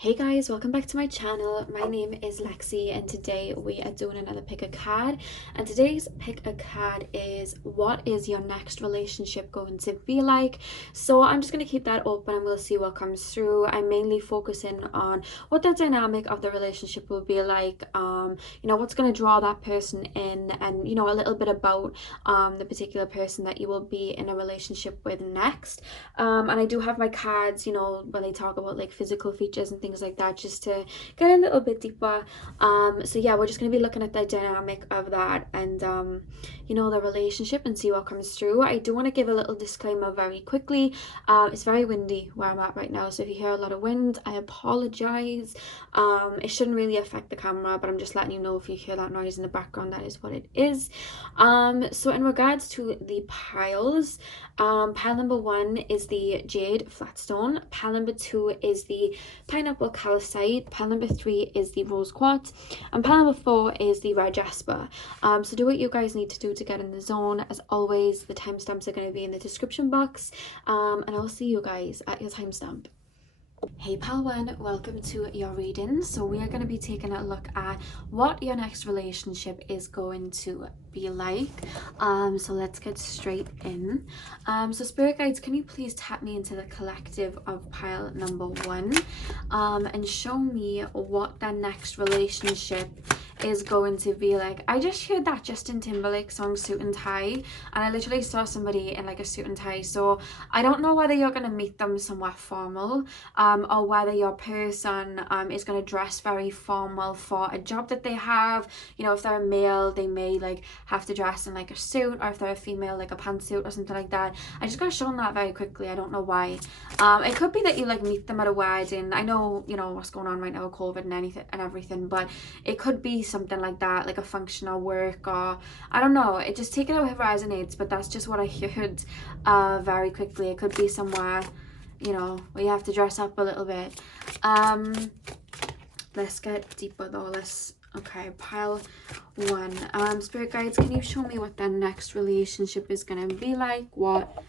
Hey guys, welcome back to my channel. My name is Lexi and today we are doing another pick a card. And today's pick a card is, what is your next relationship going to be like? So I'm just going to keep that open and we'll see what comes through. I'm mainly focusing on what the dynamic of the relationship will be like, what's going to draw that person in, and a little bit about the particular person that you will be in a relationship with next. And I do have my cards, when they talk about like physical features and things like that, just to get a little bit deeper. So yeah, we're just going to be looking at the dynamic of that and the relationship and see what comes through. I do want to give a little disclaimer very quickly. It's very windy where I'm at right now, so if you hear a lot of wind, I apologize. It shouldn't really affect the camera, but I'm just letting you know if you hear that noise in the background, that is what it is. So in regards to the piles, pile number 1 is the jade flatstone, pile number 2 is the pineapple calcite, pile number 3 is the rose quartz, and pile number 4 is the red jasper. So do what you guys need to do to get in the zone. As always, the timestamps are going to be in the description box, and I'll see you guys at your timestamp. Hey pal one, welcome to your reading. So we are going to be taking a look at what your next relationship is going to be like. So let's get straight in. So spirit guides, can you please tap me into the collective of pile number 1 and show me what the next relationship is going to be like. I just heard that Justin Timberlake song Suit and Tie, and I literally saw somebody in like a suit and tie, so I don't know whether you're going to meet them somewhere formal or whether your person is going to dress very formal for a job that they have. If they're a male, they may like have to dress in like a suit, or if they're a female, like a pantsuit or something like that. I just got shown that very quickly. I don't know why. It could be that you like meet them at a wedding. I know what's going on right now with COVID and everything, but it could be something like that, like a function or work, or I don't know. It just take it out if it resonates, but that's just what I heard very quickly. It could be somewhere where you have to dress up a little bit. Let's get deeper though. Okay, pile 1. Spirit guides, can you show me what their next relationship is gonna be like? What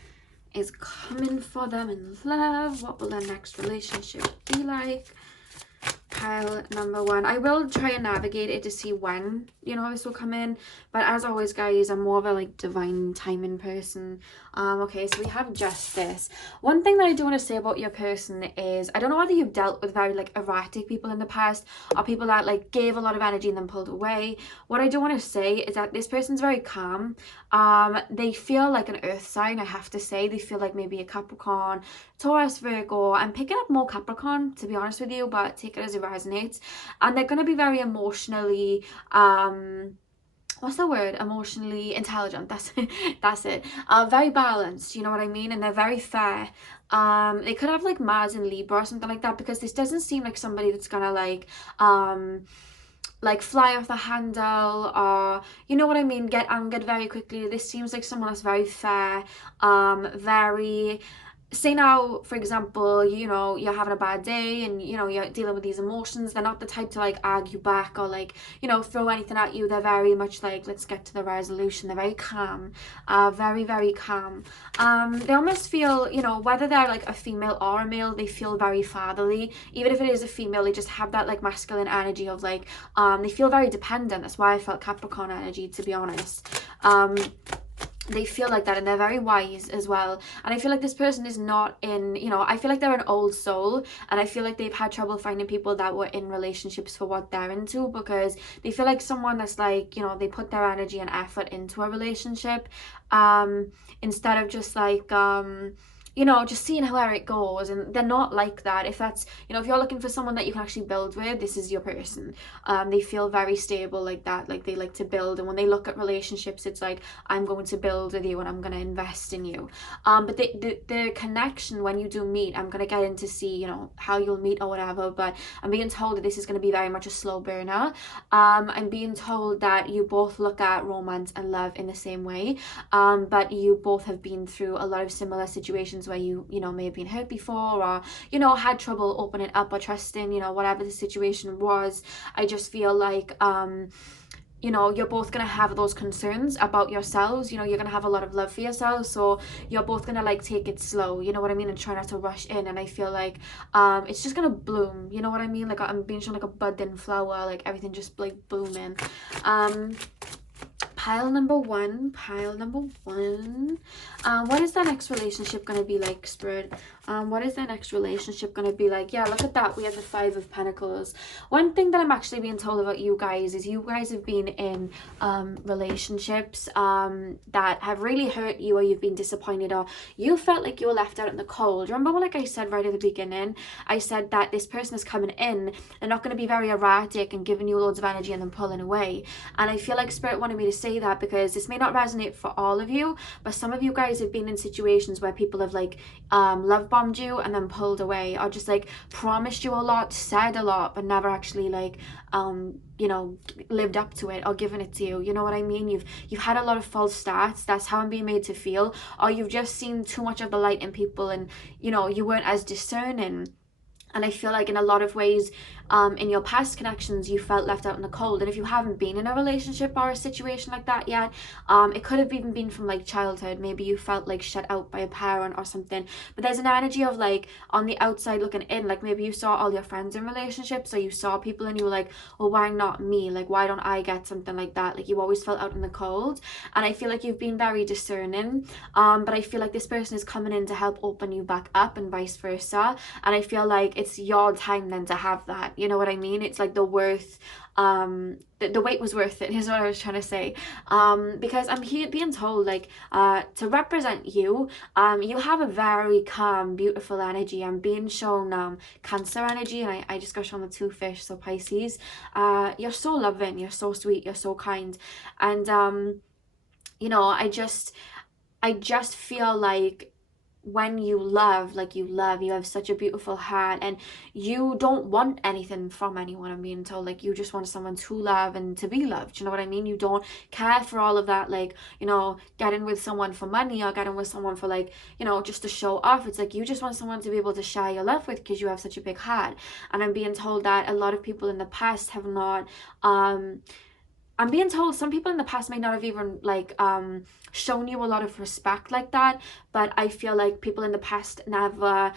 is coming for them in love? What will their next relationship be like? Pile number 1. I will try and navigate it to see when this will come in, but as always guys, I'm more of a like divine timing person. Okay, so we have justice. One thing that I do want to say about your person is, I don't know whether you've dealt with very like erratic people in the past, or people that like gave a lot of energy and then pulled away. What I do want to say is that this person's very calm. They feel like an earth sign, I have to say. They feel like maybe a Capricorn, Taurus, Virgo. I'm picking up more Capricorn, to be honest with you, but take it as it resonates. And they're going to be very emotionally what's the word, emotionally intelligent. That's it. Very balanced, you know what I mean? And they're very fair. They could have like Mars in Libra or something like that, because this doesn't seem like somebody that's gonna like fly off the handle, or you know what I mean, get angered very quickly. This seems like someone that's very fair, very, say now for example, you're having a bad day and you're dealing with these emotions. They're not the type to like argue back or like throw anything at you. They're very much like, let's get to the resolution. They're very calm, very, very calm. They almost feel, whether they're like a female or a male, they feel very fatherly. Even if it is a female, they just have that like masculine energy of like, they feel very dependent. That's why I felt Capricorn energy, to be honest. They feel like that, and they're very wise as well. And I feel like this person is not in, I feel like they're an old soul, and I feel like they've had trouble finding people that were in relationships for what they're into, because they feel like someone that's like, they put their energy and effort into a relationship, instead of just like just seeing where it goes. And they're not like that. If that's, if you're looking for someone that you can actually build with, this is your person. They feel very stable like that, like they like to build. And when they look at relationships, it's like, I'm going to build with you and I'm going to invest in you. But the connection when you do meet, I'm going to get into see, how you'll meet or whatever, but I'm being told that this is going to be very much a slow burner. I'm being told that you both look at romance and love in the same way, but you both have been through a lot of similar situations where you may have been hurt before, or had trouble opening up or trusting, whatever the situation was. I just feel like you know, you're both gonna have those concerns about yourselves. You know, you're gonna have a lot of love for yourselves, so you're both gonna like take it slow, you know what I mean, and try not to rush in. And I feel like it's just gonna bloom, you know what I mean, like I'm being shown like a budding flower, like everything just like blooming. Pile number one, what is that next relationship gonna be like, Spirit? What is that next relationship gonna be like? Yeah, look at that, we have the Five of Pentacles. One thing that I'm actually being told about you guys is you guys have been in relationships that have really hurt you, or you've been disappointed, or you felt like you were left out in the cold. Remember what, like I said right at the beginning, I said that this person is coming in, they're not going to be very erratic and giving you loads of energy and then pulling away. And I feel like Spirit wanted me to say that because this may not resonate for all of you, but some of you guys have been in situations where people have like love bombed you and then pulled away, or just like promised you a lot, said a lot, but never actually like you know, lived up to it or given it to you. You know what I mean? You've had a lot of false starts. That's how I'm being made to feel. Or you've just seen too much of the light in people, and you know, you weren't as discerning. And I feel like in a lot of ways, in your past connections, you felt left out in the cold. And if you haven't been in a relationship or a situation like that yet, it could have even been from like childhood. Maybe you felt like shut out by a parent or something. But there's an energy of like on the outside looking in, like maybe you saw all your friends in relationships, or you saw people and you were like, well, why not me? Like, why don't I get something like that? Like, you always felt out in the cold. And I feel like you've been very discerning. But I feel like this person is coming in to help open you back up, and vice versa. And I feel like it's your time then to have that, you know what I mean? It's like the worth, the wait was worth it, is what I was trying to say. Because I'm here being told like to represent you, you have a very calm, beautiful energy. I'm being shown Cancer energy, and I just got shown the two fish, so Pisces. You're so loving, you're so sweet, you're so kind. And you know, I just feel like when you love, like you have such a beautiful heart, and you don't want anything from anyone. I'm being told like you just want someone to love and to be loved, you know what I mean? You don't care for all of that, like, you know, getting with someone for money, or getting with someone for like, you know, just to show off. It's like you just want someone to be able to share your love with, because you have such a big heart. And I'm being told that a lot of people in the past have not I'm being told some people in the past may not have even like shown you a lot of respect like that, but I feel like people in the past never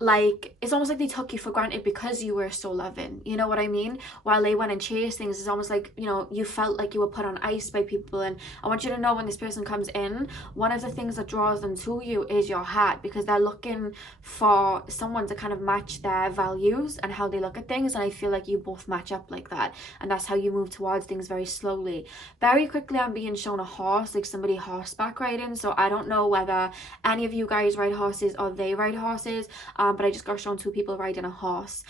like, it's almost like they took you for granted because you were so loving, you know what I mean? While they went and chased things, it's almost like, you know, you felt like you were put on ice by people. And I want you to know, when this person comes in, one of the things that draws them to you is your heart, because they're looking for someone to kind of match their values and how they look at things. And I feel like you both match up like that, and that's how you move towards things very slowly. Very quickly, I'm being shown a horse, like somebody horseback riding. So I don't know whether any of you guys ride horses or they ride horses, but I just got shown two people riding a horse,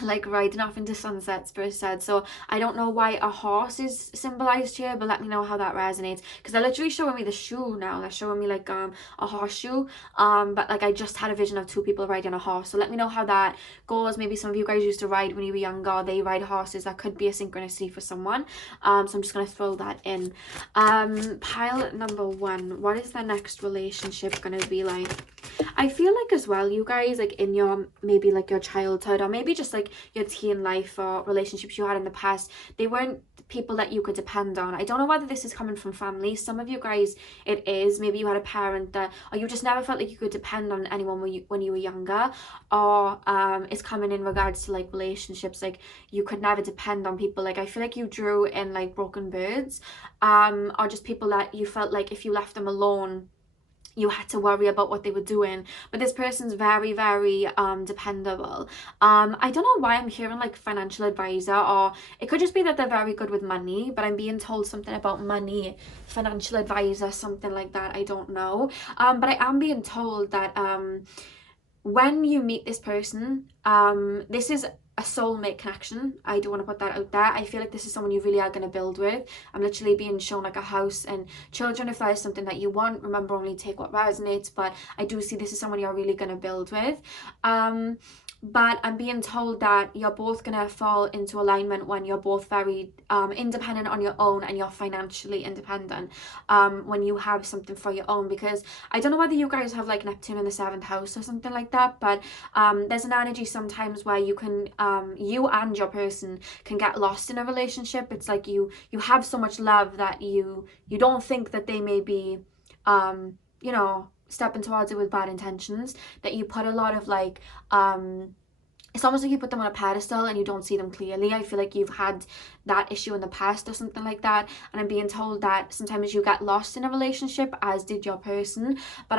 like riding off into sunset, Spirit said. So I don't know why a horse is symbolized here, but let me know how that resonates, because they're literally showing me the shoe now. They're showing me like a horseshoe, but like I just had a vision of two people riding a horse. So let me know how that goes. Maybe some of you guys used to ride when you were younger, they ride horses. That could be a synchronicity for someone. So I'm just gonna throw that in. Pile number one, what is the next relationship gonna be like? I feel like as well, you guys, like in your, maybe like your childhood, or maybe just like your teen life or relationships you had in the past, they weren't people that you could depend on. I don't know whether this is coming from family. Some of you guys, it is. Maybe you had a parent that, or you just never felt like you could depend on anyone when you were younger, or it's coming in regards to like relationships, like you could never depend on people. Like I feel like you drew in like broken birds, or just people that you felt like if you left them alone, you had to worry about what they were doing. But this person's very, very dependable. I don't know why I'm hearing like financial advisor, or it could just be that they're very good with money, but I'm being told something about money, financial advisor, something like that. I don't know, but I am being told that when you meet this person, this is a soulmate connection. I do want to put that out there. I feel like this is someone you really are going to build with. I'm literally being shown like a house and children. If that is something that you want, remember, only take what resonates, but I do see this is someone you're really going to build with. but I'm being told that you're both gonna fall into alignment when you're both very independent on your own and you're financially independent when you have something for your own. Because I don't know whether you guys have like Neptune in the 7th house or something like that, but there's an energy sometimes where you can you and your person can get lost in a relationship. It's like you have so much love that you don't think that they may be you know, stepping towards it with bad intentions, that you put a lot of like it's almost like you put them on a pedestal and you don't see them clearly. I feel like you've had that issue in the past or something like that, and I'm being told that sometimes you get lost in a relationship, as did your person. But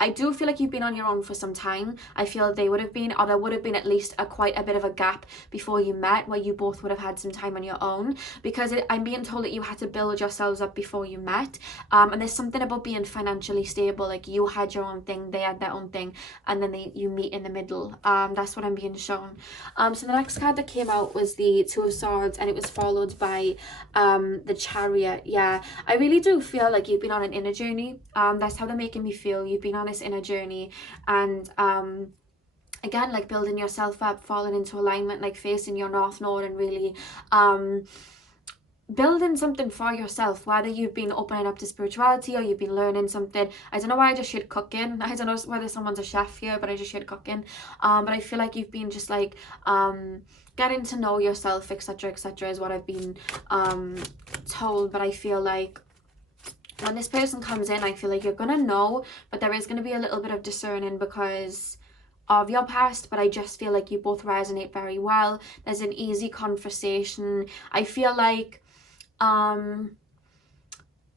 I do feel like you've been on your own for some time. I feel they would have been, or there would have been at least quite a bit of a gap before you met, where you both would have had some time on your own, because I'm being told that you had to build yourselves up before you met. And there's something about being financially stable, like you had your own thing, they had their own thing, and then you meet in the middle. That's what I'm being shown. So the next card that came out was the Two of Swords, and it was followed by the Chariot. Yeah, I really do feel like you've been on an inner journey. That's how they're making me feel. You've been on this inner journey, and again, like building yourself up, falling into alignment, like facing your North Node, and really building something for yourself, whether you've been opening up to spirituality or you've been learning something. I don't know why I just heard cooking. I don't know whether someone's a chef here, but I just heard cooking. But I feel like you've been just like getting to know yourself, etc., etc., is what I've been told. But I feel like when this person comes in, I feel like you're gonna know, but there is gonna be a little bit of discerning because of your past. But I just feel like you both resonate very well. There's an easy conversation. I feel like they're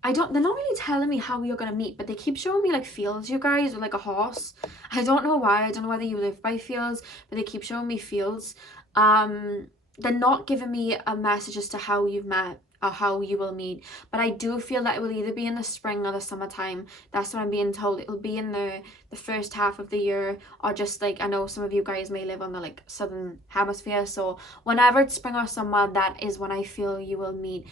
not really telling me how you're gonna meet, but they keep showing me like fields, you guys, or like a horse. I don't know why. I don't know whether you live by fields, but they keep showing me fields. They're not giving me a message as to how you've met or how you will meet, but I do feel that it will either be in the spring or the summertime. That's what I'm being told. It'll be in the first half of the year, or just like, I know some of you guys may live on the like southern hemisphere, so whenever it's spring or summer, that is when I feel you will meet.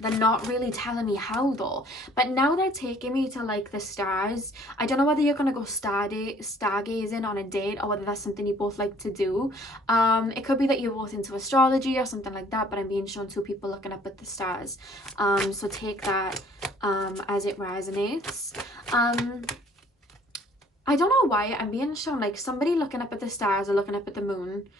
They're not really telling me how though, but now they're taking me to like the stars. I don't know whether you're gonna go stargazing on a date, or whether that's something you both like to do. It could be that you're both into astrology or something like that, but I'm being shown two people looking up at the stars. So take that as it resonates. I don't know why I'm being shown like somebody looking up at the stars or looking up at the moon,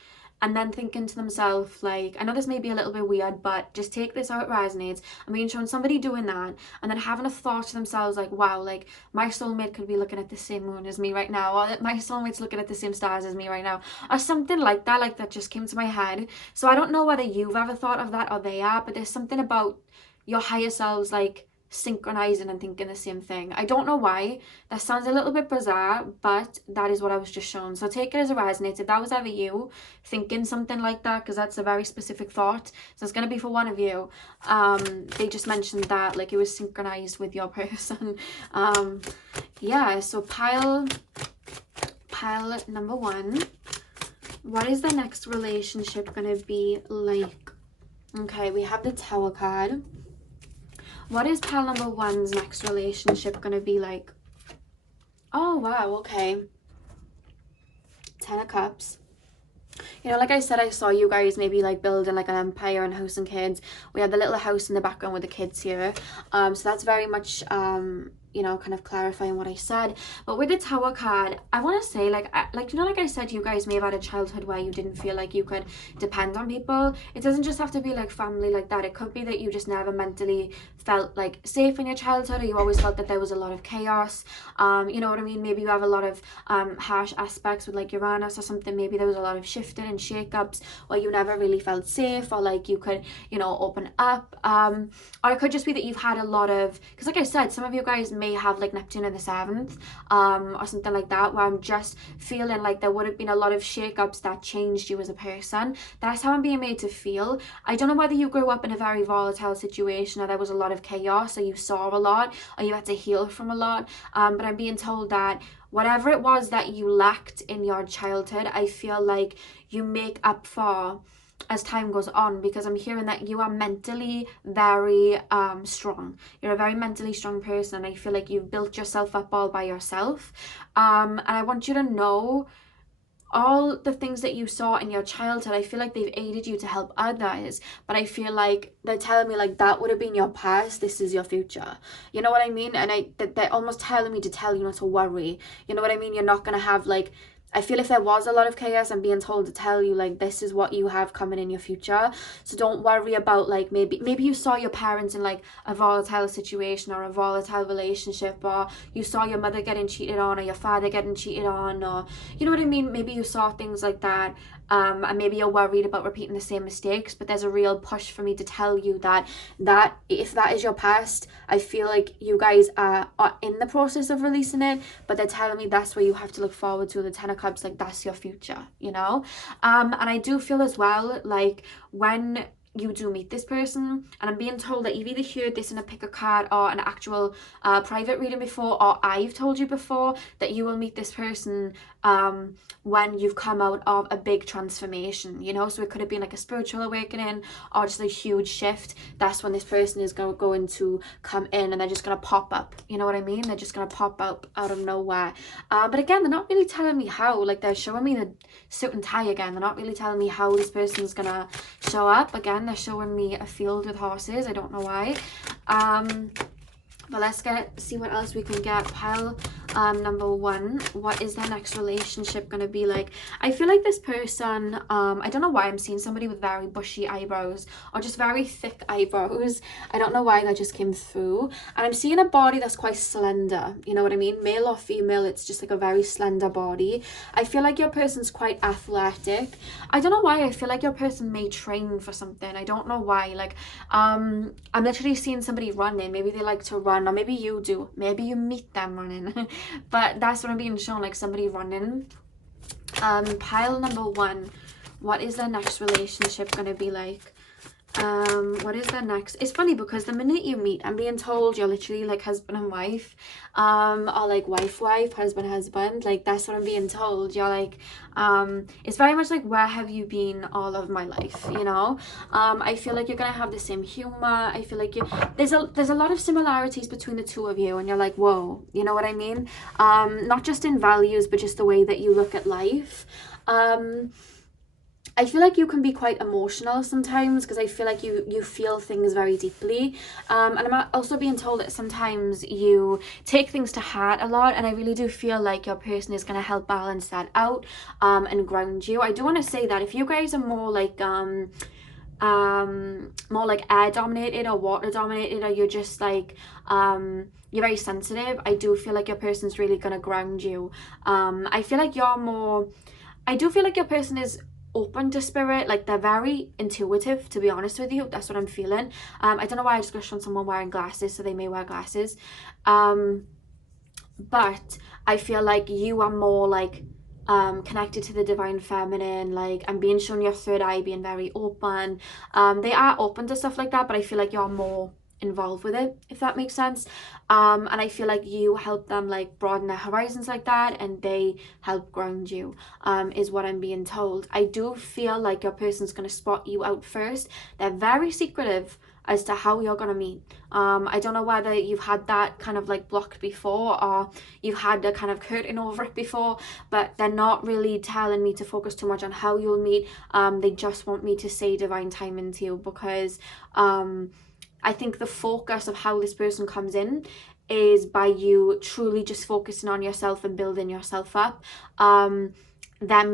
and then thinking to themselves, like, I know this may be a little bit weird, but just take this how it resonates. I'm being shown somebody doing that, and then having a thought to themselves like, wow, like my soulmate could be looking at the same moon as me right now, or that my soulmate's looking at the same stars as me right now, or something like that. Like, that just came to my head. So I don't know whether you've ever thought of that or they are, but there's something about your higher selves like synchronizing and thinking the same thing. I don't know why. That sounds a little bit bizarre, but that is what I was just shown. So take it as it resonates. If that was ever you thinking something like that, because that's a very specific thought, so it's going to be for one of you. They just mentioned that like it was synchronized with your person. Yeah, so pile number 1, what is the next relationship going to be like? Okay, we have the Tower card. What is pile number 1's next relationship going to be like? Oh, wow, okay. 10 of Cups. You know, like I said, I saw you guys maybe like building like an empire and house and kids. We have the little house in the background with the kids here. So that's very much, you know, kind of clarifying what I said. But with the Tower card, I want to say like you know, like I said, you guys may have had a childhood where you didn't feel like you could depend on people. It doesn't just have to be like family like that. It could be that you just never mentally felt like safe in your childhood, or you always felt that there was a lot of chaos. You know what I mean? Maybe you have a lot of harsh aspects with like Uranus or something. Maybe there was a lot of shifting and shake-ups where you never really felt safe, or like you could, you know, open up. Or it could just be that you've had a lot of, because like I said, some of you guys may have like Neptune in the 7th or something like that, where I'm just feeling like there would have been a lot of shake-ups that changed you as a person. That's how I'm being made to feel. I don't know whether you grew up in a very volatile situation, or there was a lot of chaos, or you saw a lot, or you had to heal from a lot, but I'm being told that whatever it was that you lacked in your childhood, I feel like you make up for as time goes on, because I'm hearing that you are mentally very strong. You're a very mentally strong person, and I feel like you've built yourself up all by yourself. And I want you to know all the things that you saw in your childhood, I feel like they've aided you to help others, but I feel like they're telling me like that would have been your past, this is your future. You know what I mean? And they're almost telling me to tell you not to worry. You know what I mean? You're not gonna have like, I feel if there was a lot of chaos, I'm being told to tell you like this is what you have coming in your future. So don't worry about like maybe you saw your parents in like a volatile situation or a volatile relationship, or you saw your mother getting cheated on or your father getting cheated on, or you know what I mean? Maybe you saw things like that. And maybe you're worried about repeating the same mistakes, but there's a real push for me to tell you that if that is your past, I feel like you guys are in the process of releasing it, but they're telling me that's where you have to look forward to. The Ten of Cups, like that's your future, you know. And I do feel as well like when you do meet this person, and I'm being told that you've either heard this in a pick a card or an actual private reading before, or I've told you before that you will meet this person when you've come out of a big transformation, you know. So it could have been like a spiritual awakening or just a huge shift. That's when this person is going to come in, and they're just going to pop up, you know what I mean? They're just going to pop up out of nowhere. But again, they're not really telling me how. Like, they're showing me the suit and tie again. They're not really telling me how this person's going to show up. Again, they're showing me a field with horses. I don't know why. But let's see what else we can get. Pile number 1, what is their next relationship going to be like? I feel like this person, I don't know why I'm seeing somebody with very bushy eyebrows or just very thick eyebrows. I don't know why that just came through. And I'm seeing a body that's quite slender, you know what I mean? Male or female, it's just like a very slender body. I feel like your person's quite athletic. I don't know why I feel like your person may train for something. I don't know why. Like, I'm literally seeing somebody running. Maybe they like to run, or maybe you do. Maybe you meet them running. But that's what I'm being shown, like somebody running. Pile number 1, what is their next relationship going to be like? What is their next? It's funny because the minute you meet, I'm being told you're literally like husband and wife, or like wife, husband, like that's what I'm being told. You're like, it's very much like, where have you been all of my life, you know? I feel like you're gonna have the same humor. I feel like there's a lot of similarities between the two of you, and you're like, whoa, you know what I mean? Not just in values, but just the way that you look at life. I feel like you can be quite emotional sometimes, because I feel like you feel things very deeply. And I'm also being told that sometimes you take things to heart a lot, and I really do feel like your person is going to help balance that out and ground you. I do want to say that if you guys are more like air dominated or water dominated, or you're just like you're very sensitive, I do feel like your person's really going to ground you. I feel like I do feel like your person is open to spirit. Like, they're very intuitive, to be honest with you. That's what I'm feeling. I don't know why I just got on someone wearing glasses, so they may wear glasses. But I feel like you are more like connected to the divine feminine. Like, I'm being shown your third eye being very open. They are open to stuff like that, but I feel like you're more involved with it, if that makes sense. And I feel like you help them like broaden their horizons like that, and they help ground you, is what I'm being told. I do feel like your person's going to spot you out first. They're very secretive as to how you're going to meet. I don't know whether you've had that kind of like blocked before, or you've had a kind of curtain over it before, but they're not really telling me to focus too much on how you'll meet. They just want me to say divine timing to you, because I think the focus of how this person comes in is by you truly just focusing on yourself and building yourself up. Them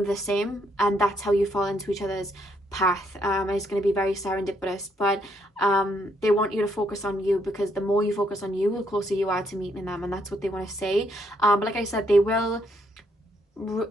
the same, and that's how you fall into each other's path. And it's going to be very serendipitous, but they want you to focus on you, because the more you focus on you, the closer you are to meeting them, and that's what they want to say. But like I said,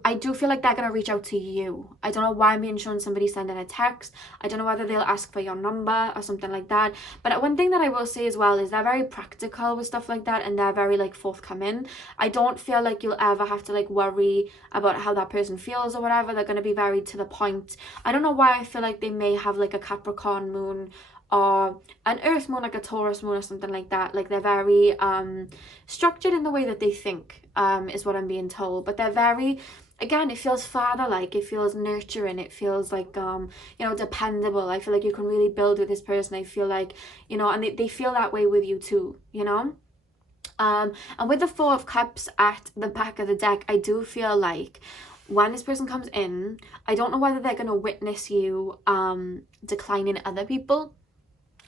I do feel like they're going to reach out to you. I don't know why I'm being shown somebody sending a text. I don't know whether they'll ask for your number or something like that. But one thing that I will say as well is they're very practical with stuff like that, and they're very like forthcoming. I don't feel like you'll ever have to like worry about how that person feels or whatever. They're going to be very to the point. I don't know why I feel like they may have like a Capricorn moon or an earth moon, like a Taurus moon or something like that. Like, they're very structured in the way that they think, is what I'm being told. But they're very, again, it feels father-like, it feels nurturing, it feels like dependable. I feel like you can really build with this person. I feel like, and they feel that way with you too, and with the Four of Cups at the back of the deck, I do feel like when this person comes in, I don't know whether they're going to witness you declining other people,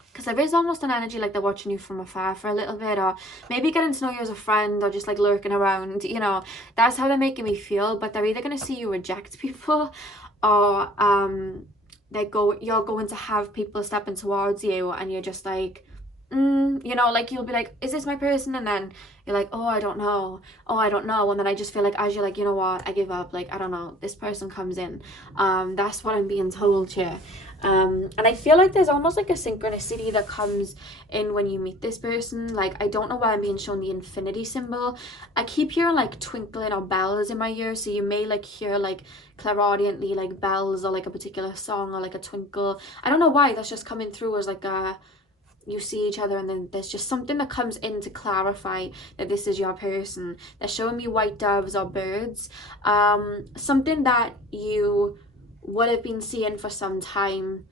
because there is almost an energy like they're watching you from afar for a little bit, or maybe getting to know you as a friend, or just like lurking around, you know. That's how they're making me feel. But they're either going to see you reject people, or you're going to have people stepping towards you, and you're just like, you know, like you'll be like, is this my person? And then you're like, oh, I don't know, and then I just feel like, as you're like, you know what, I give up, like, I don't know, this person comes in. That's what I'm being told here. And I feel like there's almost like a synchronicity that comes in when you meet this person. Like, I don't know why I'm being shown the infinity symbol. I keep hearing like twinkling or bells in my ears, so you may like hear like clairaudiently like bells, or like a particular song, or like a twinkle. I don't know why, that's just coming through as like a, you see each other, and then there's just something that comes in to clarify that this is your person. They're showing me white doves or birds, something that you would have been seeing for some time,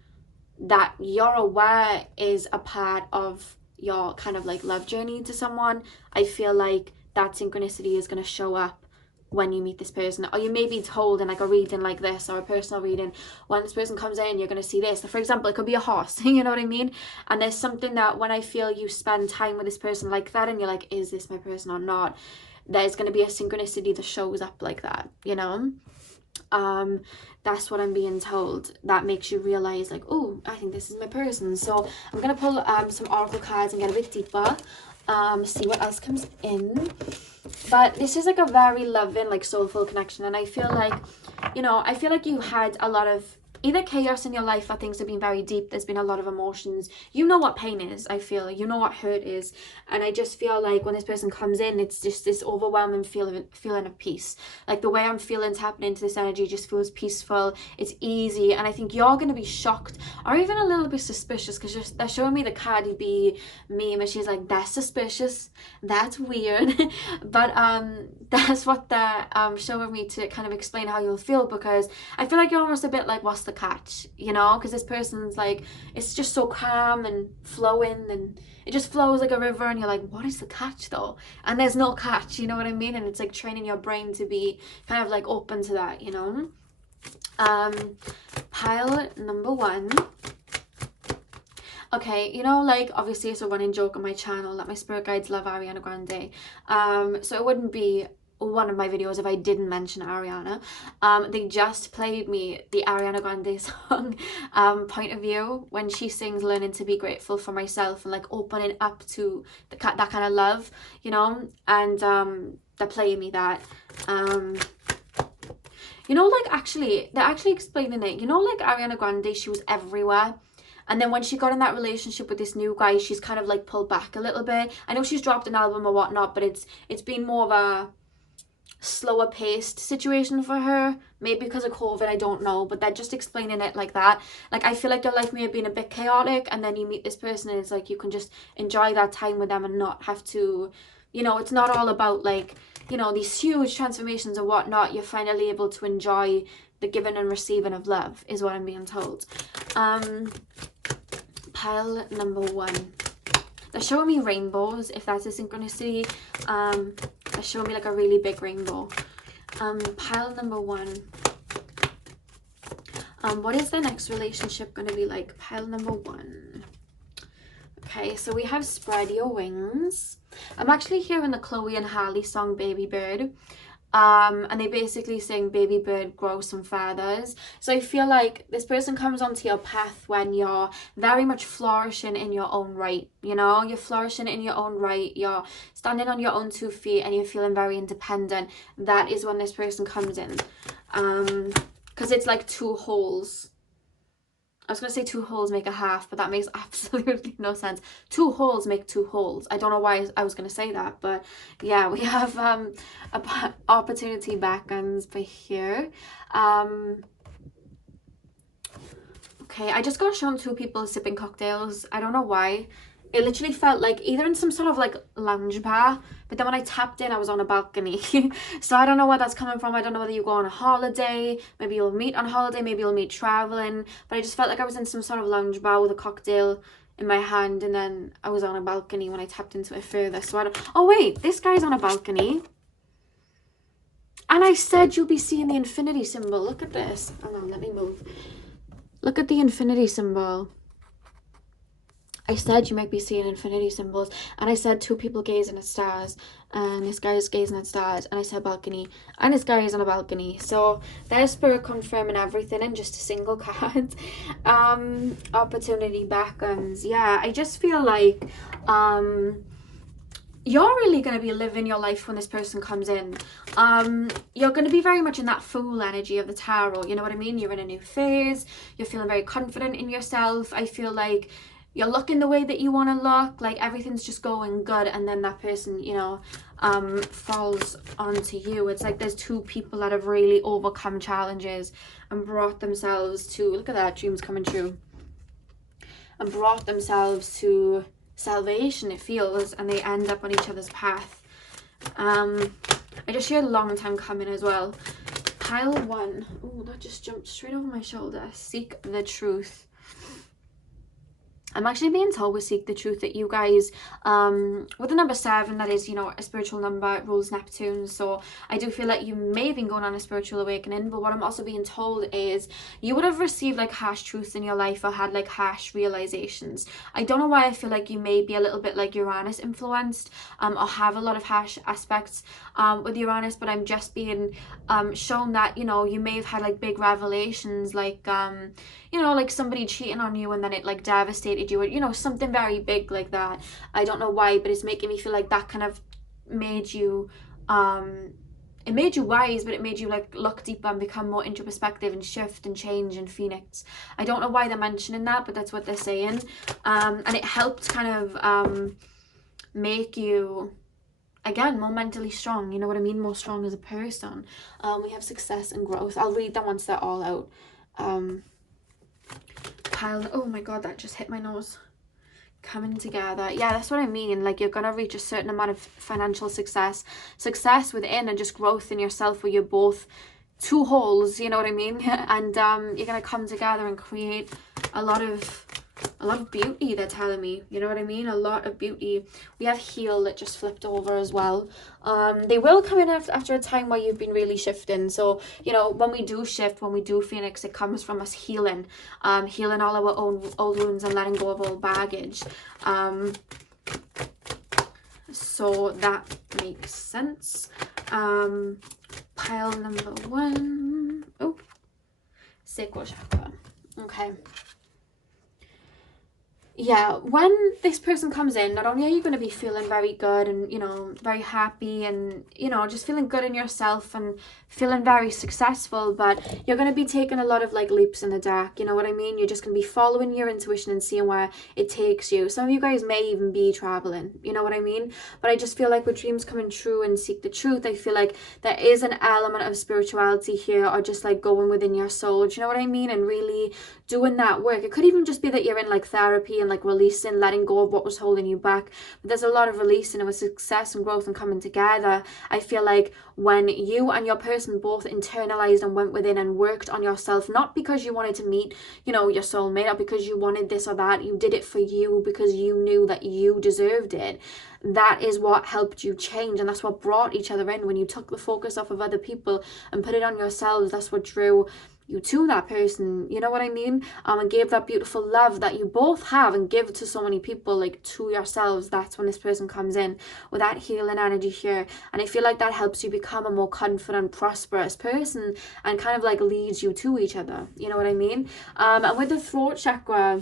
that you're aware is a part of your kind of like love journey to someone. I feel like that synchronicity is going to show up when you meet this person, or you may be told in like a reading like this, or a personal reading, when this person comes in, you're going to see this. For example, it could be a horse, you know what I mean? And there's something that when I feel you spend time with this person like that, and you're like, is this my person or not, there's going to be a synchronicity that shows up like that, you know. That's what I'm being told. That makes you realize like, oh, I think this is my person. So I'm gonna pull some oracle cards and get a bit deeper, see what else comes in. But this is like a very loving, like soulful connection, and I feel like, you know, I feel like you had a lot of either chaos in your life, or things have been very deep. There's been a lot of emotions. You know what pain is, I feel. You know what hurt is. And I just feel like when this person comes in, it's just this overwhelming feeling of peace. Like the way I'm feeling tapping into this energy just feels peaceful. It's easy. And I think you're going to be shocked, or even a little bit suspicious, because they're showing me the Cardi B meme, and she's like, that's suspicious. That's weird. But that's what they're showing me to kind of explain how you'll feel, because I feel like you're almost a bit like, what's the catch, you know? Because this person's like, it's just so calm and flowing, and it just flows like a river, and you're like, what is the catch though? And there's no catch, you know what I mean? And it's like training your brain to be kind of like open to that, you know. Pile number 1. Okay, you know, like obviously it's a running joke on my channel that my spirit guides love Ariana Grande, so it wouldn't be one of my videos if I didn't mention Ariana. They just played me the Ariana Grande song, Point of View, when she sings learning to be grateful for myself, and like opening up to that kind of love, you know. And they're playing me that, you know, like actually they're actually explaining it, you know, like Ariana Grande, she was everywhere. And then when she got in that relationship with this new guy, she's kind of like pulled back a little bit. I know she's dropped an album or whatnot, but it's been more of a slower paced situation for her, maybe because of COVID, I don't know, but they're just explaining it like that. Like, I feel like your life may have been a bit chaotic, and then you meet this person, and it's like you can just enjoy that time with them and not have to, you know, it's not all about like, you know, these huge transformations or whatnot. You're finally able to enjoy the giving and receiving of love, is what I'm being told. Pile number 1. They're showing me rainbows, if that's a synchronicity. They're showing me like a really big rainbow. Pile number 1. What is their next relationship going to be like? Pile number 1. Okay, so we have Spread Your Wings. I'm actually hearing the Chloe and Halle song Baby Bird. And they basically sing baby bird grow some feathers. So I feel like this person comes onto your path when you're very much flourishing in your own right, you know, you're flourishing in your own right, you're standing on your own 2 feet, and you're feeling very independent. That is when this person comes in, because it's like 2 holes. I was going to say 2 holes make a half, but that makes absolutely no sense. 2 holes make 2 holes. I don't know why I was going to say that, but yeah, we have opportunity backgrounds for here. Okay, I just got shown 2 people sipping cocktails. I don't know why. It literally felt like either in some sort of like lounge bar, but then when I tapped in, I was on a balcony. So I don't know where that's coming from. I don't know whether you go on a holiday, maybe you'll meet on holiday, maybe you'll meet traveling, but I just felt like I was in some sort of lounge bar with a cocktail in my hand, and then I was on a balcony when I tapped into it further. So I don't, oh wait, this guy's on a balcony. And I said you'll be seeing the infinity symbol. Look at this. Hold on, let me move. Look at the infinity symbol. I said you might be seeing infinity symbols, and I said two people gazing at stars, and this guy is gazing at stars, and I said balcony, and this guy is on a balcony. So there's spirit confirming everything in just a single card. Opportunity backgrounds. Yeah, I just feel like you're really going to be living your life when this person comes in. You're going to be very much in that Fool energy of the tarot, you know what I mean? You're in a new phase, you're feeling very confident in yourself. I feel like you're looking the way that you want to look, like everything's just going good, and then that person, you know, falls onto you. It's like there's two people that have really overcome challenges and brought themselves to, look at that, dreams coming true, and brought themselves to salvation, it feels, and they end up on each other's path. I just hear a long time coming as well. Pile 1. Oh, that just jumped straight over my shoulder. Seek the truth. I'm actually being told with Seek the Truth that you guys, with the number 7, that is, you know, a spiritual number, it rules Neptune. So I do feel like you may have been going on a spiritual awakening, but what I'm also being told is you would have received like harsh truths in your life or had like harsh realizations. I don't know why I feel like you may be a little bit like Uranus influenced, or have a lot of harsh aspects with Uranus, but I'm just being shown that, you know, you may have had like big revelations, like you know, like somebody cheating on you and then it like devastated you, or, you know, something very big like that. I don't know why, but it's making me feel like that kind of made you it made you wise, but it made you like look deeper and become more introspective and shift and change and phoenix. I don't know why they're mentioning that, but that's what they're saying. And it helped kind of make you, again, more mentally strong, you know what I mean, more strong as a person. We have success and growth. I'll read them once they're all out. Pile, oh my god, that just hit my nose. Coming together. Yeah, that's what I mean. Like, you're gonna reach a certain amount of financial success within, and just growth in yourself where you're both two wholes, you know what I mean? And you're gonna come together and create a lot of beauty, they're telling me, you know what I mean? A lot of beauty. We have heal that just flipped over as well. They will come in after a time where you've been really shifting. So, you know, when we do shift, when we do phoenix, it comes from us healing, healing all our own old wounds and letting go of old baggage. So that makes sense. Pile number 1. Oh, sacral chakra. Okay. Yeah, when this person comes in, not only are you going to be feeling very good and, you know, very happy and, you know, just feeling good in yourself and feeling very successful, but you're going to be taking a lot of like leaps in the dark, you know what I mean? You're just going to be following your intuition and seeing where it takes you. Some of you guys may even be traveling, you know what I mean? But I just feel like with dreams coming true and seek the truth, I feel like there is an element of spirituality here, or just like going within your soul, do you know what I mean? And really doing that work. It could even just be that you're in like therapy and like releasing, letting go of what was holding you back. But there's a lot of releasing and with success and growth and coming together. I feel like when you and your person both internalized and went within and worked on yourself, not because you wanted to meet, you know, your soulmate, or because you wanted this or that, you did it for you because you knew that you deserved it. That is what helped you change, and that's what brought each other in. When you took the focus off of other people and put it on yourselves, that's what drew you to that person, you know what I mean? And gave that beautiful love that you both have and give to so many people, like to yourselves. That's when this person comes in with that healing energy here, and I feel like that helps you become a more confident, prosperous person and kind of like leads you to each other, you know what I mean? And with the throat chakra,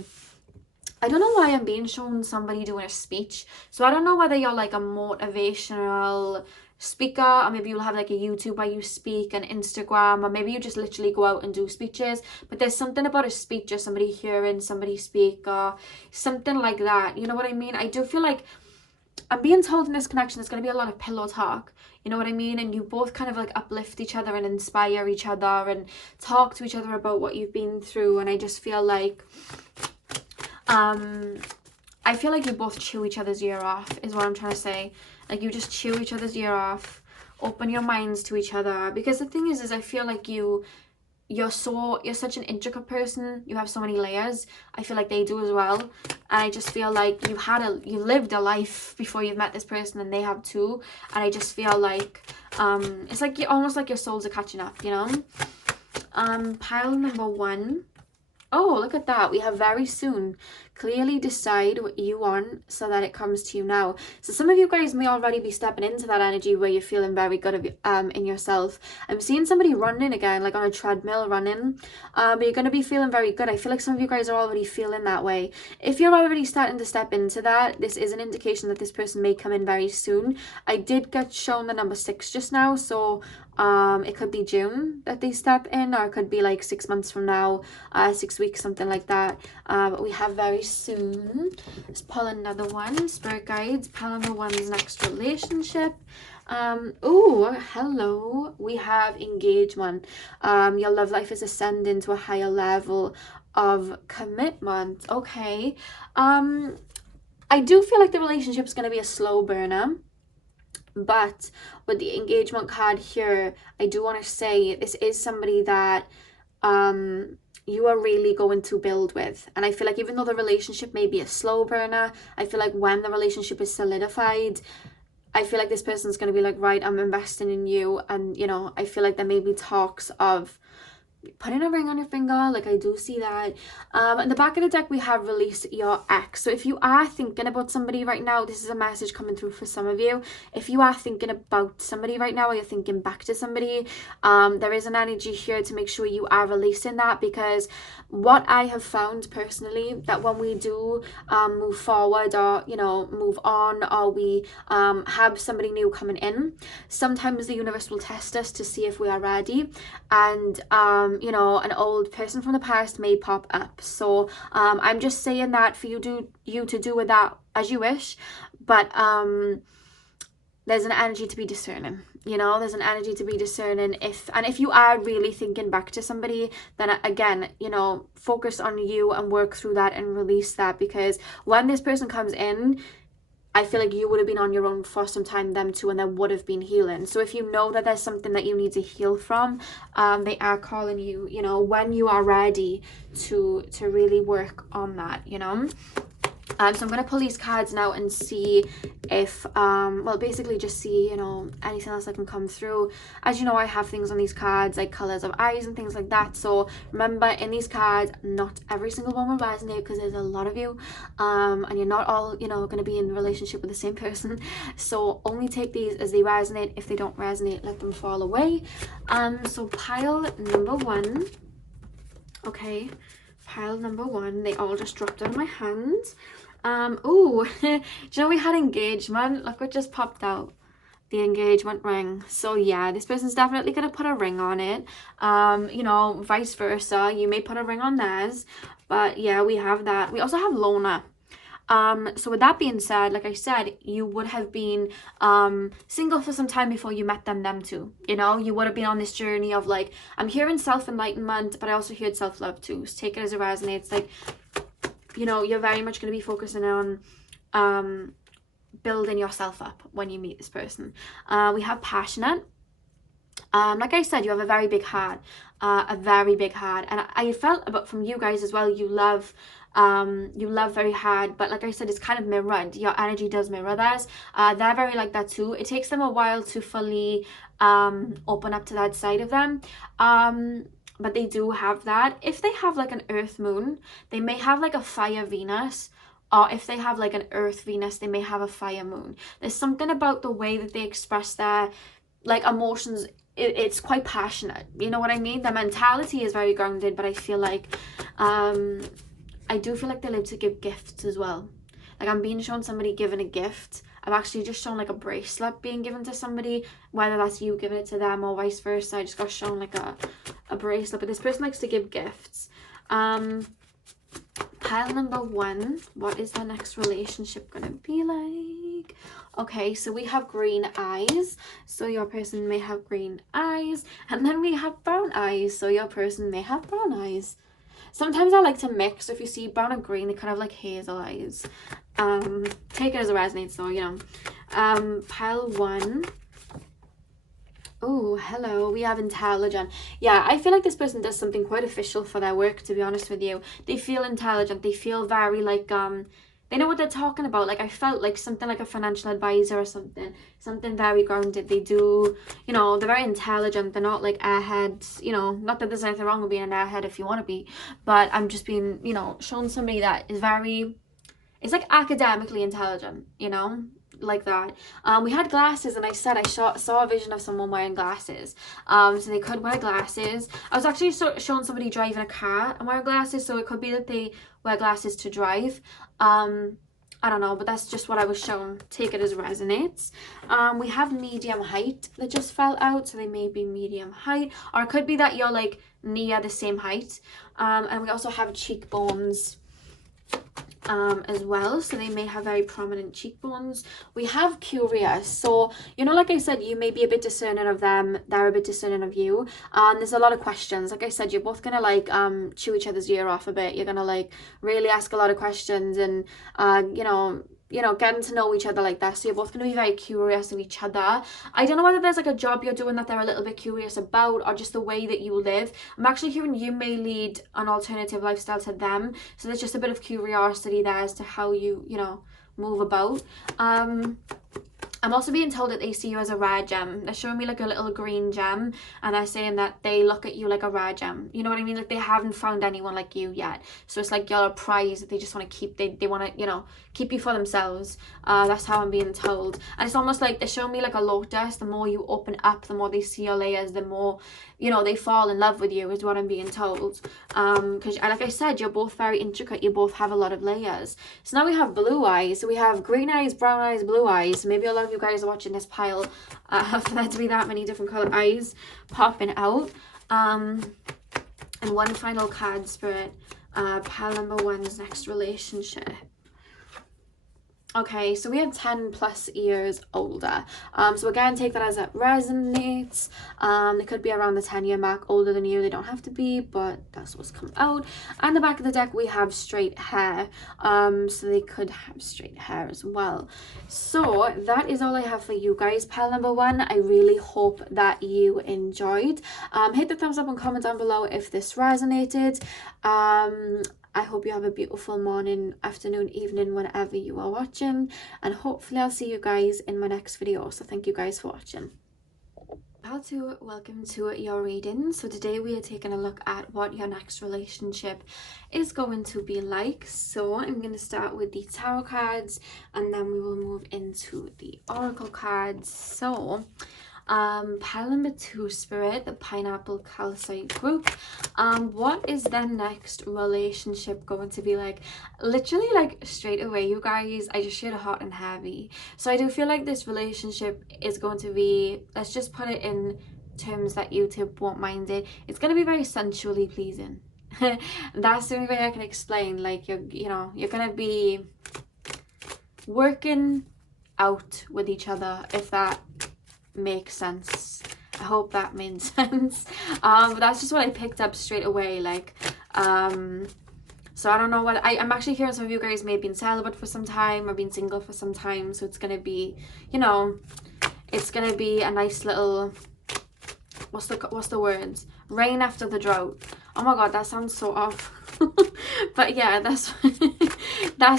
I don't know why I'm being shown somebody doing a speech, so I don't know whether you're like a motivational speaker, or maybe you'll have like a YouTube where you speak, and Instagram, or maybe you just literally go out and do speeches. But there's something about a speech, or somebody hearing somebody speak, or something like that, you know what I mean? I do feel like I'm being told in this connection there's going to be a lot of pillow talk, you know what I mean? And you both kind of like uplift each other and inspire each other and talk to each other about what you've been through. And I just feel like I feel like you both chew each other's ear off, is what I'm trying to say. Like, you just chew each other's ear off, open your minds to each other. Because the thing is I feel like you you're such an intricate person. You have so many layers. I feel like they do as well. And I just feel like you lived a life before you've met this person, and they have too. And I just feel like it's like almost like your souls are catching up, you know. Pile number 1. Oh, look at that. We have very soon. Clearly decide what you want so that it comes to you now. So some of you guys may already be stepping into that energy where you're feeling very good in yourself. I'm seeing somebody running again, like on a treadmill running. But you're going to be feeling very good. I feel like some of you guys are already feeling that way. If you're already starting to step into that, this is an indication that this person may come in very soon. I did get shown the number 6 just now, so it could be June that they step in, or it could be like 6 months from now, 6 weeks, something like that. But we have very soon. Let's pull another one. Spirit guides, pile number 1's next relationship. Oh, hello. We have engagement. Your love life is ascending to a higher level of commitment. Okay. I do feel like the relationship is going to be a slow burner. But with the engagement card here, I do want to say this is somebody that you are really going to build with. And I feel like even though the relationship may be a slow burner, I feel like when the relationship is solidified, I feel like this person's going to be like, right, I'm investing in you. And, you know, I feel like there may be talks of putting a ring on your finger. Like, I do see that. In the back of the deck, we have release your ex. So if you are thinking about somebody right now, this is a message coming through for some of you. If you are thinking about somebody right now, or you're thinking back to somebody, there is an energy here to make sure you are releasing that, because what I have found personally, that when we do move forward, or, you know, move on, or we have somebody new coming in, sometimes the universe will test us to see if we are ready. And you know, an old person from the past may pop up. So I'm just saying that for you to do with that as you wish. But there's an energy to be discerning, you know. There's an energy to be discerning. If you are really thinking back to somebody, then again, you know, focus on you and work through that and release that, because when this person comes in, I feel like you would have been on your own for some time, them too, and there would have been healing. So if you know that there's something that you need to heal from, they are calling you, you know, when you are ready to really work on that, you know. So I'm going to pull these cards now and see if, well, basically just see, you know, anything else that can come through. As you know, I have things on these cards, like colours of eyes and things like that. So remember, in these cards, not every single one will resonate, because there's a lot of you, and you're not all, you know, going to be in a relationship with the same person. So only take these as they resonate. If they don't resonate, let them fall away. So pile number 1. Okay. Pile number 1, they all just dropped out of my hands. Oh, do you know we had engagement? Look what just popped out. The engagement ring. So yeah, this person's definitely gonna put a ring on it. You know, vice versa. You may put a ring on theirs. But yeah, we have that. We also have Lona. So with that being said, like I said, you would have been single for some time before you met them too. You know, you would have been on this journey of like, I'm hearing self-enlightenment, but I also heard self-love too. So take it as it resonates. Like, you know, you're very much going to be focusing on building yourself up when you meet this person. We have passionate. Like I said, you have a very big heart, and I felt about from you guys as well, you love very hard, but like I said, it's kind of mirrored. Your energy does mirror theirs. They're very like that too. It takes them a while to fully open up to that side of them, but they do have that. If they have like an earth moon, they may have like a fire Venus. Or if they have like an earth Venus, they may have a fire moon. There's something about the way that they express their like emotions. It's quite passionate, you know what I mean? Their mentality is very grounded, but I feel like I do feel like they live to give gifts as well. Like, I'm being shown somebody giving a gift. I'm actually just shown like a bracelet being given to somebody, whether that's you giving it to them or vice versa. I just got shown like a bracelet, but this person likes to give gifts. Pile number 1, what is their next relationship gonna be like? Okay, so we have green eyes, so your person may have green eyes, and then we have brown eyes, so your person may have brown eyes. Sometimes I like to mix. If you see brown and green, they kind of like hazel eyes. Take it as it resonates though, you know. Pile 1. Oh, hello. We have intelligent. Yeah, I feel like this person does something quite official for their work, to be honest with you. They feel intelligent. They feel very like they know what they're talking about. Like I felt like something like a financial advisor or something. Something very grounded. They do, they're very intelligent. They're not like airheads, not that there's anything wrong with being an airhead if you want to be, but I'm just being, shown somebody that is very, it's like academically intelligent, like that. We had glasses, and I said I saw a vision of someone wearing glasses. So they could wear glasses. I was actually showing somebody driving a car and wearing glasses, so it could be that they wear glasses to drive. I don't know, but that's just what I was shown. Take it as resonates. We have medium height that just fell out, so they may be medium height, or it could be that you're like near the same height. And we also have cheekbones as well, so they may have very prominent cheekbones. We have curious, so like I said, you may be a bit discerning of them, they're a bit discerning of you. There's a lot of questions. Like I said, you're both gonna like chew each other's ear off a bit. You're gonna like really ask a lot of questions, and getting to know each other like that. So you're both going to be very curious of each other. I don't know whether there's like a job you're doing that they're a little bit curious about, or just the way that you live. I'm actually hearing you may lead an alternative lifestyle to them. So there's just a bit of curiosity there as to how you, move about. I'm also being told that they see you as a rare gem. They're showing me like a little green gem, and they're saying that they look at you like a rare gem. You know what I mean? Like they haven't found anyone like you yet. So it's like you're a prize that they just want to keep. They want to, keep you for themselves. That's how I'm being told. And it's almost like they're showing me like a lotus. The more you open up, the more they see your layers, the more, they fall in love with you, is what I'm being told. Because like I said, you're both very intricate. You both have a lot of layers. So now we have blue eyes. So we have green eyes, brown eyes, blue eyes. Maybe a lot of you guys are watching this pile for there to be that many different color eyes popping out. And one final card, Spirit. Pile number 1's next relationship. Okay, so we have 10 plus years older. So again, take that as it resonates. They could be around the 10-year mark, older than you. They don't have to be, but that's what's come out. And the back of the deck, we have straight hair. So they could have straight hair as well. So that is all I have for you guys, pile number 1. I really hope that you enjoyed. Hit the thumbs up and comment down below if this resonated. I hope you have a beautiful morning, afternoon, evening, whenever you are watching. And hopefully I'll see you guys in my next video. So thank you guys for watching. Pile 2, welcome to your reading. So today we are taking a look at what your next relationship is going to be like. So I'm going to start with the tarot cards, and then we will move into the oracle cards. So pile number 2, Spirit, the pineapple calcite group. What is their next relationship going to be like? Literally, like straight away, you guys, I just shared a hot and heavy. So I do feel like this relationship is going to be, let's just put it in terms that YouTube won't mind it, it's going to be very sensually pleasing. That's the only way I can explain. Like you're going to be working out with each other, if that makes sense. I hope that made sense. But that's just what I picked up straight away. Like so I don't know what I'm actually hearing. Some of you guys may have been celibate for some time or been single for some time, so it's gonna be, it's gonna be a nice little, what's the words, rain after the drought. Oh my god, that sounds so off. But yeah, that's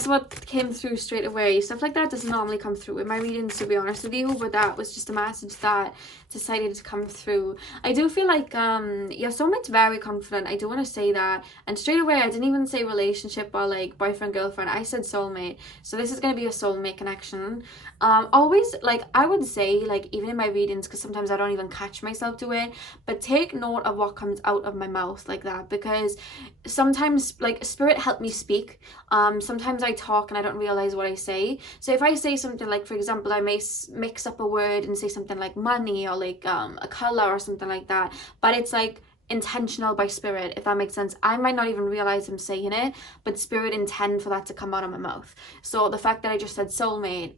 what came through straight away. Stuff like that doesn't normally come through in my readings, to be honest with you, but that was just a message that decided to come through. I do feel like your soulmate's very confident. I do want to say that. And straight away, I didn't even say relationship or like boyfriend, girlfriend. I said soulmate. So this is going to be a soulmate connection. Always, like, I would say, like, even in my readings, because sometimes I don't even catch myself to it, but take note of what comes out of my mouth like that, because sometimes, like, spirit help me speak. Sometimes I talk and I don't realize what I say. So if I say something like, for example, I may mix up a word and say something like money or like a color or something like that, but it's like intentional by spirit, if that makes sense. I might not even realize I'm saying it, but spirit intend for that to come out of my mouth. So the fact that I just said soulmate,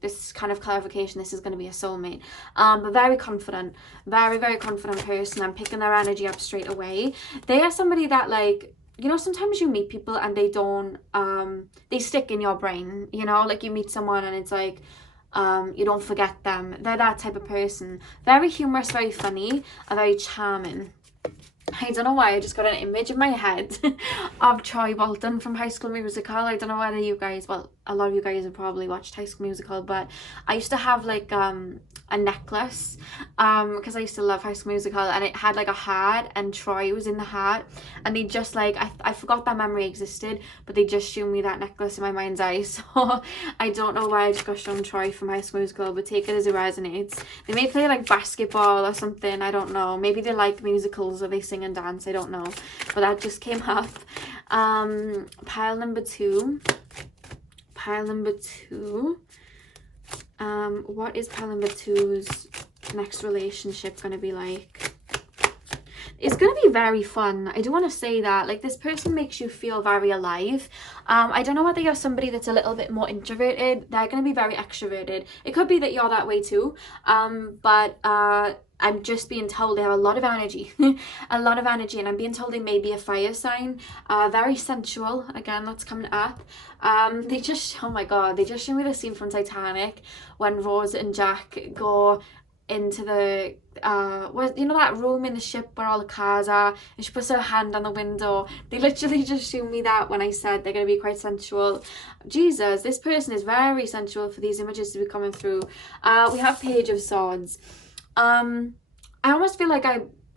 this kind of clarification, this is going to be a soulmate. But very confident, very, very confident person. I'm picking their energy up straight away. They are somebody that, like, sometimes you meet people and they don't, they stick in your brain, like you meet someone and it's like, You don't forget them. They're that type of person. Very humorous, very funny, and very charming. I don't know why, I just got an image in my head of Troy Bolton from High School Musical. I don't know whether you guys, well, a lot of you guys have probably watched High School Musical, but I used to have like a necklace because I used to love High School Musical, and it had like a hat, and Troy was in the hat, and they just like, I forgot that memory existed, but they just showed me that necklace in my mind's eye. So I don't know why I just got shown Troy from High School Musical, but take it as it resonates. They may play like basketball or something, I don't know, maybe they like musicals or they sing and dance, I don't know, but that just came up. Pile number two. What is pile number two's next relationship gonna be like? It's gonna be very fun. I do want to say that, like, this person makes you feel very alive. I don't know whether you're somebody that's a little bit more introverted. They're gonna be very extroverted. It could be that you're that way too, but I'm just being told they have a lot of energy. A lot of energy, and I'm being told they may be a fire sign. Very sensual, again, that's coming up. They just, oh my god, they just show me the scene from Titanic when Rose and Jack go into the you know, that room in the ship where all the cars are, and she puts her hand on the window. They literally just showed me that when I said they're going to be quite sensual. Jesus, this person is very sensual for these images to be coming through. We have Page of Swords. I almost feel like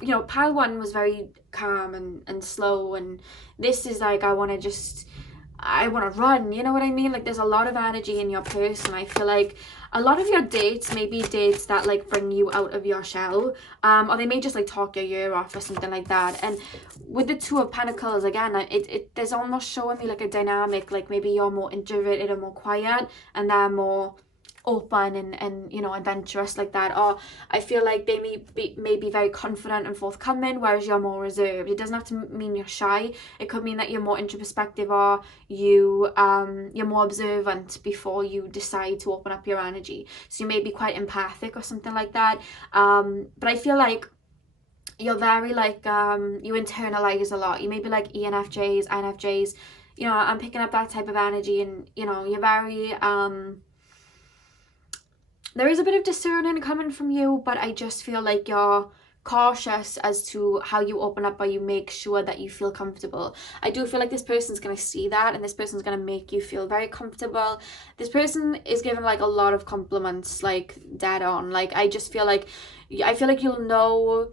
you know, pile one was very calm and slow, and this is like, I want to run, you know what I mean? Like, there's a lot of energy in your person. I feel like a lot of your dates may be dates that like bring you out of your shell, or they may just like talk your ear off or something like that. And with the Two of Pentacles, again, there's almost showing me like a dynamic, like maybe you're more introverted and more quiet, and they're more open and you know, adventurous like that. Or I feel like they may be very confident and forthcoming, whereas you're more reserved. It doesn't have to mean you're shy. It could mean that you're more introspective, or you're more observant before you decide to open up your energy. So you may be quite empathic or something like that. But I feel like you're very like you internalize a lot. You may be like ENFJs, INFJs, you know, I'm picking up that type of energy, and you know, you're very there is a bit of discerning coming from you, but I just feel like you're cautious as to how you open up, or you make sure that you feel comfortable. I do feel like this person's going to see that, and this person's going to make you feel very comfortable. This person is giving like a lot of compliments, like dead on. Like, I feel like you'll know.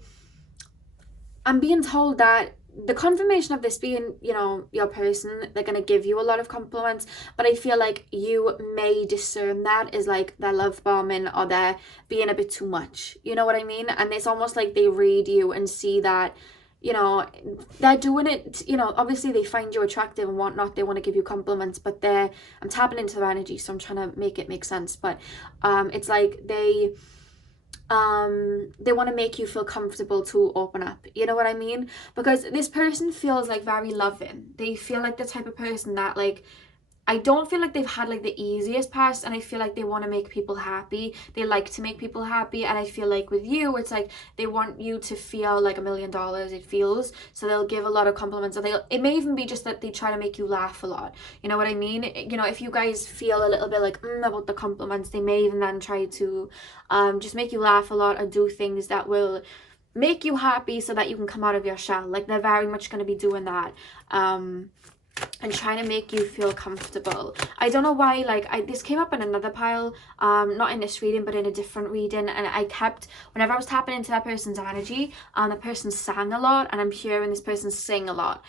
I'm being told that the confirmation of this being, you know, your person, they're going to give you a lot of compliments, but I feel like you may discern that as like they're love bombing, or they're being a bit too much, you know what I mean? And it's almost like they read you and see that, you know, they're doing it, you know, obviously they find you attractive and whatnot, they want to give you compliments, but I'm tapping into their energy, so I'm trying to make it make sense, but it's like they want to make you feel comfortable to open up, you know what I mean? Because this person feels like very loving. They feel like the type of person that, like, I don't feel like they've had like the easiest past, and I feel like they want to make people happy. They like to make people happy, and I feel like with you, it's like they want you to feel like $1 million, it feels. So they'll give a lot of compliments, or it may even be just that they try to make you laugh a lot, you know what I mean? You know, if you guys feel a little bit like about the compliments, they may even then try to just make you laugh a lot, or do things that will make you happy so that you can come out of your shell. Like, they're very much going to be doing that, and trying to make you feel comfortable. I don't know why, like, this came up in another pile, not in this reading but in a different reading, and I kept, whenever I was tapping into that person's energy, the person sang a lot, and I'm hearing this person sing a lot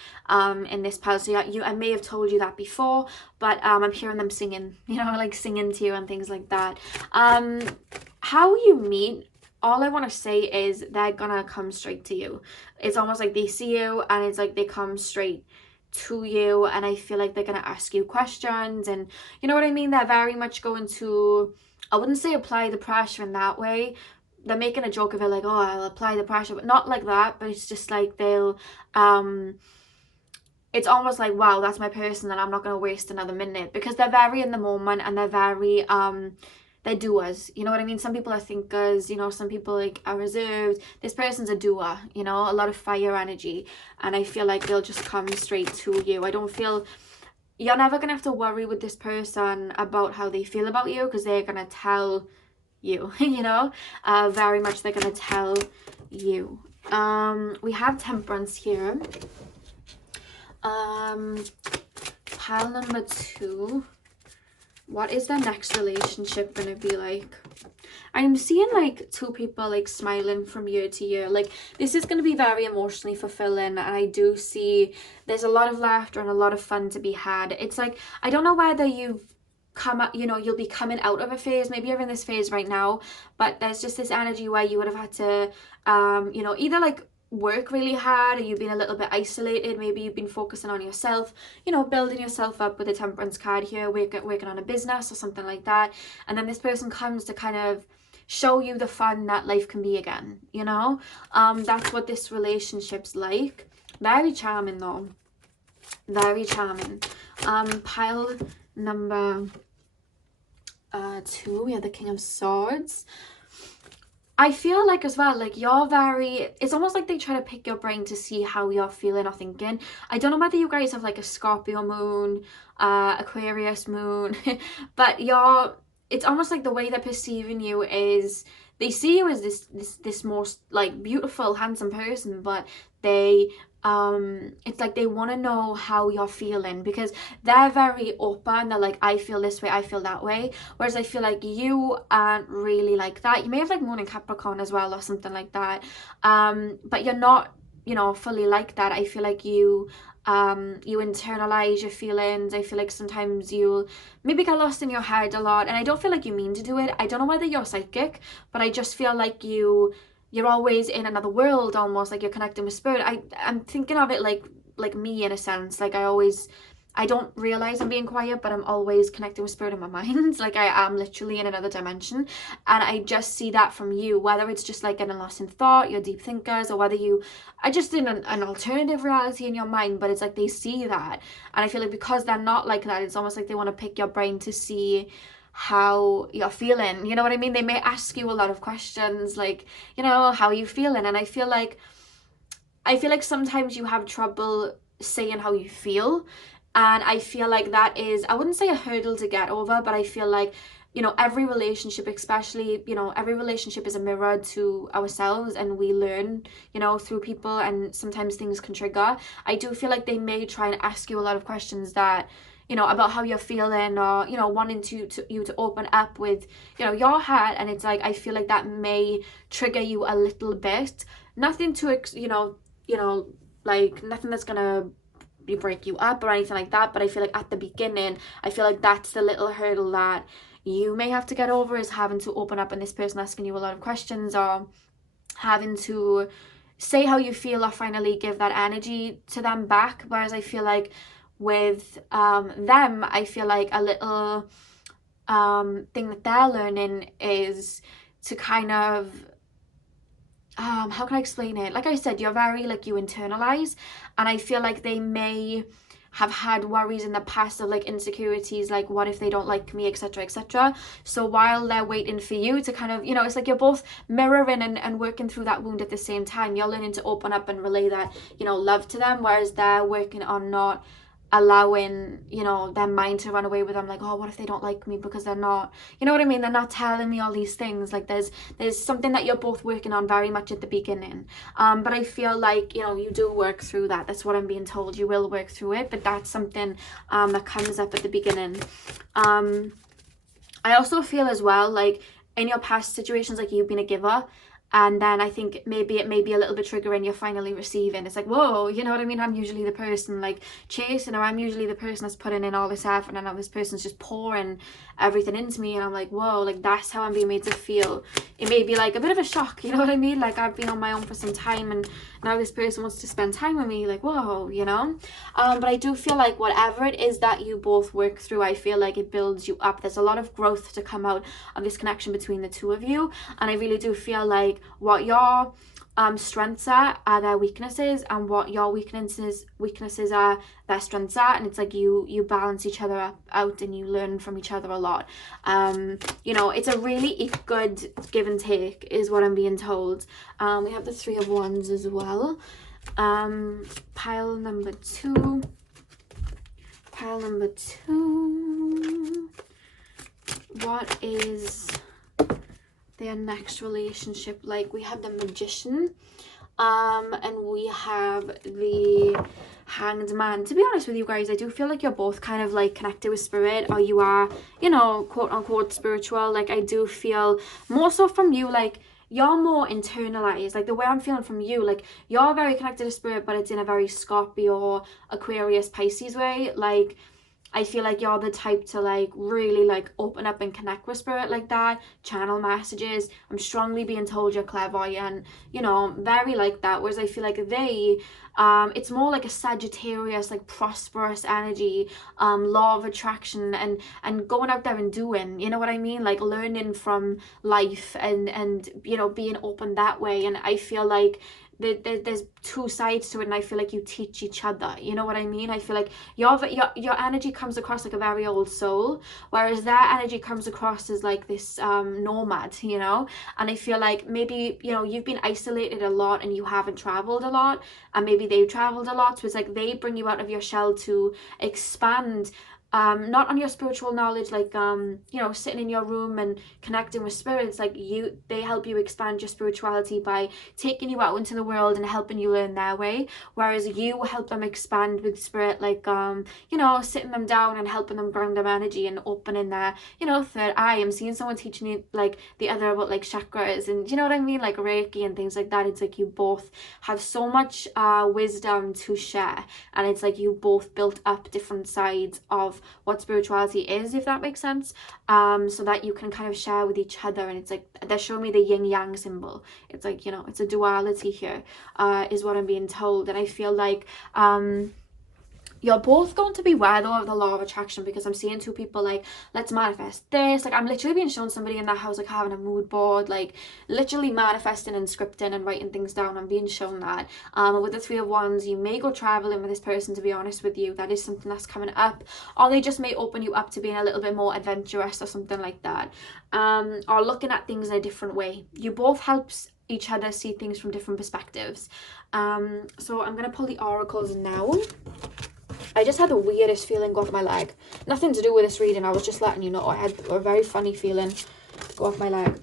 in this pile. So I may have told you that before, but I'm hearing them singing, you know, like singing to you and things like that. How you meet, all I want to say is they're gonna come straight to you. It's almost like they see you, and it's like they come straight to you, and I feel like they're going to ask you questions, and you know what I mean? They're very much going to, I wouldn't say apply the pressure in that way. They're making a joke of it, like, oh, I'll apply the pressure, but not like that. But it's just like they'll it's almost like, wow, that's my person, and I'm not going to waste another minute, because they're very in the moment, and they're very they're doers, you know what I mean? Some people are thinkers, you know, some people like are reserved. This person's a doer, you know, a lot of fire energy, and I feel like they'll just come straight to you. I don't feel you're never gonna have to worry with this person about how they feel about you, because they're gonna tell you, you know, very much they're gonna tell you. We have Temperance here. Pile number 2. What is their next relationship gonna be like? I'm seeing like 2 people like smiling from year to year. Like, this is going to be very emotionally fulfilling, and I do see there's a lot of laughter and a lot of fun to be had. It's like, I don't know whether you've come up, you know, you'll be coming out of a phase, maybe you're in this phase right now, but there's just this energy where you would have had to you know, either like work really hard, or you've been a little bit isolated, maybe you've been focusing on yourself, you know, building yourself up with a Temperance card here, working on a business or something like that, and then this person comes to kind of show you the fun that life can be again, you know. That's what this relationship's like. Very charming though, very charming. Pile number 2, we have the King of Swords. I feel like as well, like, you're very, it's almost like they try to pick your brain to see how you're feeling or thinking. I don't know whether you guys have like a Scorpio moon, Aquarius moon, but it's almost like the way they're perceiving you is they see you as this most like beautiful, handsome person, but they it's like they want to know how you're feeling, because they're very open. They're like, I feel this way, I feel that way, whereas I feel like you aren't really like that. You may have like moon in Capricorn as well or something like that, but you're not, you know, fully like that. I feel like you internalize your feelings. I feel like sometimes you'll maybe get lost in your head a lot, and I don't feel like you mean to do it. I don't know whether you're psychic, but I just feel like you're always in another world, almost like you're connecting with spirit. I'm thinking of it like me, in a sense. Like, I don't realize I'm being quiet, but I'm always connecting with spirit in my mind. Like, I am literally in another dimension, and I just see that from you, whether it's just like getting lost in thought, you're deep thinkers, or whether you are just in an alternative reality in your mind. But it's like they see that, and I feel like because they're not like that, it's almost like they want to pick your brain to see how you're feeling, you know what I mean? They may ask you a lot of questions, like, you know, how are you feeling? And I feel like sometimes you have trouble saying how you feel, and I feel like that is, I wouldn't say a hurdle to get over, but I feel like, you know, every relationship, especially, you know, every relationship is a mirror to ourselves, and we learn, you know, through people, and sometimes things can trigger. I do feel like they may try and ask you a lot of questions that, you know, about how you're feeling, or, you know, wanting you to open up with, you know, your heart. And it's like, I feel like that may trigger you a little bit. Nothing to, you know, like, nothing that's gonna break you up or anything like that. But I feel like at the beginning, I feel like that's the little hurdle that you may have to get over, is having to open up and this person asking you a lot of questions, or having to say how you feel, or finally give that energy to them back. Whereas I feel like with them, I feel like a little thing that they're learning is to kind of how can I explain it? Like I said, you're very, like, you internalize, and I feel like they may have had worries in the past of like insecurities, like what if they don't like me, etc, etc. So while they're waiting for you to kind of, you know, it's like you're both mirroring and working through that wound at the same time. You're learning to open up and relay that, you know, love to them, whereas they're working on not allowing, you know, their mind to run away with them, like, oh, what if they don't like me because they're not, you know what I mean, they're not telling me all these things. Like, there's something that you're both working on very much at the beginning, but I feel like, you know, you do work through that. That's what I'm being told. You will work through it, but that's something that comes up at the beginning. I also feel as well, like, in your past situations, like, you've been a giver, and then I think maybe it may be a little bit triggering, you're finally receiving. It's like, whoa, you know what I mean? I'm usually the person like chasing, or I'm usually the person that's putting in all this effort, and now this person's just pouring everything into me, and I'm like, whoa, like, that's how I'm being made to feel. It may be like a bit of a shock, you know what I mean? Like, I've been on my own for some time, and now this person wants to spend time with me, like, whoa, you know? But I do feel like whatever it is that you both work through, I feel like it builds you up. There's a lot of growth to come out of this connection between the two of you, and I really do feel like what your strengths are their weaknesses, and what your weaknesses are their strengths are, and it's like you balance each other out, and you learn from each other a lot. You know, it's a really good give and take, is what I'm being told. We have the 3 of Wands as well. Pile number 2, Pile number 2. What is their next relationship like? We have the Magician, and we have the Hanged Man. To be honest with you guys, I do feel like you're both kind of like connected with spirit, or you are, you know, quote unquote spiritual. Like, I do feel more so from you, like you're more internalized. Like, the way I'm feeling from you, like you're very connected to spirit, but it's in a very Scorpio, Aquarius, Pisces way. Like, I feel like you're the type to like really like open up and connect with spirit like that, channel messages. I'm strongly being told you're clairvoyant, you know, very like that. Whereas I feel like they, it's more like a Sagittarius, like prosperous energy, law of attraction, and going out there and doing, you know what I mean? Like learning from life and you know, being open that way. And I feel like there's two sides to it, and I feel like you teach each other, you know what I mean? I feel like your energy comes across like a very old soul, whereas their energy comes across as like this nomad, you know. And I feel like maybe, you know, you've been isolated a lot and you haven't traveled a lot, and maybe they've traveled a lot, so it's like they bring you out of your shell to expand, not on your spiritual knowledge, like you know, sitting in your room and connecting with spirits. Like they help you expand your spirituality by taking you out into the world and helping you learn their way, whereas you help them expand with spirit, like you know, sitting them down and helping them ground their energy and opening their, you know, third eye. I'm seeing someone teaching you like the other about like chakras, and you know what I mean, like Reiki and things like that. It's like you both have so much wisdom to share, and it's like you both built up different sides of what spirituality is, if that makes sense, so that you can kind of share with each other. And it's like they're showing me the yin yang symbol. It's like, you know, it's a duality here, is what I'm being told. And I feel like you're both going to beware though of the law of attraction, because I'm seeing two people like, let's manifest this. Like, I'm literally being shown somebody in that house like having a mood board, like literally manifesting and scripting and writing things down. I'm being shown that. With the Three of Wands, you may go traveling with this person, to be honest with you. That is something that's coming up, or they just may open you up to being a little bit more adventurous or something like that, or looking at things in a different way. You both helps each other see things from different perspectives. So I'm gonna pull the oracles now. I just had the weirdest feeling go off my leg. Nothing to do with this reading, I was just letting you know. I had a very funny feeling go off my leg.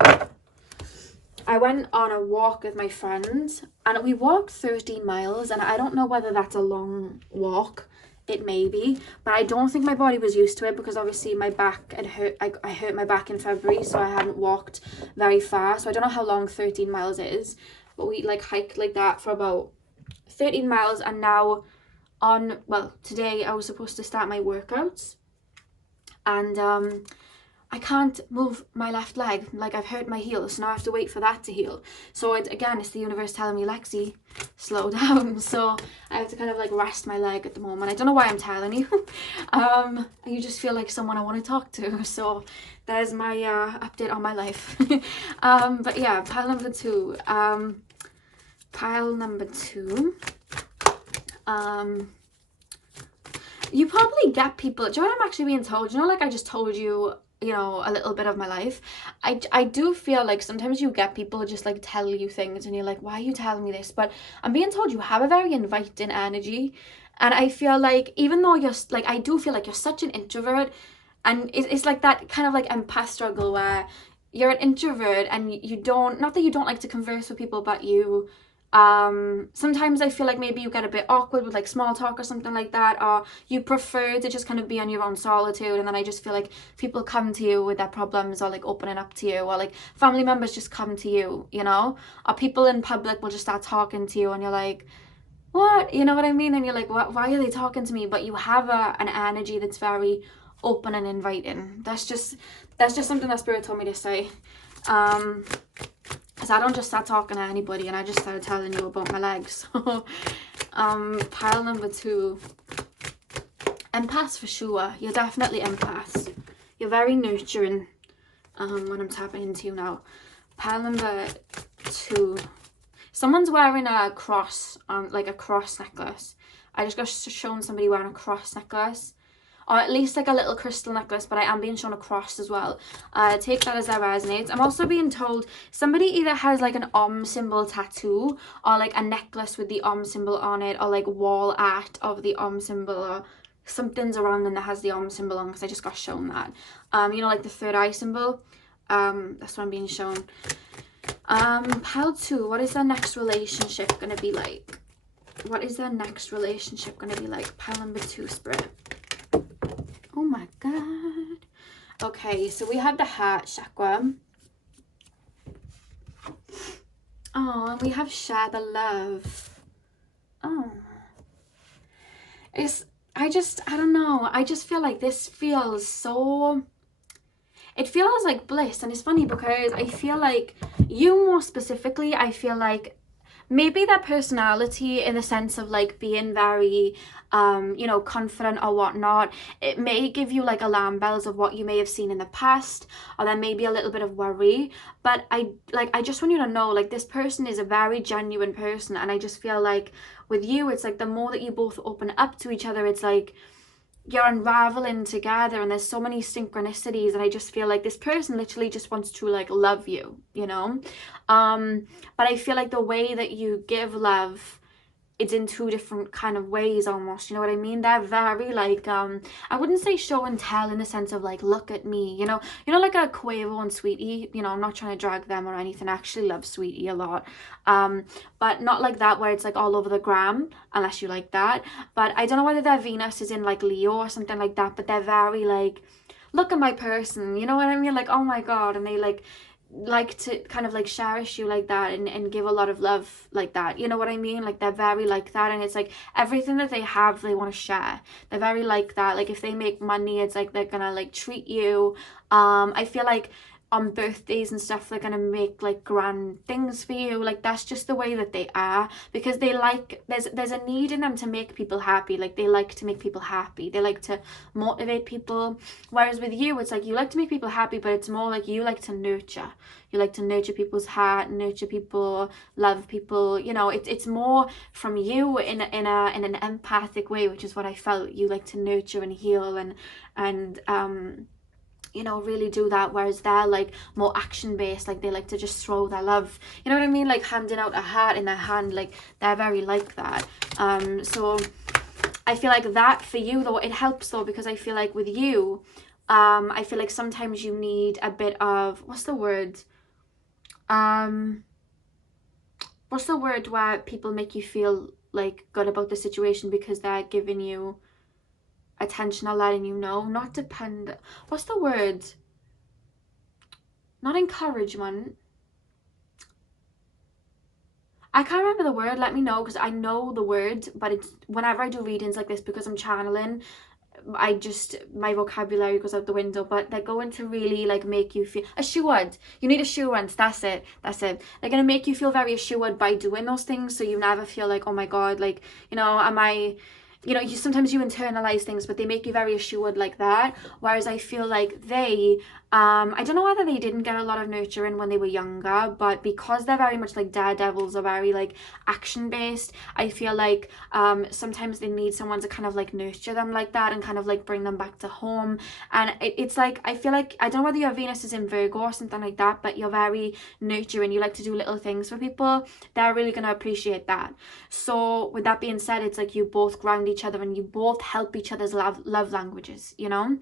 I went on a walk with my friends, and we walked 13 miles, and I don't know whether that's a long walk. It may be, but I don't think my body was used to it, because obviously my back had hurt. I hurt my back in February, so I hadn't walked very far. So I don't know how long 13 miles is, but we like hiked like that for about 13 miles, and now today I was supposed to start my workouts, and I can't move my left leg. Like, I've hurt my heel, so now I have to wait for that to heal. So it's the universe telling me, Lexi, slow down. So I have to kind of like rest my leg at the moment. I don't know why I'm telling you. You just feel like someone I want to talk to. So there's my update on my life. But yeah, pile number 2. You probably get people, do you know what I'm actually being told? You know, like I just told you, you know, a little bit of my life. I do feel like sometimes you get people just like tell you things, and you're like, why are you telling me this? But I'm being told you have a very inviting energy, and I feel like, even though you're like, I do feel like you're such an introvert, and it's like that kind of like empath struggle where you're an introvert and you don't, not that you don't like to converse with people, but you sometimes I feel like maybe you get a bit awkward with like small talk or something like that, or you prefer to just kind of be on your own solitude. And then I just feel like people come to you with their problems, or like opening up to you, or like family members just come to you, you know, or people in public will just start talking to you, and you're like, what, you know what I mean? And you're like, what, why are they talking to me? But you have an energy that's very open and inviting. That's just something that Spirit told me to say. Because I don't just start talking to anybody, and I just started telling you about my legs. So pile number 2, empaths for sure. You're definitely empaths. You're very nurturing, when I'm tapping into you now. Pile number 2, someone's wearing a cross, like a cross necklace. I just got shown somebody wearing a cross necklace, or at least like a little crystal necklace, but I am being shown a cross as well. Take that as that resonates. I'm also being told somebody either has like an symbol tattoo, or like a necklace with the symbol on it, or like wall art of the symbol, or something's around them that has the arm symbol on, because I just got shown that. You know, like the third eye symbol. That's what I'm being shown. Pile 2, what is their next relationship gonna be like? What is their next relationship gonna be like? Pile number 2, Spirit. Oh my god. Okay, so we have the heart chakra. Oh, and we have share the love. Oh. I don't know. I just feel like this feels so... It feels like bliss, and it's funny because I feel like you more specifically, I feel like maybe their personality in the sense of like being very you know, confident or whatnot, it may give you like alarm bells of what you may have seen in the past, or then maybe a little bit of worry. But I just want you to know, like, this person is a very genuine person, and I just feel like with you, it's like the more that you both open up to each other, it's like you're unraveling together, and there's so many synchronicities, and I just feel like this person literally just wants to like love you, you know. But I feel like the way that you give love, it's in two different kind of ways almost, you know what I mean? They're very like I wouldn't say show and tell in the sense of like, look at me, you know, like a Quavo and Sweetie, you know. I'm not trying to drag them or anything, I actually love Sweetie a lot, but not like that where it's like all over the gram, unless you like that. But I don't know whether their Venus is in like Leo or something like that, but they're very like, look at my person, you know what I mean? Like, oh my god. And they like to kind of like cherish you like that, and give a lot of love like that, you know what I mean? Like, they're very like that, and it's like everything that they have they want to share. They're very like that. Like, if they make money, it's like they're gonna like treat you. I feel like on birthdays and stuff, they're gonna make like grand things for you. Like, that's just the way that they are, because they like, there's a need in them to make people happy. Like, they like to make people happy, they like to motivate people. Whereas with you, it's like you like to make people happy, but it's more like you like to nurture. You like to nurture people's heart, nurture people, love people, you know. It's more from you in an empathic way, which is what I felt. You like to nurture and heal and you know, really do that. Whereas they're like more action based, like they like to just throw their love, you know what I mean? Like handing out a heart in their hand, like they're very like that. So I feel like that for you though, it helps though, because I feel like with you, I feel like sometimes you need a bit of, what's the word where people make you feel like good about the situation because they're giving you attention or letting you know, not depend, what's the word, not encouragement, I can't remember the word, let me know, because I know the word, but it's whenever I do readings like this, because I'm channeling, my vocabulary goes out the window. But they're going to really like make you feel assured. You need assurance. That's it. They're gonna make you feel very assured by doing those things, so you never feel like, oh my god, like, you know, am I, you know, sometimes you internalize things, but they make you very assured like that. Whereas I feel like they, I don't know whether they didn't get a lot of nurturing when they were younger, but because they're very much like daredevils, are very like action based, I feel like sometimes they need someone to kind of like nurture them like that, and kind of like bring them back to home. And it's like, I feel like, I don't know whether your Venus is in Virgo or something like that, but you're very nurturing, you like to do little things for people. They're really going to appreciate that. So with that being said, it's like you both ground each other, and you both help each other's love languages, you know.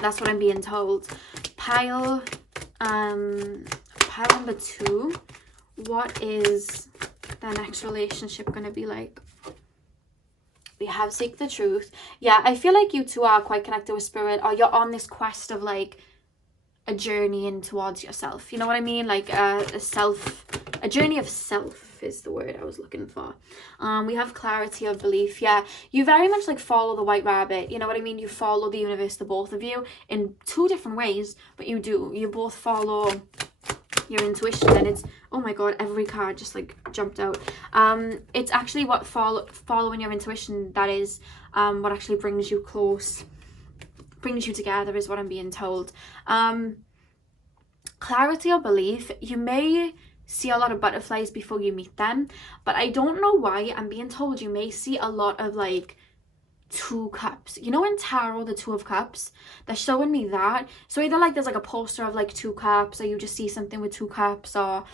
That's what I'm being told. Pile number 2, what is their next relationship going to be like? We have seek the truth. Yeah, I feel like you two are quite connected with spirit, or you're on this quest of like a journey in towards yourself, you know what I mean? Like a journey of self is the word I was looking for. We have clarity of belief. Yeah, you very much like follow the white rabbit, you know what I mean? You follow the universe, the both of you, in two different ways, but you both follow your intuition. And it's, oh my god, every card just like jumped out. It's actually what following your intuition, that is what actually brings you close, brings you together, is what I'm being told. Clarity or belief, you may see a lot of butterflies before you meet them, but I don't know why I'm being told you may see a lot of like 2 cups, you know, in tarot, the 2 of cups, they're showing me that. So either like there's like a poster of like 2 cups, or you just see something with 2 cups, or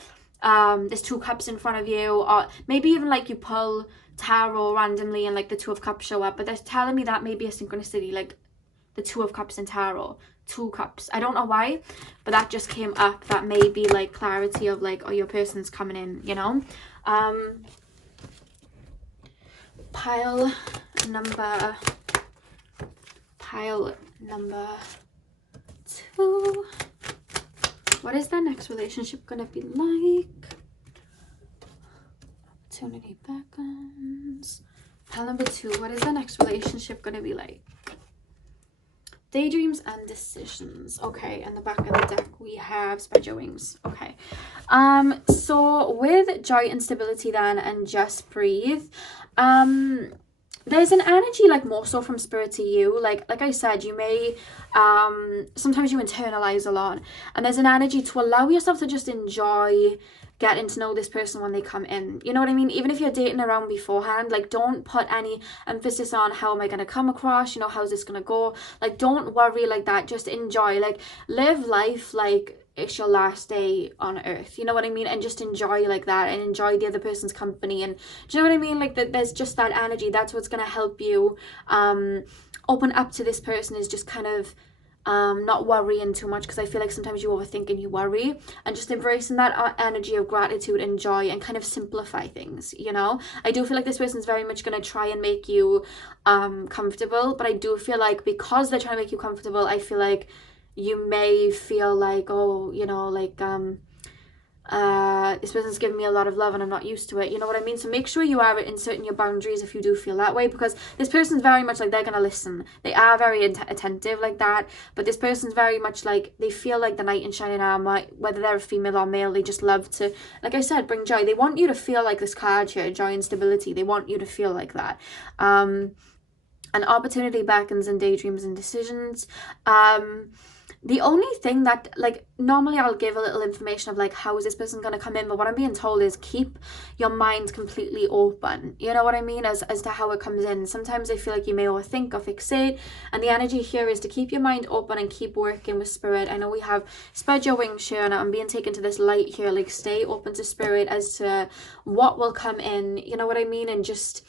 there's 2 cups in front of you, or maybe even like you pull tarot randomly and like the Two of Cups show up, but they're telling me that may be a synchronicity, like the Two of Cups in tarot, 2 cups. I don't know why, but that just came up. That may be like clarity of like, oh, your person's coming in, you know. Pile number 2. What is that next relationship gonna be like? Opportunity beckons. Pile number 2. What is the next relationship gonna be like? Daydreams and decisions. Okay, and the back of the deck we have spread your wings. Okay. So with joy and stability then, and just breathe, there's an energy like more so from spirit to you. Like I said, you may sometimes you internalize a lot, and there's an energy to allow yourself to just enjoy getting to know this person when they come in. You know what I mean? Even if you're dating around beforehand, like don't put any emphasis on how am I going to come across, you know, how's this going to go. Like don't worry like that. Just enjoy, like live life like it's your last day on earth, you know what I mean? And just enjoy like that, and enjoy the other person's company. And do you know what I mean? Like that, there's just that energy. That's what's going to help you open up to this person, is just kind of not worrying too much, because I feel like sometimes you overthink and you worry, and just embracing that energy of gratitude and joy, and kind of simplify things, you know. I do feel like this person's very much going to try and make you comfortable, but I do feel like because they're trying to make you comfortable, I feel like you may feel like, oh, you know, like this person's giving me a lot of love and I'm not used to it, you know what I mean? So make sure you are inserting your boundaries if you do feel that way, because this person's very much like, they're gonna listen. They are very attentive like that, but this person's very much like, they feel like the knight in shining armor, whether they're a female or male. They just love to, like I said, bring joy. They want you to feel like this card here, joy and stability. They want you to feel like that. An opportunity beckons in daydreams and decisions. The only thing that, like, normally I'll give a little information of like, how is this person going to come in, but what I'm being told is keep your mind completely open, you know what I mean, as to how it comes in. Sometimes I feel like you may overthink or fixate, and the energy here is to keep your mind open and keep working with spirit. I know we have spread your wings here, and I'm being taken to this light here, like stay open to spirit as to what will come in, you know what I mean, and just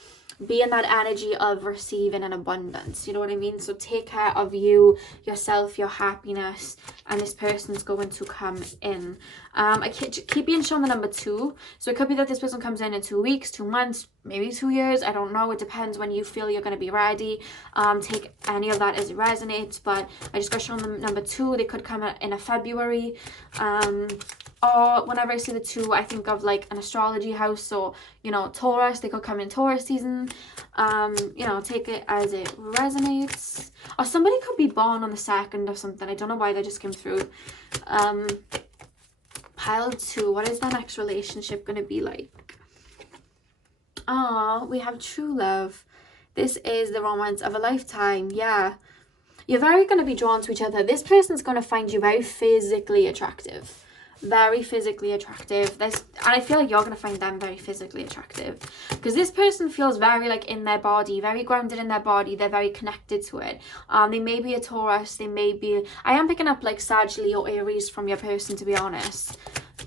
be in that energy of receiving and abundance, you know what I mean? So take care of you, yourself, your happiness, and this person's going to come in. I keep being shown the number 2, so it could be that this person comes in 2 weeks, 2 months, maybe 2 years. I don't know. It depends when you feel you're going to be ready. Take any of that as it resonates, but I just got shown the number 2. They could come in a February, or whenever I see the 2, I think of like an astrology house. So, you know, Taurus, they could come in Taurus season. You know, take it as it resonates. Or somebody could be born on the 2nd or something. I don't know why they just came through. Pile 2, what is that next relationship going to be like? Oh, we have true love. This is the romance of a lifetime. Yeah. You're very going to be drawn to each other. This person's going to find you very physically attractive. Very physically attractive. And I feel like you're going to find them very physically attractive, because this person feels very like in their body, very grounded in their body. They're very connected to it. They may be a Taurus, they may be, I am picking up like Sag, Leo, Aries from your person, to be honest.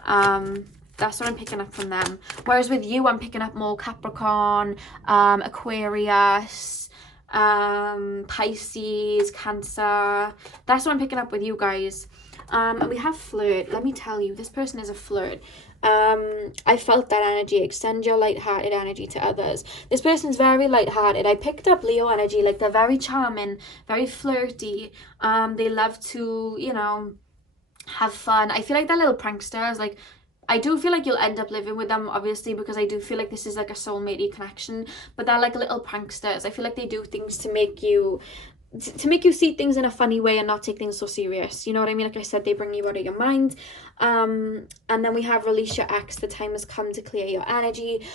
That's what I'm picking up from them. Whereas with you, I'm picking up more Capricorn, Aquarius, Pisces, Cancer. That's what I'm picking up with you guys. And we have flirt. Let me tell you, this person is a flirt. I felt that energy. Extend your light-hearted energy to others. This person's very light-hearted. I picked up Leo energy. Like, they're very charming, very flirty. They love to, you know, have fun. I feel like they're little pranksters. Like, I do feel like you'll end up living with them, obviously, because I do feel like this is like a soulmate connection. But they're like little pranksters. I feel like they do things to make you see things in a funny way and not take things so serious, you know what I mean? Like I said, they bring you out of your mind. And then we have release your ex. The time has come to clear your energy.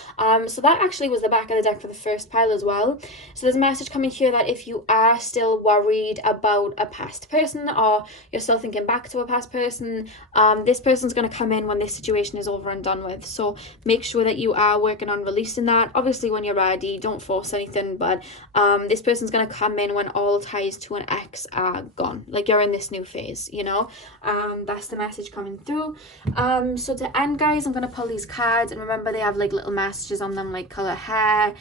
So that actually was the back of the deck for the first pile as well. So there's a message coming here that if you are still worried about a past person, or you're still thinking back to a past person, this person's going to come in when this situation is over and done with. So make sure that you are working on releasing that. Obviously when you're ready, don't force anything, but this person's going to come in when all ties to an ex are gone. Like, you're in this new phase, you know. That's the message coming through. So to end, guys, I'm going to pull these cards, and remember they have like little messages on them, like color hair,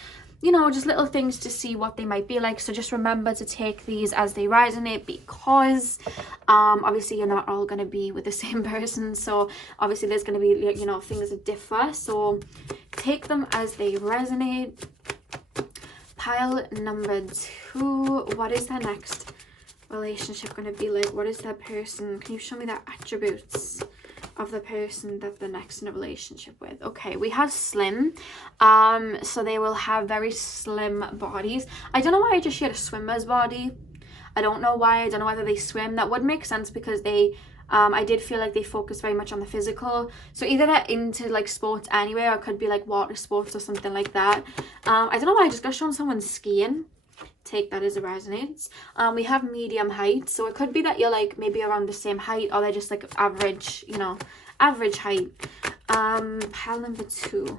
you know, just little things to see what they might be like. So just remember to take these as they resonate, because obviously you're not all going to be with the same person, so obviously there's going to be, you know, things that differ, so take them as they resonate. Pile number 2, what is their next relationship going to be like? What is that person? Can you show me the attributes of the person that they're next in a relationship with? Okay, we have slim. So they will have very slim bodies. I don't know why I just shared a swimmer's body. I don't know why. I don't know whether they swim. That would make sense because they I did feel like they focus very much on the physical, so either they're into like sports anyway, or it could be like water sports or something like that. I don't know why I just got shown someone skiing. Take that as it resonates. We have medium height, so it could be that you're like maybe around the same height, or they're just like average, you know, average height. Pile number 2,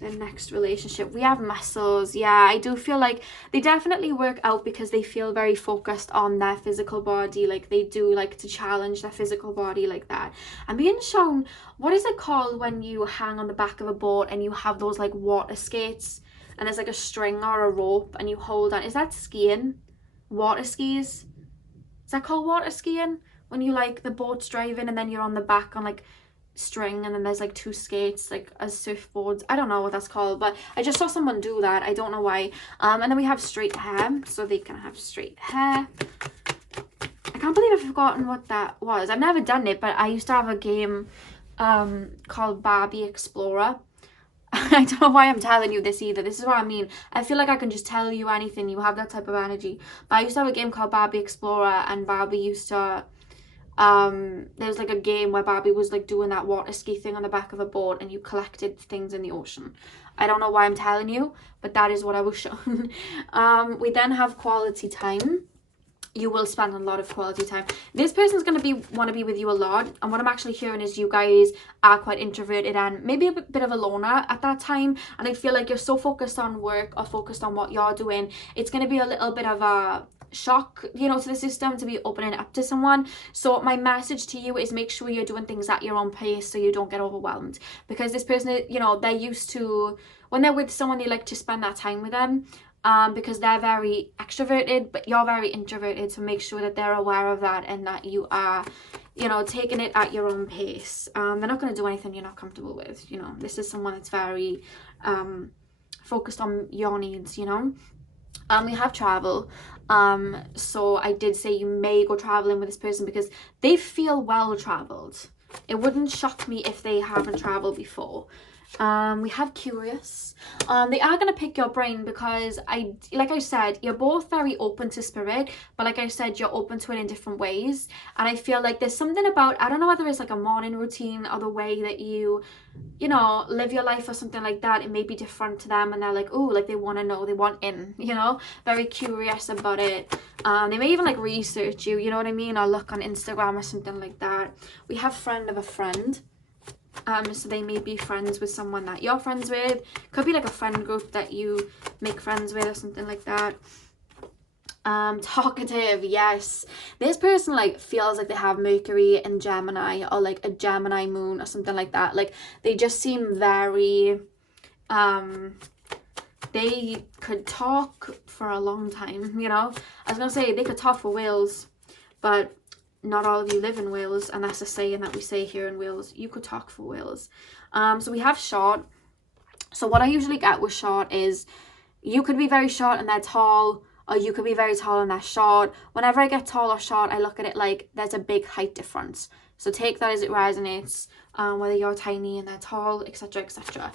the next relationship, we have muscles. Yeah, I do feel like they definitely work out because they feel very focused on their physical body. Like, they do like to challenge their physical body like that. I'm being shown, what is it called when you hang on the back of a boat and you have those like water skates, and there's like a string or a rope and you hold on? Is that skiing? Water skis? Is that called water skiing? When you like, the boat's driving and then you're on the back on like string, and then there's like 2 skates like as surfboards. I don't know what that's called, but I just saw someone do that. I don't know why. And then we have straight hair, so they can have straight hair. I can't believe I've forgotten what that was. I've never done it, but I used to have a game called Barbie Explorer. I don't know why I'm telling you this either. This is what I mean. I feel like I can just tell you anything. You have that type of energy. But I used to have a game called Barbie Explorer, and Barbie used to there was like a game where Barbie was like doing that water ski thing on the back of a boat, and you collected things in the ocean. I don't know why I'm telling you, but that is what I was shown. We then have quality time. You will spend a lot of quality time. This person's going to want to be with you a lot, and what I'm actually hearing is you guys are quite introverted and maybe a bit of a loner at that time, and I feel like you're so focused on work or focused on what you're doing, it's going to be a little bit of a shock, you know, to the system to be opening up to someone. So my message to you is make sure you're doing things at your own pace so you don't get overwhelmed, because this person, you know, they're used to, when they're with someone, they like to spend that time with them, because they're very extroverted, but you're very introverted, so make sure that they're aware of that and that you are, you know, taking it at your own pace. They're not going to do anything you're not comfortable with, you know. This is someone that's very focused on your needs, you know. We have travel. So I did say you may go traveling with this person because they feel well traveled. It wouldn't shock me if they haven't traveled before. We have curious. They are going to pick your brain because like I said, you're both very open to spirit, but like I said, you're open to it in different ways. And I feel like there's something about, I don't know whether it's like a morning routine or the way that you know, live your life or something like that. It may be different to them, and they're like, oh, like they want to know, they want in, you know, very curious about it. They may even like research you, you know what I mean, or look on Instagram or something like that. We have friend of a friend. So they may be friends with someone that you're friends with. Could be like a friend group that you make friends with or something like that. Talkative, yes. This person like feels like they have Mercury in Gemini, or like a Gemini moon or something like that. Like they just seem very they could talk for a long time, you know. I was gonna say they could talk for Wales, but not all of you live in Wales, and that's a saying that we say here in Wales. You could talk for Wales. So we have short. So what I usually get with short is you could be very short and they're tall, or you could be very tall and they're short. Whenever I get tall or short, I look at it like there's a big height difference. So take that as it resonates, whether you're tiny and they're tall, etc, etc.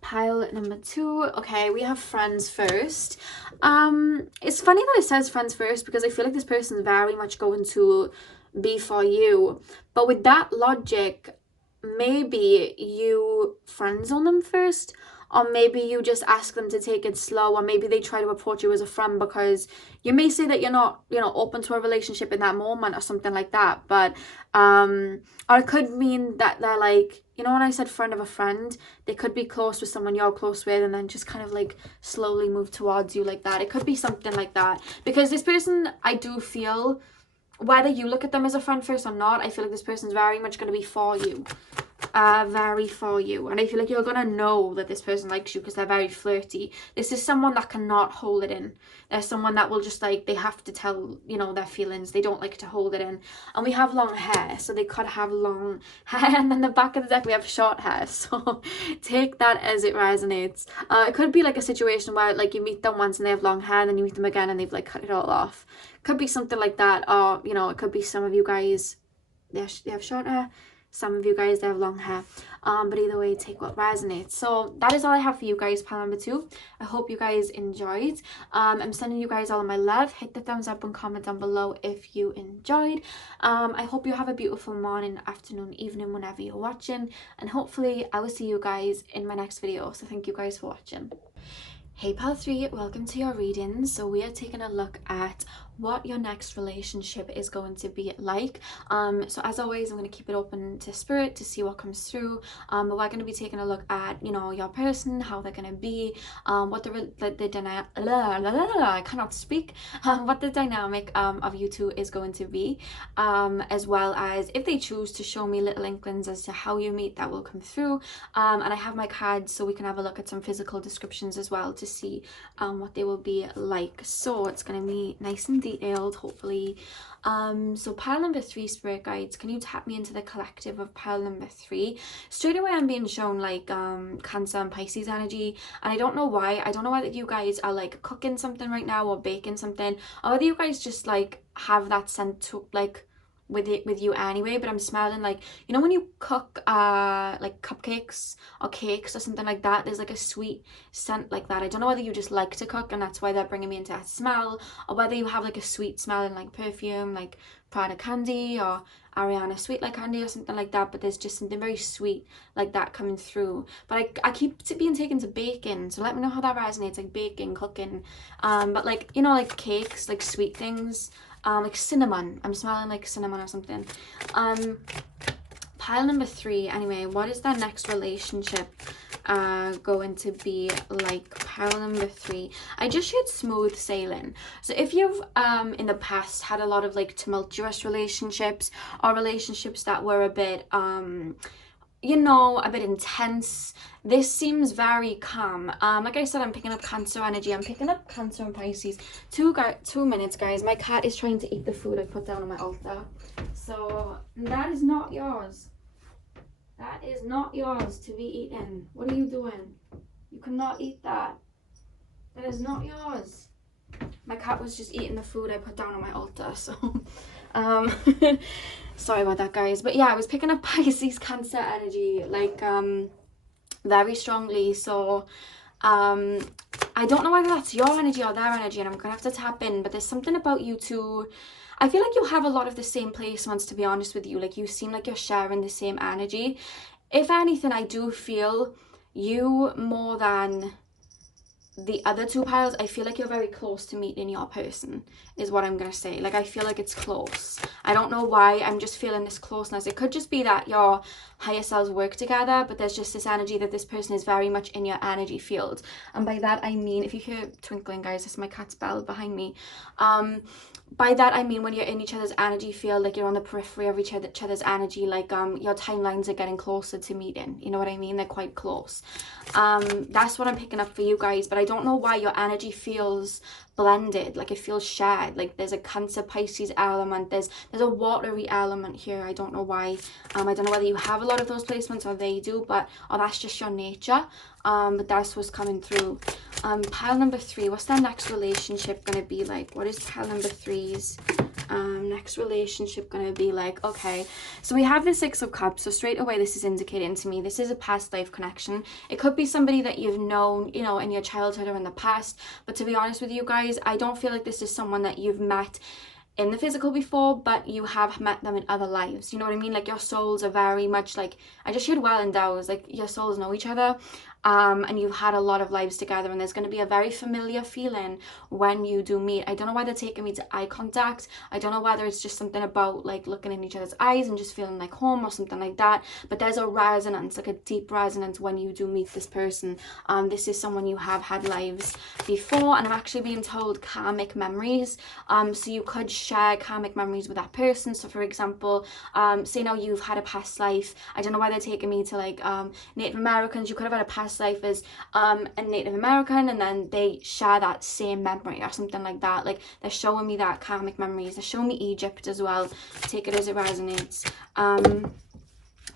Pile number 2. Okay, we have friends first. It's funny that it says friends first because I feel like this person is very much going to be for you, but with that logic, maybe you friend zone them first, or maybe you just ask them to take it slow, or maybe they try to approach you as a friend because you may say that you're not, you know, open to a relationship in that moment or something like that. But or it could mean that they're like, you know, when I said friend of a friend, they could be close with someone you're close with and then just kind of like slowly move towards you like that. It could be something like that, because this person, I do feel, whether you look at them as a friend first or not, I feel like this person's very much going to be for you. Very for you, and I feel like you're gonna know that this person likes you because they're very flirty. This is someone that cannot hold it in. They're someone that will just, like, they have to tell, you know, their feelings. They don't like to hold it in. And we have long hair, so they could have long hair, and then the back of the deck we have short hair, so take that as it resonates. It could be like a situation where, like, you meet them once and they have long hair, and then you meet them again and they've like cut it all off. Could be something like that. Or, you know, it could be some of you guys, they have short hair, some of you guys, they have long hair. But either way, take what resonates. So that is all I have for you guys, pile number 2. I hope you guys enjoyed. I'm sending you guys all of my love. Hit the thumbs up and comment down below if you enjoyed. I hope you have a beautiful morning, afternoon, evening, whenever you're watching, and hopefully I will see you guys in my next video. So thank you guys for watching. Hey pile 3, welcome to your readings. So we are taking a look at what your next relationship is going to be like. So as always, I'm going to keep it open to spirit to see what comes through. But we're going to be taking a look at, you know, your person, how they're going to be, what the dynamic, I cannot speak, what the dynamic of you two is going to be, as well as if they choose to show me little inklings as to how you meet, that will come through. And I have my cards so we can have a look at some physical descriptions as well to see what they will be like. So it's going to be nice and detailed, hopefully. So pile number 3, spirit guides, can you tap me into the collective of pile number 3? Straight away I'm being shown like Cancer and Pisces energy, and I don't know why. I don't know whether you guys are like cooking something right now or baking something, or whether you guys just like have that scent to like with you anyway. But I'm smelling like, you know, when you cook like cupcakes or cakes or something like that, there's like a sweet scent like that. I don't know whether you just like to cook and that's why they're bringing me into that smell, or whether you have like a sweet smelling like perfume, like Prada candy or Ariana sweet like candy or something like that. But there's just something very sweet like that coming through. But I keep being taken to baking, so let me know how that resonates, like baking, cooking, but like, you know, like cakes, like sweet things, like cinnamon. I'm smelling like cinnamon or something. Pile number 3, anyway, what is that next relationship going to be like? Pile number 3, I just shared smooth sailing. So if you've in the past had a lot of like tumultuous relationships, or relationships that were a bit you know, a bit intense, this seems very calm. Like I said, I'm picking up Cancer energy. I'm picking up Cancer and Pisces. 2 minutes, guys. My cat is trying to eat the food I put down on my altar. So that is not yours. That is not yours to be eaten. What are you doing? You cannot eat that. That is not yours. My cat was just eating the food I put down on my altar, so sorry about that, guys. But yeah, I was picking up Pisces, Cancer energy like very strongly. So I don't know whether that's your energy or their energy, and I'm gonna have to tap in. But there's something about you two. I feel like you have a lot of the same placements, to be honest with you. Like, you seem like you're sharing the same energy. If anything, I do feel you more than the other 2 piles. I feel like you're very close to meeting your person, is what I'm gonna say. Like, I feel like it's close. I don't know why, I'm just feeling this closeness. It could just be that your higher selves work together, but there's just this energy that this person is very much in your energy field. And by that I mean, if you hear twinkling, guys, this is my cat's bell behind me. By that I mean when you're in each other's energy field, like you're on the periphery of each other's energy, like your timelines are getting closer to meeting, you know what I mean? They're quite close. That's what I'm picking up for you guys. But I don't know why your energy feels blended, like it feels shared. Like there's a Cancer Pisces element, there's a watery element here. I don't know why. I don't know whether you have a lot of those placements or they do, but or that's just your nature. But that's what's coming through. Pile number 3, what's their next relationship gonna be like? What is pile number 3's next relationship gonna be like? Okay, so we have the 6 of Cups. So straight away this is indicating to me this is a past life connection. It could be somebody that you've known, you know, in your childhood or in the past. But to be honest with you guys, I don't feel like this is someone that you've met in the physical before, but you have met them in other lives. You know what I mean? Like your souls are very much like, I just heard well endowed, like your souls know each other. and you've had a lot of lives together, and there's going to be a very familiar feeling when you do meet. I don't know why they're taking me to eye contact. I don't know whether it's just something about like looking in each other's eyes and just feeling like home or something like that, but there's a resonance, like a deep resonance when you do meet this person. This is someone you have had lives before, and I'm actually being told karmic memories. So you could share karmic memories with that person. So for example, say now you've had a past life. I don't know why they're taking me to like Native Americans. You could have had a past life as a Native American, and then they share that same memory or something like that. Like they're showing me that karmic memories. They're showing me Egypt as well. Take it as it resonates.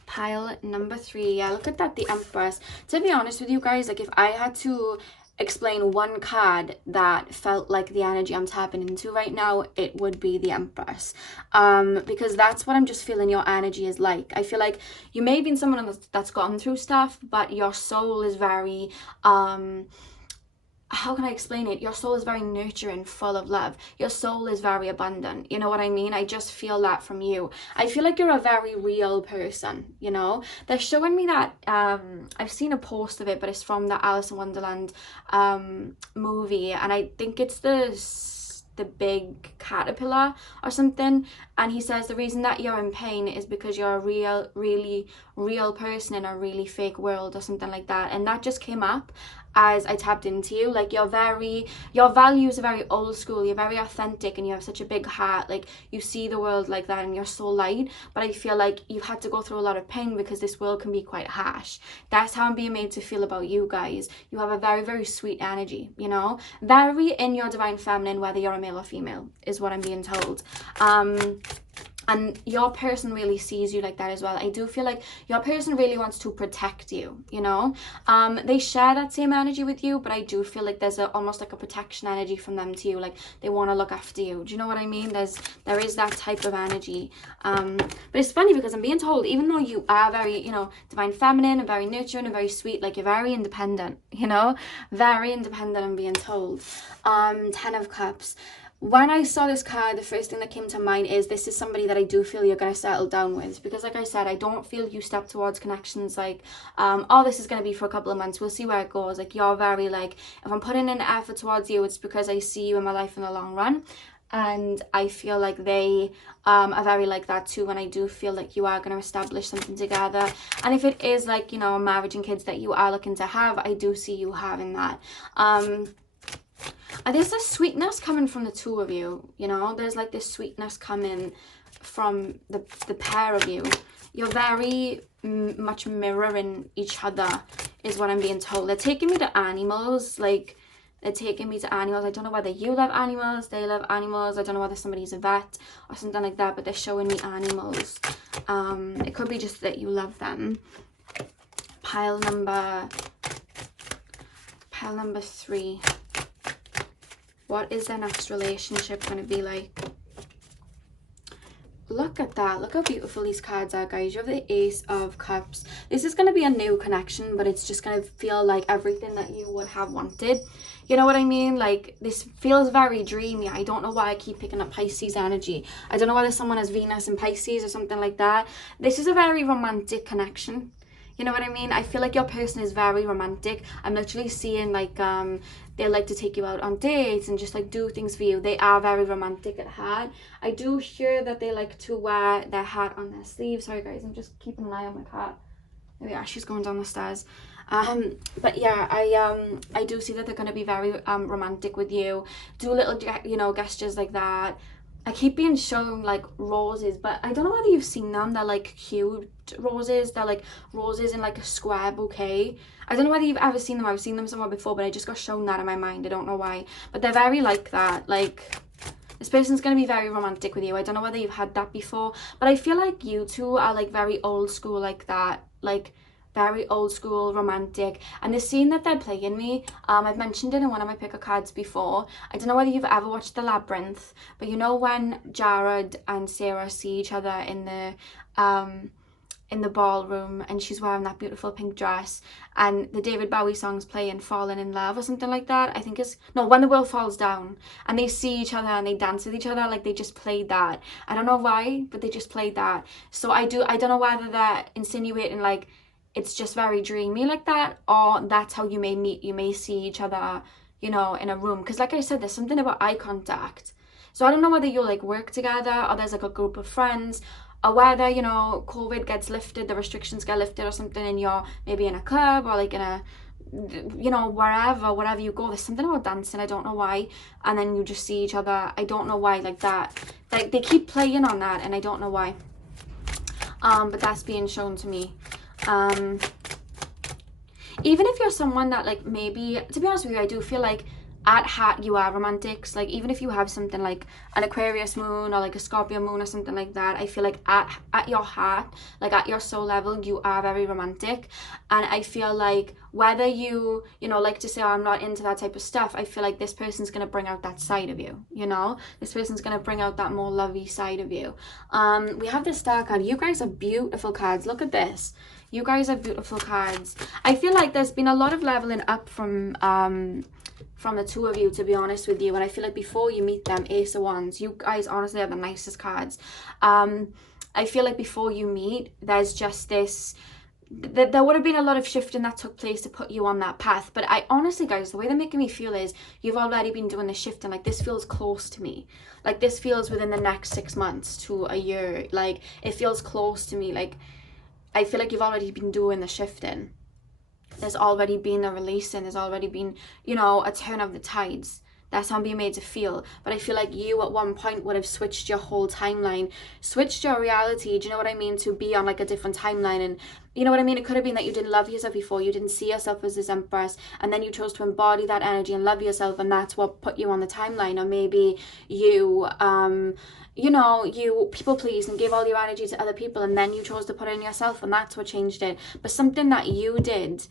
Pile number 3. Yeah, look at that, the Empress. To be honest with you guys, like if I had to explain one card that felt like the energy I'm tapping into right now, it would be the Empress, because that's what I'm just feeling your energy is like. I feel like you may have been someone that's gone through stuff, but your soul is very how can I explain it? Your soul is very nurturing, full of love. Your soul is very abundant. You know what I mean? I just feel that from you. I feel like you're a very real person, you know? They're showing me that, I've seen a post of it, but it's from the Alice in Wonderland movie, and I think it's the big caterpillar or something, and he says the reason that you're in pain is because you're a really real person in a really fake world or something like that. And that just came up as I tapped into you. Like your values are very old school, you're very authentic, and you have such a big heart. Like you see the world like that, and you're so light. But I feel like you've had to go through a lot of pain because this world can be quite harsh. That's how I'm being made to feel about you guys. You have a very sweet energy, you know, very in your divine feminine, whether you're a male or female, is what I'm being told. And your person really sees you like that as well. I do feel like your person really wants to protect you, you know. They share that same energy with you, but I do feel like there's almost like a protection energy from them to you. Like they want to look after you. Do you know what I mean? There is that type of energy. But it's funny because I'm being told, even though you are very, you know, divine feminine and very nurturing and very sweet, like you're very independent, you know, very independent, I'm being told. 10 of Cups. When I saw this card, the first thing that came to mind is this is somebody that I do feel you're going to settle down with, because like I said, I don't feel you step towards connections like, oh, this is going to be for a couple of months, we'll see where it goes. Like you're very like, if I'm putting in effort towards you, it's because I see you in my life in the long run. And I feel like they are very like that too, and I do feel like you are going to establish something together. And if it is like, you know, marriage and kids that you are looking to have, I do see you having that. And there's this sweetness coming from the two of you, you know, there's like this sweetness coming from the pair of you. You're very much mirroring each other, is what I'm being told. They're taking me to animals, like they're taking me to animals. I don't know whether you love animals, they love animals. I don't know whether somebody's a vet or something like that, but they're showing me animals. It could be just that you love them. Pile number 3. What is their next relationship going to be like? Look at that. Look how beautiful these cards are, guys. You have the Ace of Cups. This is going to be a new connection, but it's just going to feel like everything that you would have wanted. You know what I mean? Like, this feels very dreamy. I don't know why I keep picking up Pisces energy. I don't know whether someone has Venus in Pisces or something like that. This is a very romantic connection. You know what I mean? I feel like your person is very romantic. I'm literally seeing like they like to take you out on dates and just like do things for you. They are very romantic at heart. I do hear that they like to wear their hat on their sleeve. Sorry guys, I'm just keeping an eye on my cat. There we are, she's going down the stairs. But yeah, I do see that they're going to be very romantic with you. Do little, you know, gestures like that. I keep being shown like roses, but I don't know whether you've seen them. They're like cute roses. They're like roses in like a square bouquet. I don't know whether you've ever seen them. I've seen them somewhere before, but I just got shown that in my mind. I don't know why, but they're very like that. Like this person's going to be very romantic with you. I don't know whether you've had that before, but I feel like you two are like very old school like that. Like very old school, romantic. And the scene that they're playing me, I've mentioned it in one of my picker cards before. I don't know whether you've ever watched The Labyrinth, but you know when Jared and Sarah see each other in the ballroom, and she's wearing that beautiful pink dress, and the David Bowie song's playing, Falling in Love or something like that. I think it's, no, When the World Falls Down, and they see each other and they dance with each other. Like they just played that. I don't know why, but they just played that. So I don't know whether they're insinuating like it's just very dreamy like that, or that's how you may meet. You may see each other, you know, in a room, because like I said, there's something about eye contact. So I don't know whether you'll like work together, or there's like a group of friends, or whether, you know, COVID gets lifted, the restrictions get lifted or something, and you're maybe in a club or like in a, you know, wherever you go. There's something about dancing, I don't know why, and then you just see each other. I don't know why, like that, like they keep playing on that, and I don't know why, but that's being shown to me. Even if you're someone that, like, maybe, to be honest with you, I do feel like at heart you are romantics. Like, even if you have something like an Aquarius moon or like a Scorpio moon or something like that, I feel like at your heart, like at your soul level, you are very romantic. And I feel like whether you know, like to say, oh, I'm not into that type of stuff, I feel like this person's going to bring out that side of you, you know? This person's going to bring out that more lovey side of you. We have the Star card. You guys are beautiful cards. Look at this. You guys are beautiful cards. I feel like there's been a lot of leveling up from the two of you, to be honest with you. And I feel like before you meet them, Ace of Wands, you guys honestly are the nicest cards. I feel like before you meet, there's just this, there would have been a lot of shifting that took place to put you on that path. But I honestly, guys, the way they're making me feel is you've already been doing the shifting. Like, this feels close to me. Like, this feels within the next 6 months to a year. Like, it feels close to me. Like, I feel like you've already been doing the shifting. There's already been a releasing. There's already been, you know, a turn of the tides. That's how I'm being made to feel. But I feel like you at one point would have switched your whole timeline, switched your reality, do you know what I mean, to be on like a different timeline. And you know what I mean? It could have been that you didn't love yourself before. You didn't see yourself as this empress. And then you chose to embody that energy and love yourself. And that's what put you on the timeline. Or maybe you, you know, you people pleased and gave all your energy to other people. And then you chose to put it in yourself. And that's what changed it. But something that you did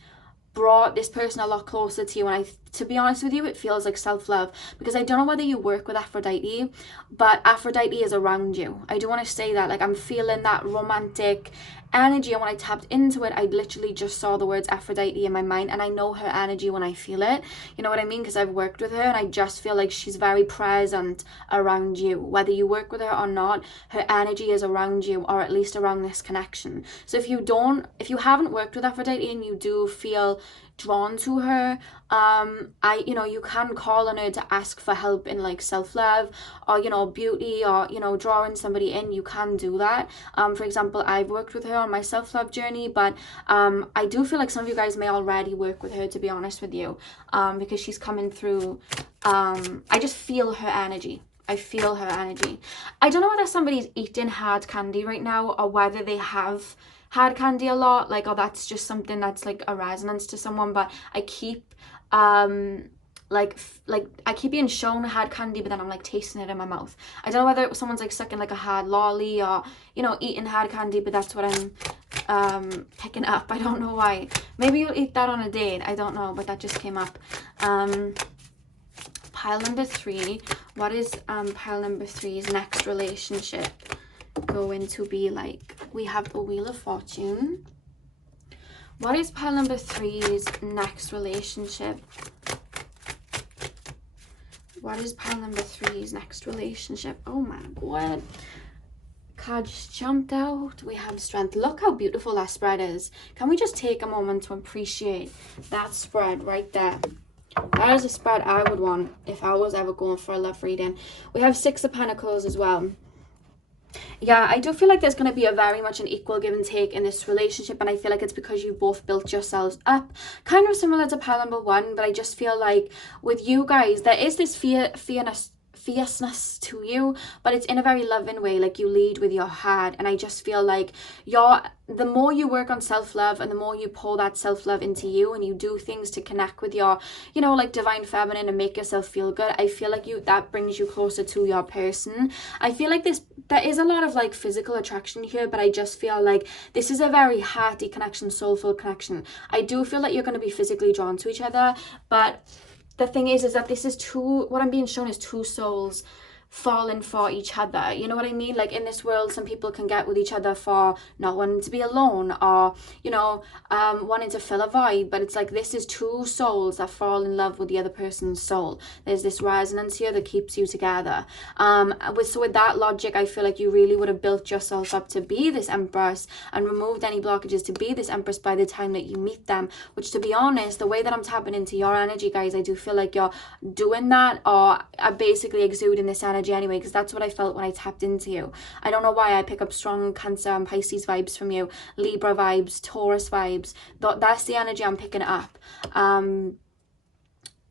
brought this person a lot closer to you. And to be honest with you, it feels like self-love, because I don't know whether you work with Aphrodite, but Aphrodite is around you. I do want to say that, like, I'm feeling that romantic energy, and when I tapped into it, I literally just saw the words Aphrodite in my mind, and I know her energy when I feel it, you know what I mean, because I've worked with her, and I just feel like she's very present around you. Whether you work with her or not, her energy is around you, or at least around this connection. So if you haven't worked with Aphrodite and you do feel drawn to her, you know, you can call on her to ask for help in like self-love, or, you know, beauty, or, you know, drawing somebody in. You can do that. For example, I've worked with her on my self-love journey, but I do feel like some of you guys may already work with her, to be honest with you, because she's coming through. I just feel her energy. I feel her energy. I don't know whether somebody's eating hard candy right now, or whether they have hard candy a lot, like, or that's just something that's like a resonance to someone. But I keep like I keep being shown hard candy, but then I'm like tasting it in my mouth. I don't know whether someone's like sucking like a hard lolly, or, you know, eating hard candy, but that's what I'm picking up. I don't know why. Maybe you'll eat that on a date, I don't know, but that just came up. Pile number 3, what is pile number 3's next relationship going to be like? We have the Wheel of Fortune. What is pile number 3's next relationship? What is pile number 3's next relationship? Oh my god, card just jumped out. We have Strength. Look how beautiful that spread is. Can we just take a moment to appreciate that spread right there? That is a spread I would want if I was ever going for a love reading. We have 6 of Pentacles as well. Yeah, I do feel like there's going to be a very much an equal give and take in this relationship, and I feel like it's because you've both built yourselves up, kind of similar to pile number 1. But I just feel like with you guys, there is this fierceness to you, but it's in a very loving way. Like, you lead with your heart, and I just feel like the more you work on self-love, and the more you pour that self-love into you, and you do things to connect with your, you know, like divine feminine, and make yourself feel good, I feel like that brings you closer to your person. I feel like there is a lot of like physical attraction here, but I just feel like this is a very hearty connection, soulful connection. I do feel like you're going to be physically drawn to each other, but the thing is that this is what I'm being shown is 2 souls falling for each other. You know what I mean? Like in this world, some people can get with each other for not wanting to be alone, or, you know, wanting to fill a void. But it's like, this is two souls that fall in love with the other person's soul. There's this resonance here that keeps you together. So with that logic, I feel like you really would have built yourself up to be this Empress and removed any blockages to be this Empress by the time that you meet them. Which, to be honest, the way that I'm tapping into your energy, guys, I do feel like you're doing that, or are basically exuding this energy anyway, because that's what I felt when I tapped into you. I don't know why I pick up strong Cancer and Pisces vibes from you, Libra vibes, Taurus vibes. That's the energy I'm picking up.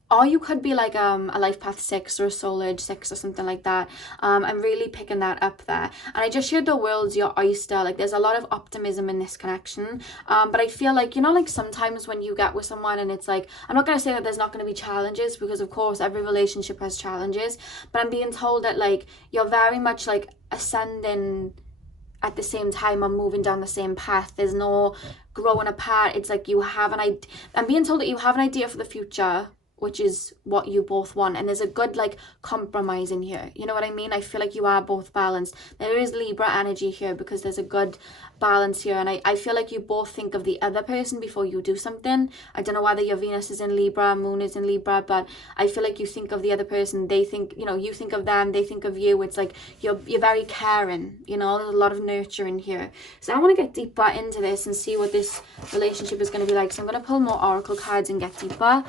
Or you could be like a life path 6 or a soul age 6 or something like that. I'm really picking that up there. And I just shared the world's your oyster. Like, there's a lot of optimism in this connection. But I feel like, you know, like sometimes when you get with someone and it's like, I'm not going to say that there's not going to be challenges, because of course every relationship has challenges. But I'm being told that like you're very much like ascending at the same time or moving down the same path. There's no growing apart. It's like you have an idea. I'm being told that you have an idea for the future, which is what you both want, and there's a good like compromise in here. You know what I mean? I feel like you are both balanced. There is Libra energy here because there's a good balance here, and I feel like you both think of the other person before you do something. I don't know whether your Venus is in Libra, Moon is in Libra, but I feel like you think of the other person, they think, you know, you think of them, they think of you. It's like you're very caring, you know. There's a lot of nurture in here. So I want to get deeper into this and see what this relationship is going to be like. So I'm going to pull more oracle cards and get deeper,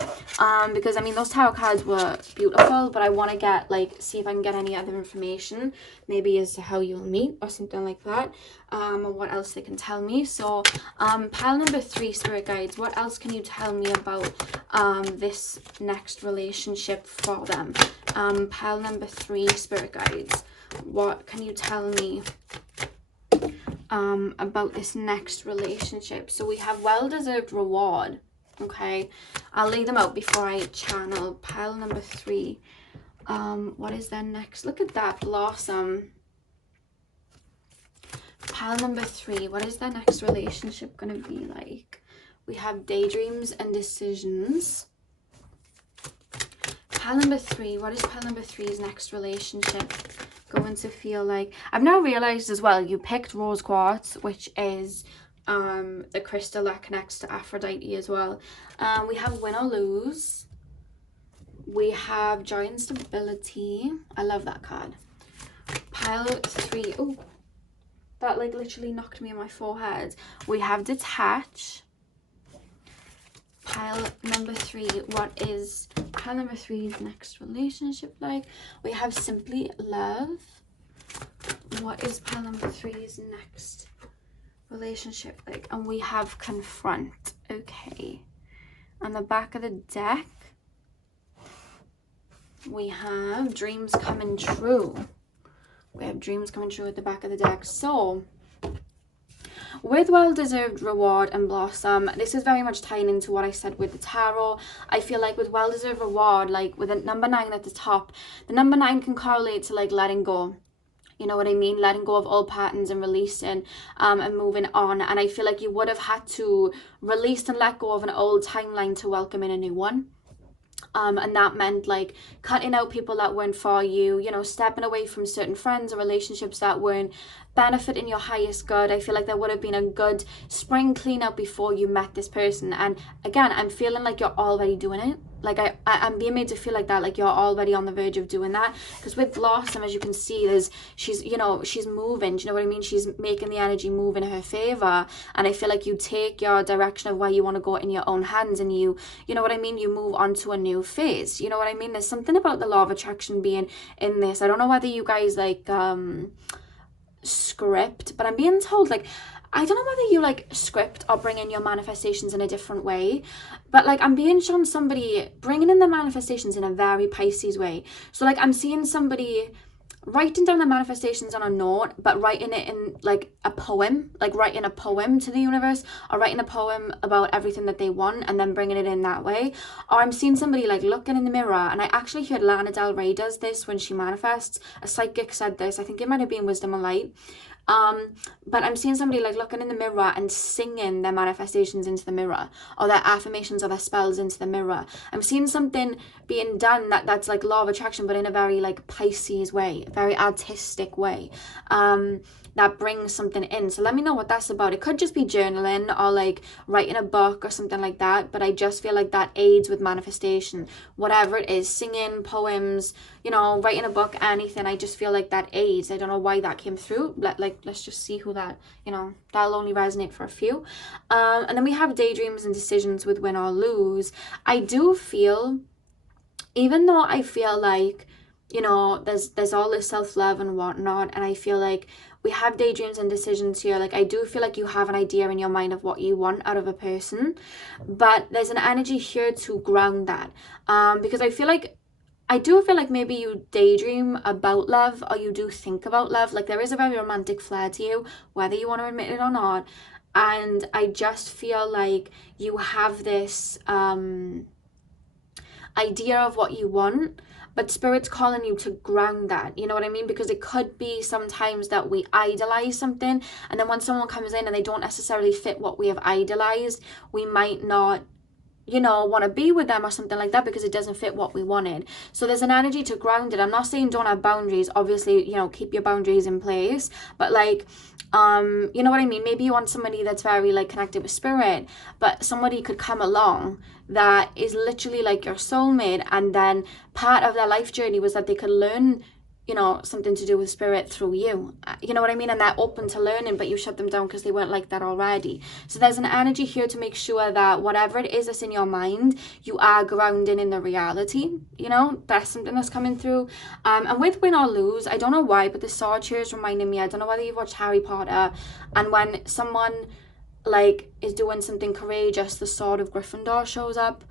because I mean those tarot cards were beautiful, but I want to get like, see if I can get any other information, maybe as to how you'll meet or something like that, or what else they can tell me. So pile number 3, spirit guides, what else can you tell me about this next relationship for them? Pile number 3, spirit guides, what can you tell me about this next relationship? So we have well-deserved reward. Okay, I'll lay them out before I channel. Pile number 3, what is their next? Look at that blossom. Pile number 3, what is their next relationship gonna be like? We have daydreams and decisions. Pile number 3, what is pile number 3's next relationship going to feel like? I've now realized as well, you picked rose quartz, which is the crystal that connects to Aphrodite as well. We have win or lose. We have joy and stability. I love that card. Pile 3. Oh, that like literally knocked me on my forehead. We have detach. Pile number 3, what is pile number 3's next relationship like? We have simply love. What is pile number 3's next relationship like? And we have confront. Okay, on the back of the deck we have dreams coming true. We have dreams coming true at the back of the deck. So with well-deserved reward and blossom, this is very much tying into what I said with the tarot. I feel like with well-deserved reward, like with a number 9 at the top, the number 9 can correlate to like letting go. You know what I mean? Letting go of old patterns and releasing and moving on. And I feel like you would have had to release and let go of an old timeline to welcome in a new one. And that meant like cutting out people that weren't for you, you know, stepping away from certain friends or relationships that weren't benefiting your highest good. I feel like there would have been a good spring cleanup before you met this person. And again, I'm feeling like you're already doing it. Like I'm being made to feel like that, like you're already on the verge of doing that. Because with blossom, as you can see, she's, you know, she's moving. Do you know what I mean? She's making the energy move in her favor. And I feel like you take your direction of where you want to go in your own hands, and you know what I mean? You move on to a new phase. You know what I mean? There's something about the law of attraction being in this. I don't know whether you guys like script, but I'm being told like, I don't know whether you like script or bring in your manifestations in a different way, but like I'm being shown somebody bringing in the manifestations in a very Pisces way. So like I'm seeing somebody writing down the manifestations on a note, but writing it in like a poem, like writing a poem to the universe, or writing a poem about everything that they want and then bringing it in that way. Or I'm seeing somebody like looking in the mirror, and I actually heard Lana Del Rey does this when she manifests. A psychic said this, I think it might have been Wisdom and Light. But I'm seeing somebody like looking in the mirror and singing their manifestations into the mirror, or their affirmations or their spells into the mirror. I'm seeing something being done that's like law of attraction, but in a very like Pisces way, a very artistic way, that brings something in. So let me know what that's about. It could just be journaling or like writing a book or something like that, but I just feel like that aids with manifestation. Whatever it is, singing, poems, you know, writing a book, anything. I just feel like that aids. I don't know why that came through. Let's just see who that, you know, that'll only resonate for a few. And then we have daydreams and decisions with win or lose. I do feel, even though I feel like, you know, there's all this self-love and whatnot, and I feel like we have daydreams and decisions here, like I do feel like you have an idea in your mind of what you want out of a person, but there's an energy here to ground that, because I do feel like maybe you daydream about love, or you do think about love, like there is a very romantic flair to you, whether you want to admit it or not. And I just feel like you have this idea of what you want, but spirit's calling you to ground that, you know what I mean? Because it could be sometimes that we idolize something, and then when someone comes in and they don't necessarily fit what we have idolized, we might not, you know, want to be with them or something like that, because it doesn't fit what we wanted. So there's an energy to ground it. I'm not saying don't have boundaries, obviously, you know, keep your boundaries in place, but like, you know what I mean? Maybe you want somebody that's very like connected with spirit, but somebody could come along that is literally like your soulmate, and then part of their life journey was that they could learn, you know, something to do with spirit through you, you know what I mean? And they're open to learning, but you shut them down because they weren't like that already. So there's an energy here to make sure that whatever it is that's in your mind, you are grounding in the reality, you know? That's something that's coming through. And with win or lose, I don't know why, but the sword here is reminding me, I don't know whether you've watched Harry Potter, and when someone like is doing something courageous, the sword of Gryffindor shows up.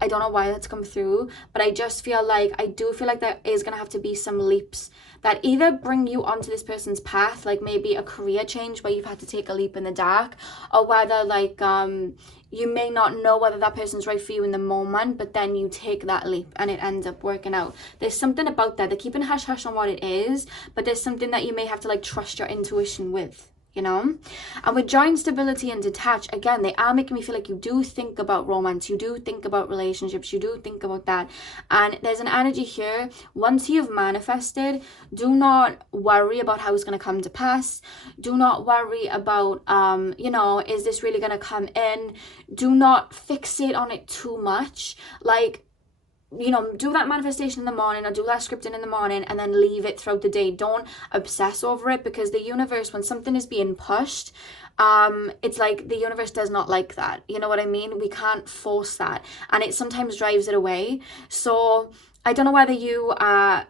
I don't know why that's come through, but I just feel like, I do feel like there is going to have to be some leaps that either bring you onto this person's path, like maybe a career change where you've had to take a leap in the dark, or whether like you may not know whether that person's right for you in the moment, but then you take that leap and it ends up working out. There's something about that. They're keeping hush hush on what it is, but there's something that you may have to like trust your intuition with, you know? And with joint stability and detach, again, they are making me feel like you do think about romance, you do think about relationships, you do think about that. And there's an energy here, once you've manifested, do not worry about how it's going to come to pass. Do not worry about you know, is this really going to come in? Do not fixate on it too much. Like, you know, do that manifestation in the morning, or do that scripting in the morning, and then leave it throughout the day. Don't obsess over it, because the universe, when something is being pushed, it's like the universe does not like that, you know what I mean? We can't force that, and it sometimes drives it away. So I don't know whether you are,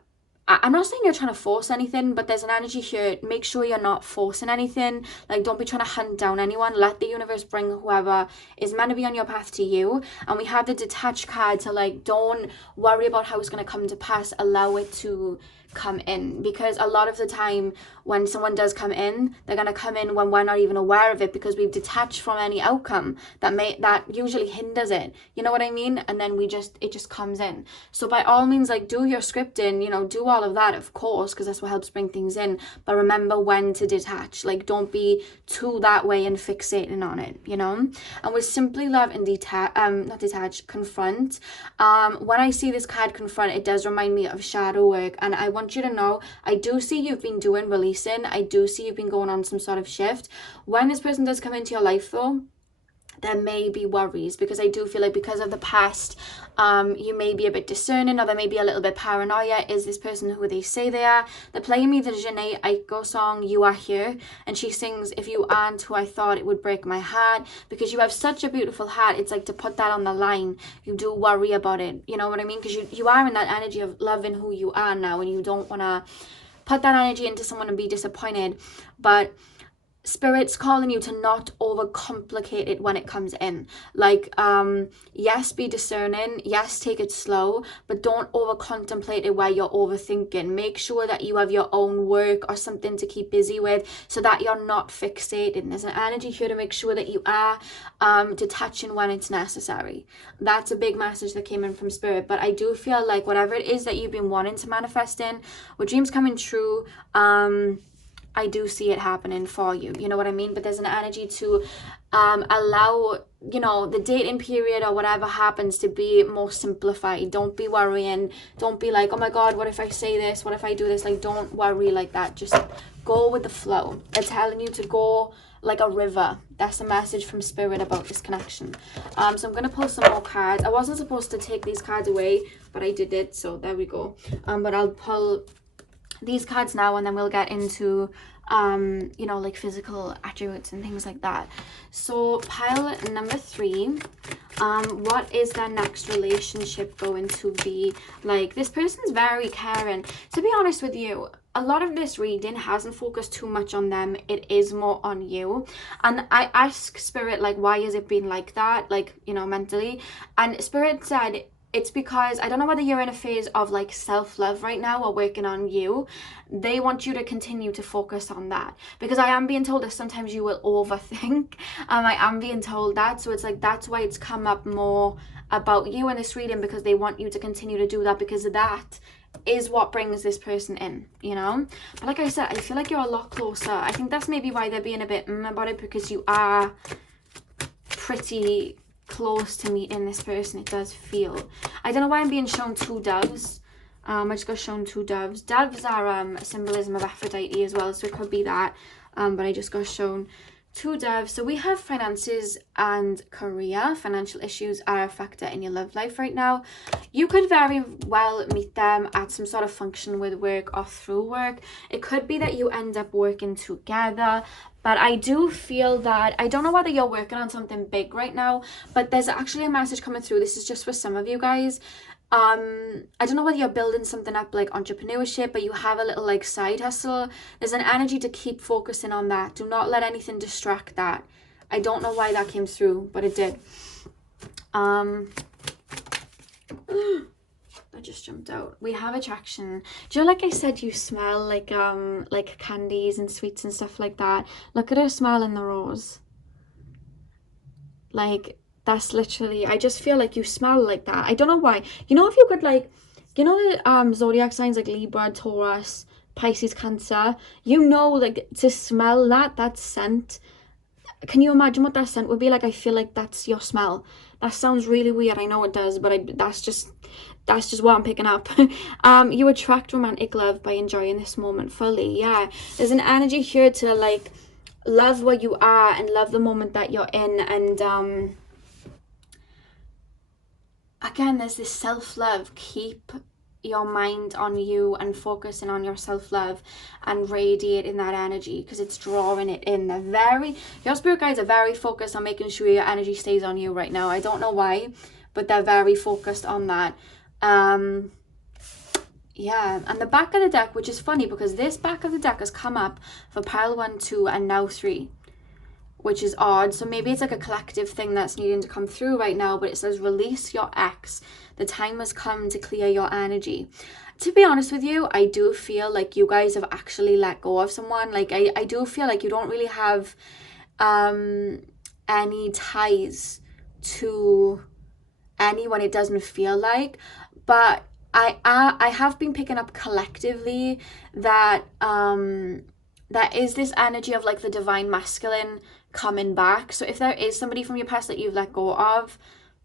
I'm not saying you're trying to force anything, but there's an energy here. Make sure you're not forcing anything. Like, don't be trying to hunt down anyone. Let the universe bring whoever is meant to be on your path to you. And we have the detached card to like, don't worry about how it's going to come to pass. Allow it to come in, because a lot of the time when someone does come in, they're going to come in when we're not even aware of it, because we've detached from any outcome that usually hinders it, you know what I mean? And then it just comes in. So by all means, like, do your scripting, you know, do all of that, of course, because that's what helps bring things in, but remember when to detach. Like, don't be too that way and fixating on it, you know? And with simply love and not detach, confront, when I see this card confront, it does remind me of shadow work. And I want you to know, I do see you've been doing releasing. I do see you've been going on some sort of shift. When this person does come into your life though, there may be worries, because I do feel like because of the past, you may be a bit discerning, or there may be a little bit paranoia. Is this person who they say they are? They're playing me the Janae Aiko song, You Are Here, and she sings, if you aren't who I thought, it would break my heart, because you have such a beautiful heart. It's like, to put that on the line, you do worry about it, you know what I mean? Because you are in that energy of loving who you are now, and you don't want to put that energy into someone and be disappointed. But Spirit's calling you to not overcomplicate it when it comes in. Like, yes, be discerning. Yes, take it slow, but don't over contemplate it where you're overthinking. Make sure that you have your own work or something to keep busy with, so that you're not fixated. There's an energy here to make sure that you are detaching when it's necessary. That's a big message that came in from Spirit. But I do feel like whatever it is that you've been wanting to manifest in, with dreams coming true, I do see it happening for you, you know what I mean? But there's an energy to allow, you know, the dating period or whatever happens to be more simplified. Don't be worrying. Don't be like, oh my God, what if I say this? What if I do this? Like, don't worry like that. Just go with the flow. They're telling you to go like a river. That's a message from Spirit about this connection. So I'm going to pull some more cards. I wasn't supposed to take these cards away, but I did it. So there we go. But I'll pull these cards now, and then we'll get into you know, like physical attributes and things like that. So pile number 3, what is their next relationship going to be like? This person's very caring. To be honest with you, a lot of this reading hasn't focused too much on them. It is more on you. And I ask Spirit, like, why has it been like that, like, you know, mentally? And Spirit said it's because, I don't know whether you're in a phase of like self-love right now or working on you. They want you to continue to focus on that, because I am being told that sometimes you will overthink. I am being told that. So it's like, that's why it's come up more about you in this reading, because they want you to continue to do that, because that is what brings this person in, you know? But like I said, I feel like you're a lot closer. I think that's maybe why they're being a bit about it, because you are pretty close to meeting this person. It does feel. I don't know why I'm being shown 2 doves. I just got shown 2 doves. Doves are a symbolism of Aphrodite as well, so it could be that. But I just got shown 2 doves. So we have finances and career. Financial issues are a factor in your love life right now. You could very well meet them at some sort of function with work or through work. It could be that you end up working together. But I do feel that, I don't know whether you're working on something big right now, but there's actually a message coming through. This is just for some of you guys. I don't know whether you're building something up like entrepreneurship, but you have a little like side hustle. There's an energy to keep focusing on that. Do not let anything distract that. I don't know why that came through, but it did. I just jumped out. We have attraction. Do you know, like I said, you smell like candies and sweets and stuff like that. Look at her smelling the rose. Like, that's literally, I just feel like you smell like that. I don't know why. You know, if you could, like, you know the zodiac signs like Libra, Taurus, Pisces, Cancer, you know, like, to smell that scent. Can you imagine what that scent would be like? I feel like that's your smell. That sounds really weird. I know it does, but that's just what I'm picking up. You attract romantic love by enjoying this moment fully. Yeah, there's an energy here to like love where you are and love the moment that you're in. And again, there's this self-love. Keep your mind on you and focusing on your self-love and radiating that energy, because it's drawing it in. Your spirit guides are very focused on making sure your energy stays on you right now. I don't know why, but they're very focused on that. Yeah, and the back of the deck, which is funny because this back of the deck has come up for pile 1, 2, and now 3, which is odd. So maybe it's like a collective thing that's needing to come through right now, but it says release your ex. The time has come to clear your energy. To be honest with you, I do feel like you guys have actually let go of someone. Like, I do feel like you don't really have any ties to anyone, it doesn't feel like. But I have been picking up collectively that there is this energy of like the divine masculine coming back. So if there is somebody from your past that you've let go of,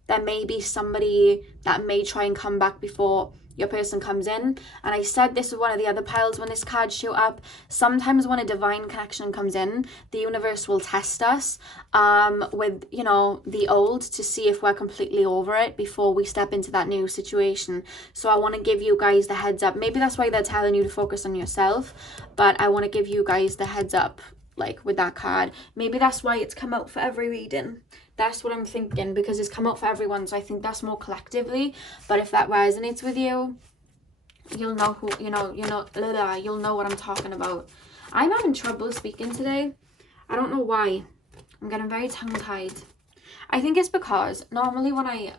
there may be somebody that may try and come back before your person comes in. And I said this with one of the other piles when this card showed up. Sometimes when a divine connection comes in, the universe will test us with, you know, the old to see if we're completely over it before we step into that new situation. So I want to give you guys the heads up. Maybe that's why they're telling you to focus on yourself, but I want to give you guys the heads up, like with that card. Maybe that's why it's come out for every reading. That's what I'm thinking, because it's come out for everyone, so I think that's more collectively. But if that resonates with you, you'll know who, you'll know what I'm talking about. I'm having trouble speaking today. I don't know why. I'm getting very tongue-tied. I think it's because normally when I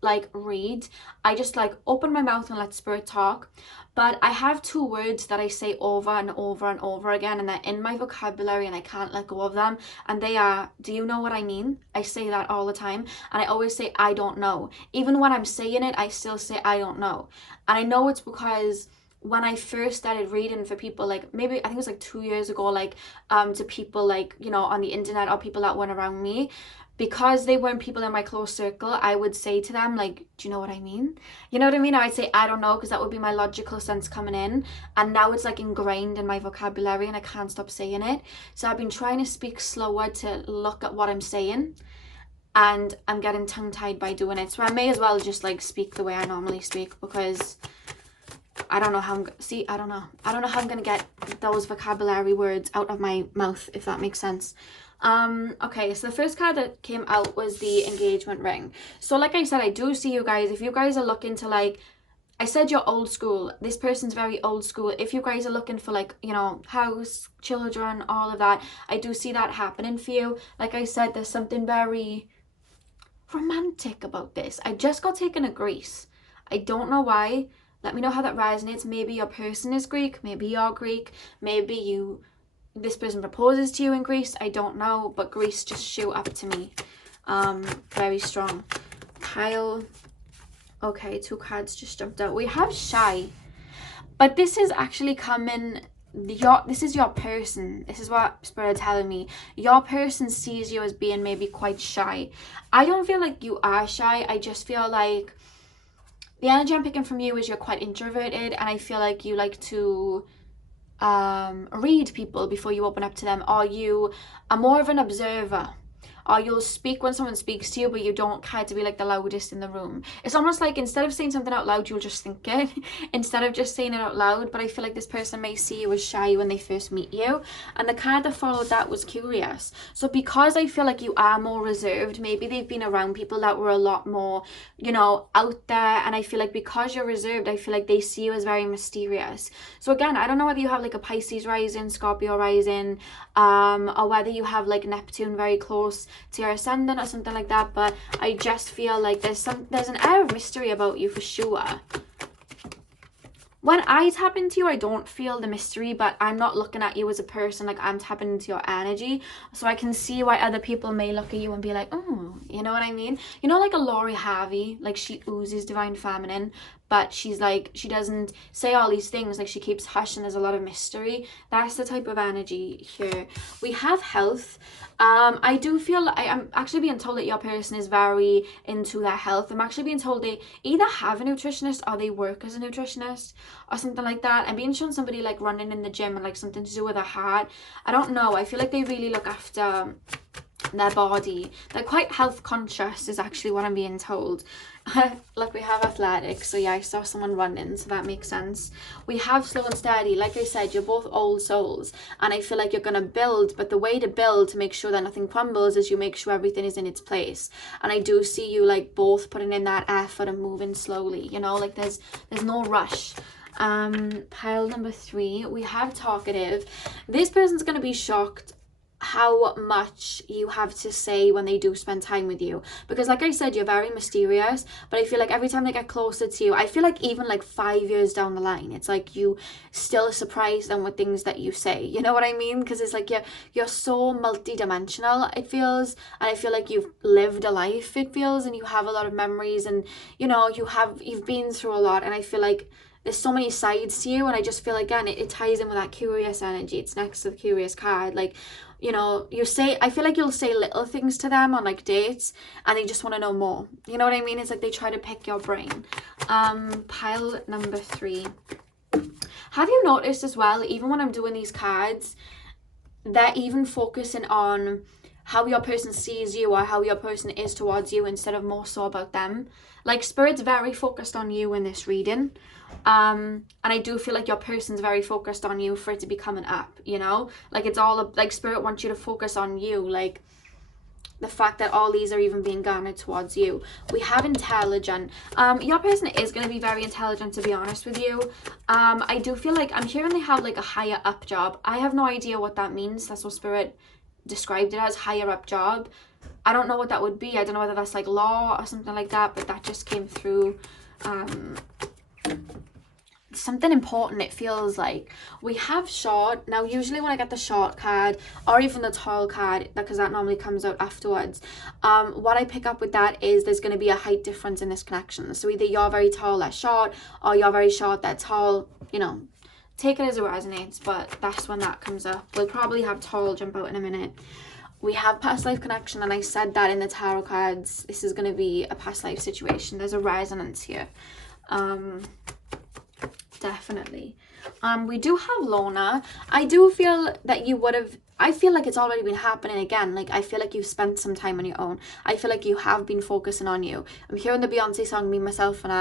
like read, I just like open my mouth and let spirit talk, but I have 2 words that I say over and over and over again, and they're in my vocabulary and I can't let go of them, and they are, do you know what I mean? I say that all the time, and I always say I don't know. Even when I'm saying it, I still say I don't know. And I know it's because when I first started reading for people, like maybe I think it was like 2 years ago, like to people like, you know, on the internet or people that weren't around me, because they weren't people in my close circle, I would say to them, like, do you know what I mean? You know what I mean? I'd say, I don't know, because that would be my logical sense coming in. And now it's like ingrained in my vocabulary and I can't stop saying it. So I've been trying to speak slower to look at what I'm saying. And I'm getting tongue-tied by doing it. So I may as well just like speak the way I normally speak, because I don't know how I don't know how I'm gonna get those vocabulary words out of my mouth, if that makes sense. Okay, so the first card that came out was the engagement ring. So like I said, I do see you guys, if you guys are looking to, like I said, you're old school, this person's very old school. If you guys are looking for, like, you know, house, children, all of that, I do see that happening for you. Like I said, there's something very romantic about this. I just got taken to Greece. I don't know why. Let me know how that resonates. Maybe your person is Greek, maybe you're Greek, maybe this person proposes to you in Greece. I don't know, but Greece just shoot up to me. Very strong. Pile. Okay, 2 cards just jumped out. We have shy, but this is actually coming. This is your person. This is what Spirit are telling me. Your person sees you as being maybe quite shy. I don't feel like you are shy. I just feel like the energy I'm picking from you is you're quite introverted, and I feel like you like to read people before you open up to them, or you are more of an observer, or you'll speak when someone speaks to you, but you don't care to be like the loudest in the room. It's almost like instead of saying something out loud, you'll just think it instead of just saying it out loud. But I feel like this person may see you as shy when they first meet you. And the card that followed that was curious. So because I feel like you are more reserved, maybe they've been around people that were a lot more, you know, out there. And I feel like because you're reserved, I feel like they see you as very mysterious. So again, I don't know whether you have like a Pisces rising, Scorpio rising, or whether you have like Neptune very close to your ascendant or something like that, but I just feel like there's an air of mystery about you for sure. When I tap into you, I don't feel the mystery, but I'm not looking at you as a person, like I'm tapping into your energy. So I can see why other people may look at you and be like, oh, you know what I mean? You know, like a Laurie Harvey, like she oozes divine feminine, but she's like, she doesn't say all these things, like she keeps hush and there's a lot of mystery. That's the type of energy here. We have health. I do feel like I'm actually being told that your person is very into their health. I'm actually being told they either have a nutritionist or they work as a nutritionist or something like that. I'm being shown somebody like running in the gym and like something to do with their heart. I don't know. I feel like they really look after their body. They're quite health conscious is actually what I'm being told. Look, we have athletics, so yeah, I saw someone running, so that makes sense. We have slow and steady. Like I said, you're both old souls, and I feel like you're gonna build, but the way to build to make sure that nothing crumbles is you make sure everything is in its place. And I do see you like both putting in that effort and moving slowly, you know, like there's no rush. Pile number 3, we have talkative. This person's gonna be shocked how much you have to say when they do spend time with you, because like I said, you're very mysterious, but I feel like every time they get closer to you, I feel like even like 5 years down the line, it's like you still surprise them with things that you say, you know what I mean? Because it's like you're so multi-dimensional, it feels, and I feel like you've lived a life, it feels, and you have a lot of memories, and you know, you've been through a lot, and I feel like there's so many sides to you, and I just feel like, again, it ties in with that curious energy. It's next to the curious card. Like, you know, I feel like you'll say little things to them on like dates and they just want to know more. You know what I mean? It's like they try to pick your brain. Pile number 3. Have you noticed as well, even when I'm doing these cards, they're even focusing on how your person sees you or how your person is towards you instead of more so about them. Like Spirit's very focused on you in this reading. And I do feel like your person's very focused on you for it to be coming up, you know? Like it's all like Spirit wants you to focus on you, like the fact that all these are even being garnered towards you. We have intelligent. Your person is going to be very intelligent, to be honest with you. I do feel like I'm hearing they have like a higher up job. I have no idea what that means. That's what Spirit described it as, higher up job. I don't know what that would be. I don't know whether that's like law or something like that, but that just came through. Something important, it feels like. We have short. Now usually when I get the short card or even the tall card, because that normally comes out afterwards, what I pick up with that is there's going to be a height difference in this connection. So either you're very tall, they're short, or you're very short, they're tall. you know, take it as it resonates, but that's when that comes up. We'll probably have Tall jump out in a minute. We have past life connection, and I said that in the tarot cards. This is going to be a past life situation. There's a resonance here. Definitely. We do have Lorna. I do feel that you would have, I feel like it's already been happening again. Like, I feel like you've spent some time on your own. I feel like you have been focusing on you. I'm hearing the Beyonce song, Me, Myself, and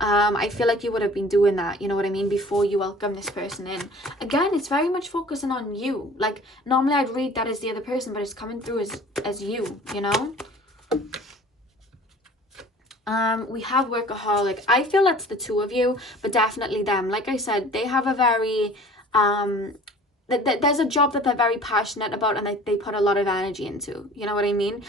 I feel like you would have been doing that, you know what I mean, before you welcome this person in. Again, it's very much focusing on you. Like, normally I'd read that as the other person, but it's coming through as you, you know? We have workaholic. I feel that's the two of you, but definitely them. Like I said, they have a very, there's a job that they're very passionate about, and they put a lot of energy into, you know what I mean?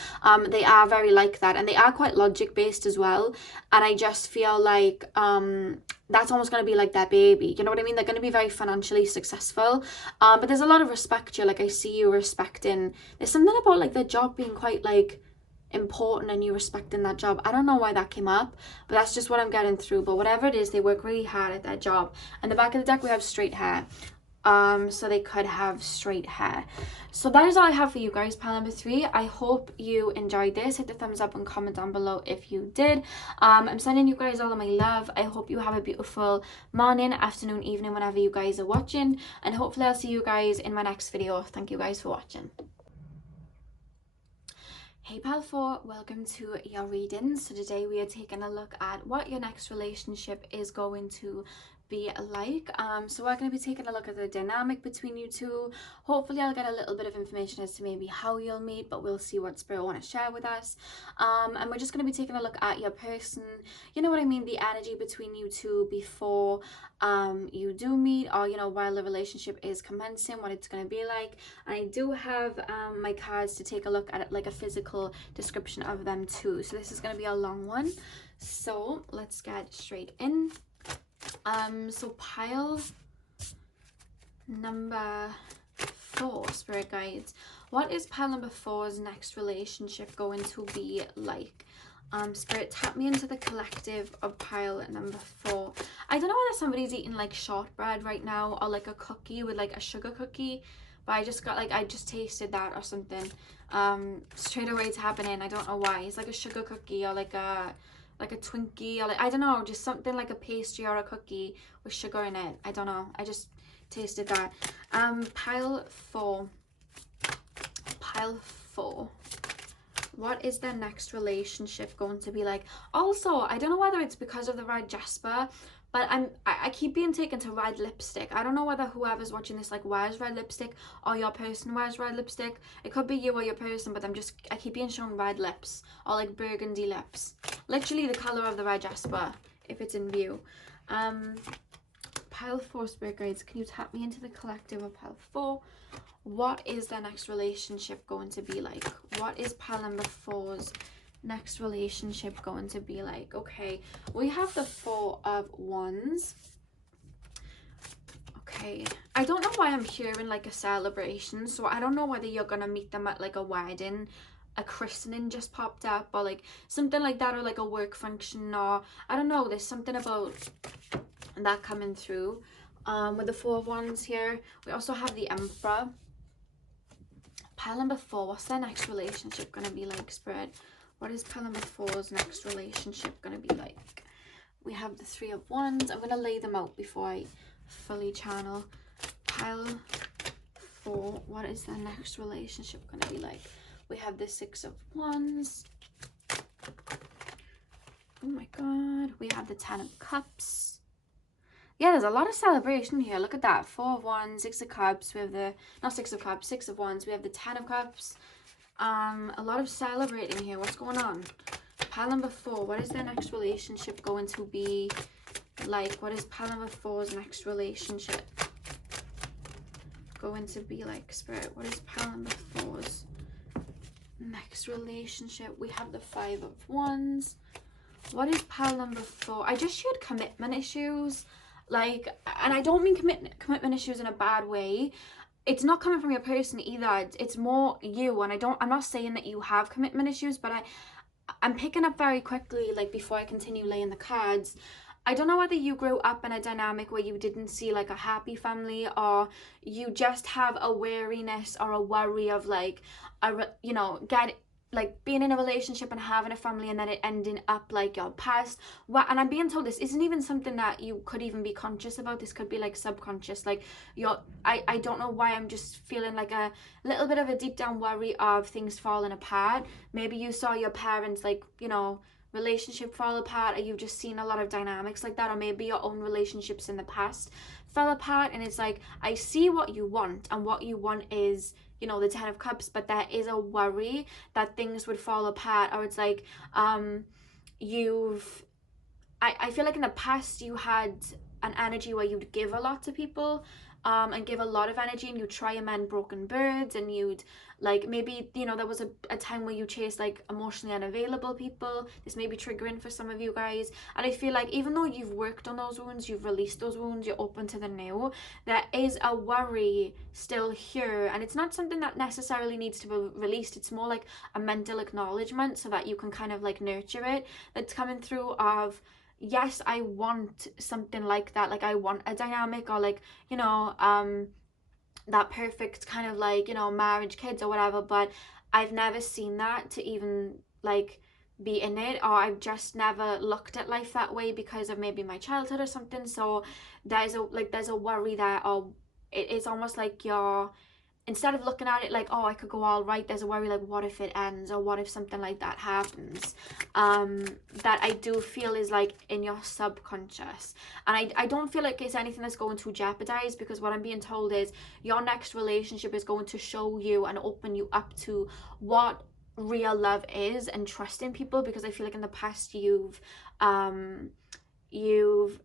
They are very like that, and they are quite logic based as well, and I just feel like that's almost going to be like their baby, you know what I mean? They're going to be very financially successful, but there's a lot of respect here. Like, I see you respecting, there's something about like their job being quite like important and you respecting that job. I don't know why that came up, but that's just what I'm getting through. But whatever it is, they work really hard at their job. And the back of the deck, we have straight hair. So they could have straight hair. So that is all I have for you guys, pile number 3. I hope you enjoyed this. Hit the thumbs up and comment down below if you did. I'm sending you guys all of my love. I hope you have a beautiful morning, afternoon, evening, whenever you guys are watching, and hopefully I'll see you guys in my next video. Thank you guys for watching. Hey pile 4, welcome to your reading. So today we are taking a look at what your next relationship is going to be like. So we're going to be taking a look at the dynamic between you two. Hopefully I'll get a little bit of information as to maybe how you'll meet, but we'll see what Spirit want to share with us. And we're just going to be taking a look at your person, you know what I mean, the energy between you two before you do meet, or you know, while the relationship is commencing, what it's going to be like. And I do have my cards to take a look at it, like a physical description of them too. So this is going to be a long one, so let's get straight in. So pile number 4, Spirit Guides, what is pile number 4's next relationship going to be like? Spirit, tap me into the collective of pile number 4. I don't know whether somebody's eating like shortbread right now, or like a cookie with like a sugar cookie, but I just got like, I just tasted that or something. Straight away it's happening. I don't know why. It's like a sugar cookie, or like a Twinkie, or like, I don't know, just something like a pastry or a cookie with sugar in it. I don't know, I just tasted that. Pile 4, what is their next relationship going to be like? Also, I don't know whether it's because of the red jasper, but I keep being taken to red lipstick. I don't know whether whoever's watching this like wears red lipstick, or your person wears red lipstick. It could be you or your person, but I keep being shown red lips, or like burgundy lips. Literally the color of the red jasper, if it's in view. Pile 4, Spirit Guides, can you tap me into the collective of pile 4? What is their next relationship going to be like? What is pile number 4's next relationship going to be like? Okay, we have the 4 of Wands. Okay, I don't know why I'm hearing like a celebration, so I don't know whether you're gonna meet them at like a wedding, a christening just popped up, or like something like that, or like a work function, or I don't know, there's something about that coming through. With the 4 of Wands here, we also have the Emperor. Pile number 4, what's their next relationship gonna be like, Spirit? What is pile number 4's next relationship gonna be like? We have the 3 of Wands. I'm gonna lay them out before I fully channel. Pile 4, what is their next relationship gonna be like? We have the 6 of Wands. Oh my god. We have the 10 of Cups. Yeah, there's a lot of celebration here. Look at that. 4 of Wands, 6 of Cups. We have the, not 6 of Cups, 6 of Wands. We have the 10 of Cups. A lot of celebrating here. What's going on? Pile number 4, what is their next relationship going to be like? What is pile number 4's next relationship going to be like, Spirit? What is pile number 4's next relationship? We have the 5 of Wands. What is pile number 4? I just heard commitment issues. Like, and I don't mean commitment issues in a bad way. It's not coming from your person either. It's more you, and I'm not saying that you have commitment issues, but I'm picking up very quickly, like before I continue laying the cards, I don't know whether you grew up in a dynamic where you didn't see like a happy family, or you just have a wariness or a worry of like, you know, like being in a relationship and having a family and then it ending up like your past. And I'm being told this isn't even something that you could even be conscious about. This could be like subconscious. Like I don't know why I'm just feeling like a little bit of a deep down worry of things falling apart. Maybe you saw your parents like, you know, relationship fall apart, or you've just seen a lot of dynamics like that, or maybe your own relationships in the past fell apart, and it's like, I see what you want, and what you want is, you know, the 10 of Cups, but there is a worry that things would fall apart. Or it's like, you've I feel like in the past you had an energy where you'd give a lot to people, and give a lot of energy, and you'd try and mend broken birds, and you'd like, maybe, you know, there was a time where you chased like emotionally unavailable people. This may be triggering for some of you guys, and I feel like even though you've worked on those wounds, you've released those wounds, you're open to the new, there is a worry still here, and it's not something that necessarily needs to be released. It's more like a mental acknowledgement so that you can kind of like nurture it, that's coming through of, yes, I want something like that. Like I want a dynamic, or like, you know, that perfect kind of like, you know, marriage, kids or whatever, but I've never seen that to even like be in it, or I've just never looked at life that way because of maybe my childhood or something. So there's a worry there, or it's almost like you're, instead of looking at it like, oh, I could go all right, there's a worry like, what if it ends, or what if something like that happens, that I do feel is like in your subconscious. And I don't feel like it's anything that's going to jeopardize, because what I'm being told is your next relationship is going to show you and open you up to what real love is, and trusting people, because I feel like in the past you've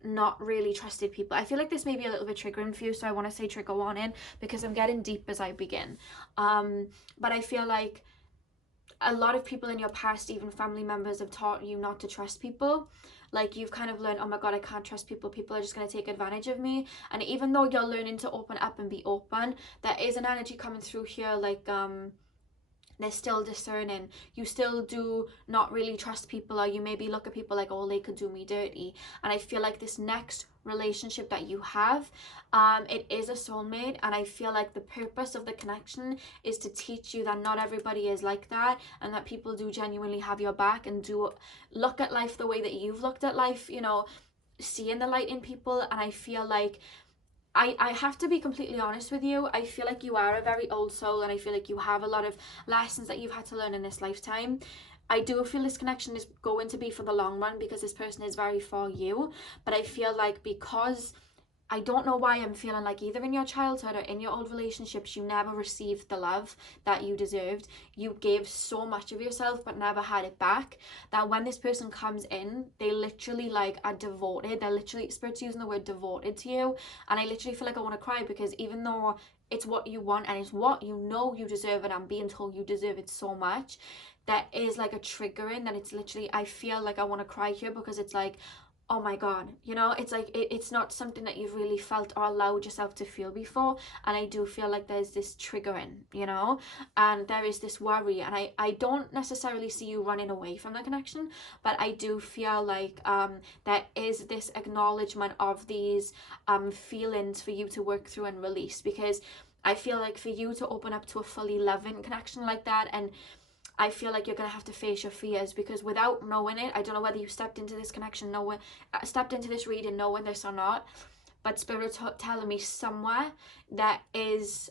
not really trusted people. I feel like this may be a little bit triggering for you, so I want to say trigger warning, because I'm getting deep as I begin. But I feel like a lot of people in your past, even family members, have taught you not to trust people. Like you've kind of learned, oh my god, I can't trust people, people are just going to take advantage of me. And even though you're learning to open up and be open, there is an energy coming through here like, they're still discerning. You still do not really trust people, or you maybe look at people like, oh, they could do me dirty. And I feel like this next relationship that you have, it is a soulmate, and I feel like the purpose of the connection is to teach you that not everybody is like that, and that people do genuinely have your back and do look at life the way that you've looked at life, you know, seeing the light in people. And I feel like I have to be completely honest with you. I feel like you are a very old soul, and I feel like you have a lot of lessons that you've had to learn in this lifetime. I do feel this connection is going to be for the long run, because this person is very for you. But I feel like, because I don't know why I'm feeling like either in your childhood or in your old relationships, you never received the love that you deserved. You gave so much of yourself but never had it back, that when this person comes in, they literally like are devoted. They're literally, Spirit's using the word devoted to you. And I literally feel like I want to cry, because even though it's what you want and it's what you know you deserve, and I'm being told you deserve it so much, that is like a triggering, that it's literally, I feel like I want to cry here, because it's like, oh my god, you know, it's like it's not something that you've really felt or allowed yourself to feel before. And I do feel like there's this triggering, you know, and there is this worry. And I don't necessarily see you running away from the connection, but I do feel like there is this acknowledgement of these feelings for you to work through and release, because I feel like for you to open up to a fully loving connection like that, and I feel like you're going to have to face your fears, because without knowing it, I don't know whether you stepped into this connection knowing, stepped into this reading knowing this or not, but Spirit's telling me somewhere there is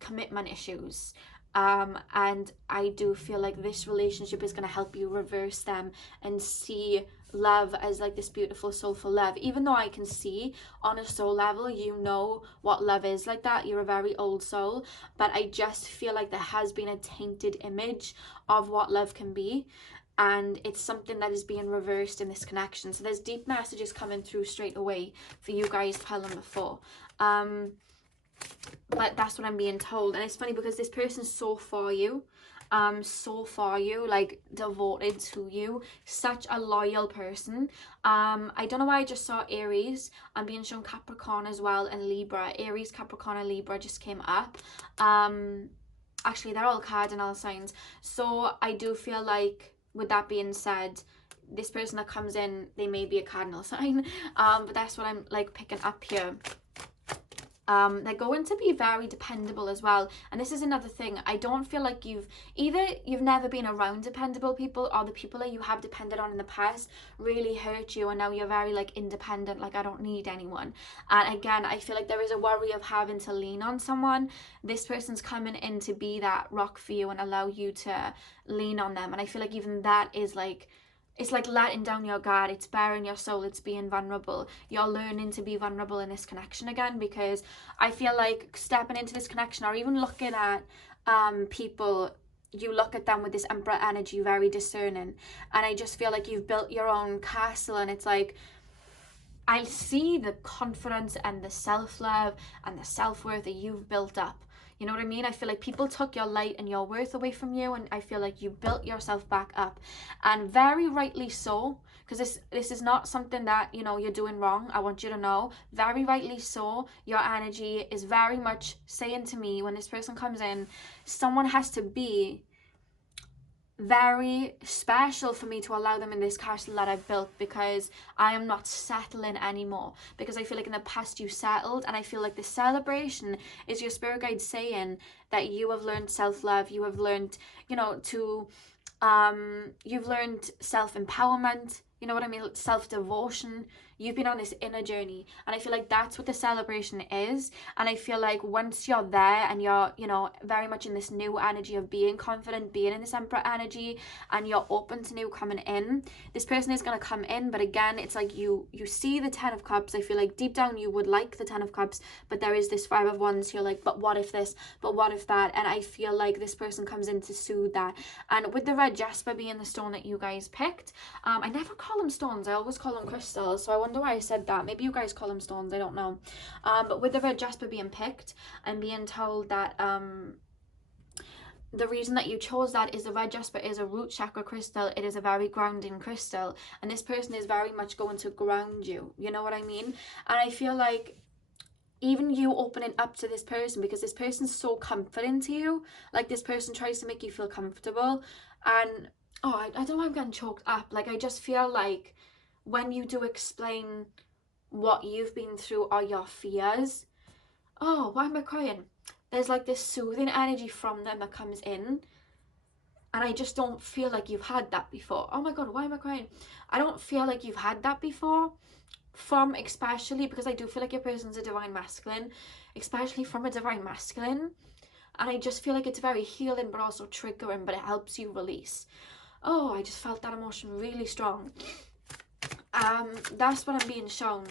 commitment issues. And I do feel like this relationship is going to help you reverse them and see love as like this beautiful soulful love. Even though I can see on a soul level, you know what love is like that, you're a very old soul, but I just feel like there has been a tainted image of what love can be, and it's something that is being reversed in this connection. So there's deep messages coming through straight away for you guys, pile number 4. But that's what I'm being told. And it's funny, because this person's so for you, like devoted to you, such a loyal person. I don't know why I just saw Aries. I'm being shown Capricorn as well, and Libra. Aries, Capricorn and Libra just came up. Actually they're all cardinal signs, so I do feel like, with that being said, this person that comes in, they may be a cardinal sign, but that's what I'm like picking up here. They're going to be very dependable as well, and this is another thing. I don't feel like you've never been around dependable people, or the people that you have depended on in the past really hurt you, and now you're very like independent, like I don't need anyone. And again, I feel like there is a worry of having to lean on someone. This person's coming in to be that rock for you and allow you to lean on them, and I feel like even that is like, it's like letting down your guard, it's bearing your soul, it's being vulnerable. You're learning to be vulnerable in this connection again, because I feel like stepping into this connection, or even looking at people, you look at them with this Emperor energy, very discerning. And I just feel like you've built your own castle, and it's like, I see the confidence and the self-love and the self-worth that you've built up. You know what I mean? I feel like people took your light and your worth away from you, and I feel like you built yourself back up, and very rightly so, because this is not something that, you know, you're doing wrong. I want you to know, very rightly so, your energy is very much saying to me, when this person comes in, someone has to be very special for me to allow them in this castle that I've built, because I am not settling anymore, because I feel like in the past you settled, and I feel like the celebration is your spirit guide saying that you have learned self-love, you have learned, you know, to you've learned self-empowerment, you know what I mean, self-devotion. You've been on this inner journey, and I feel like that's what the celebration is. And I feel like once you're there and you're, you know, very much in this new energy of being confident, being in this Emperor energy, and you're open to new coming in, this person is going to come in. But again, it's like you see the 10 of Cups. I feel like deep down you would like the 10 of Cups, but there is this 5 of Wands. You're like, but what if this, but what if that? And I feel like this person comes in to soothe that. And with the red jasper being the stone that you guys picked, I never call them stones, I always call them crystals, so I wonder why I said that. Maybe you guys call them stones, I don't know. But with the red jasper being picked, I'm being told that the reason that you chose that is the red jasper is a root chakra crystal. It is a very grounding crystal, and this person is very much going to ground you, you know what I mean? And I feel like even you opening up to this person, because this person's so confident to you, like this person tries to make you feel comfortable. And oh, I don't know why I'm getting choked up. Like, I just feel like when you do explain what you've been through or your fears, oh, why am I crying? There's like this soothing energy from them that comes in, and I just don't feel like you've had that before. Oh my God, why am I crying? I don't feel like you've had that before, from, especially because I do feel like your person's a divine masculine, especially from a divine masculine. And I just feel like it's very healing, but also triggering, but it helps you release. Oh, I just felt that emotion really strong. That's what I'm being shown.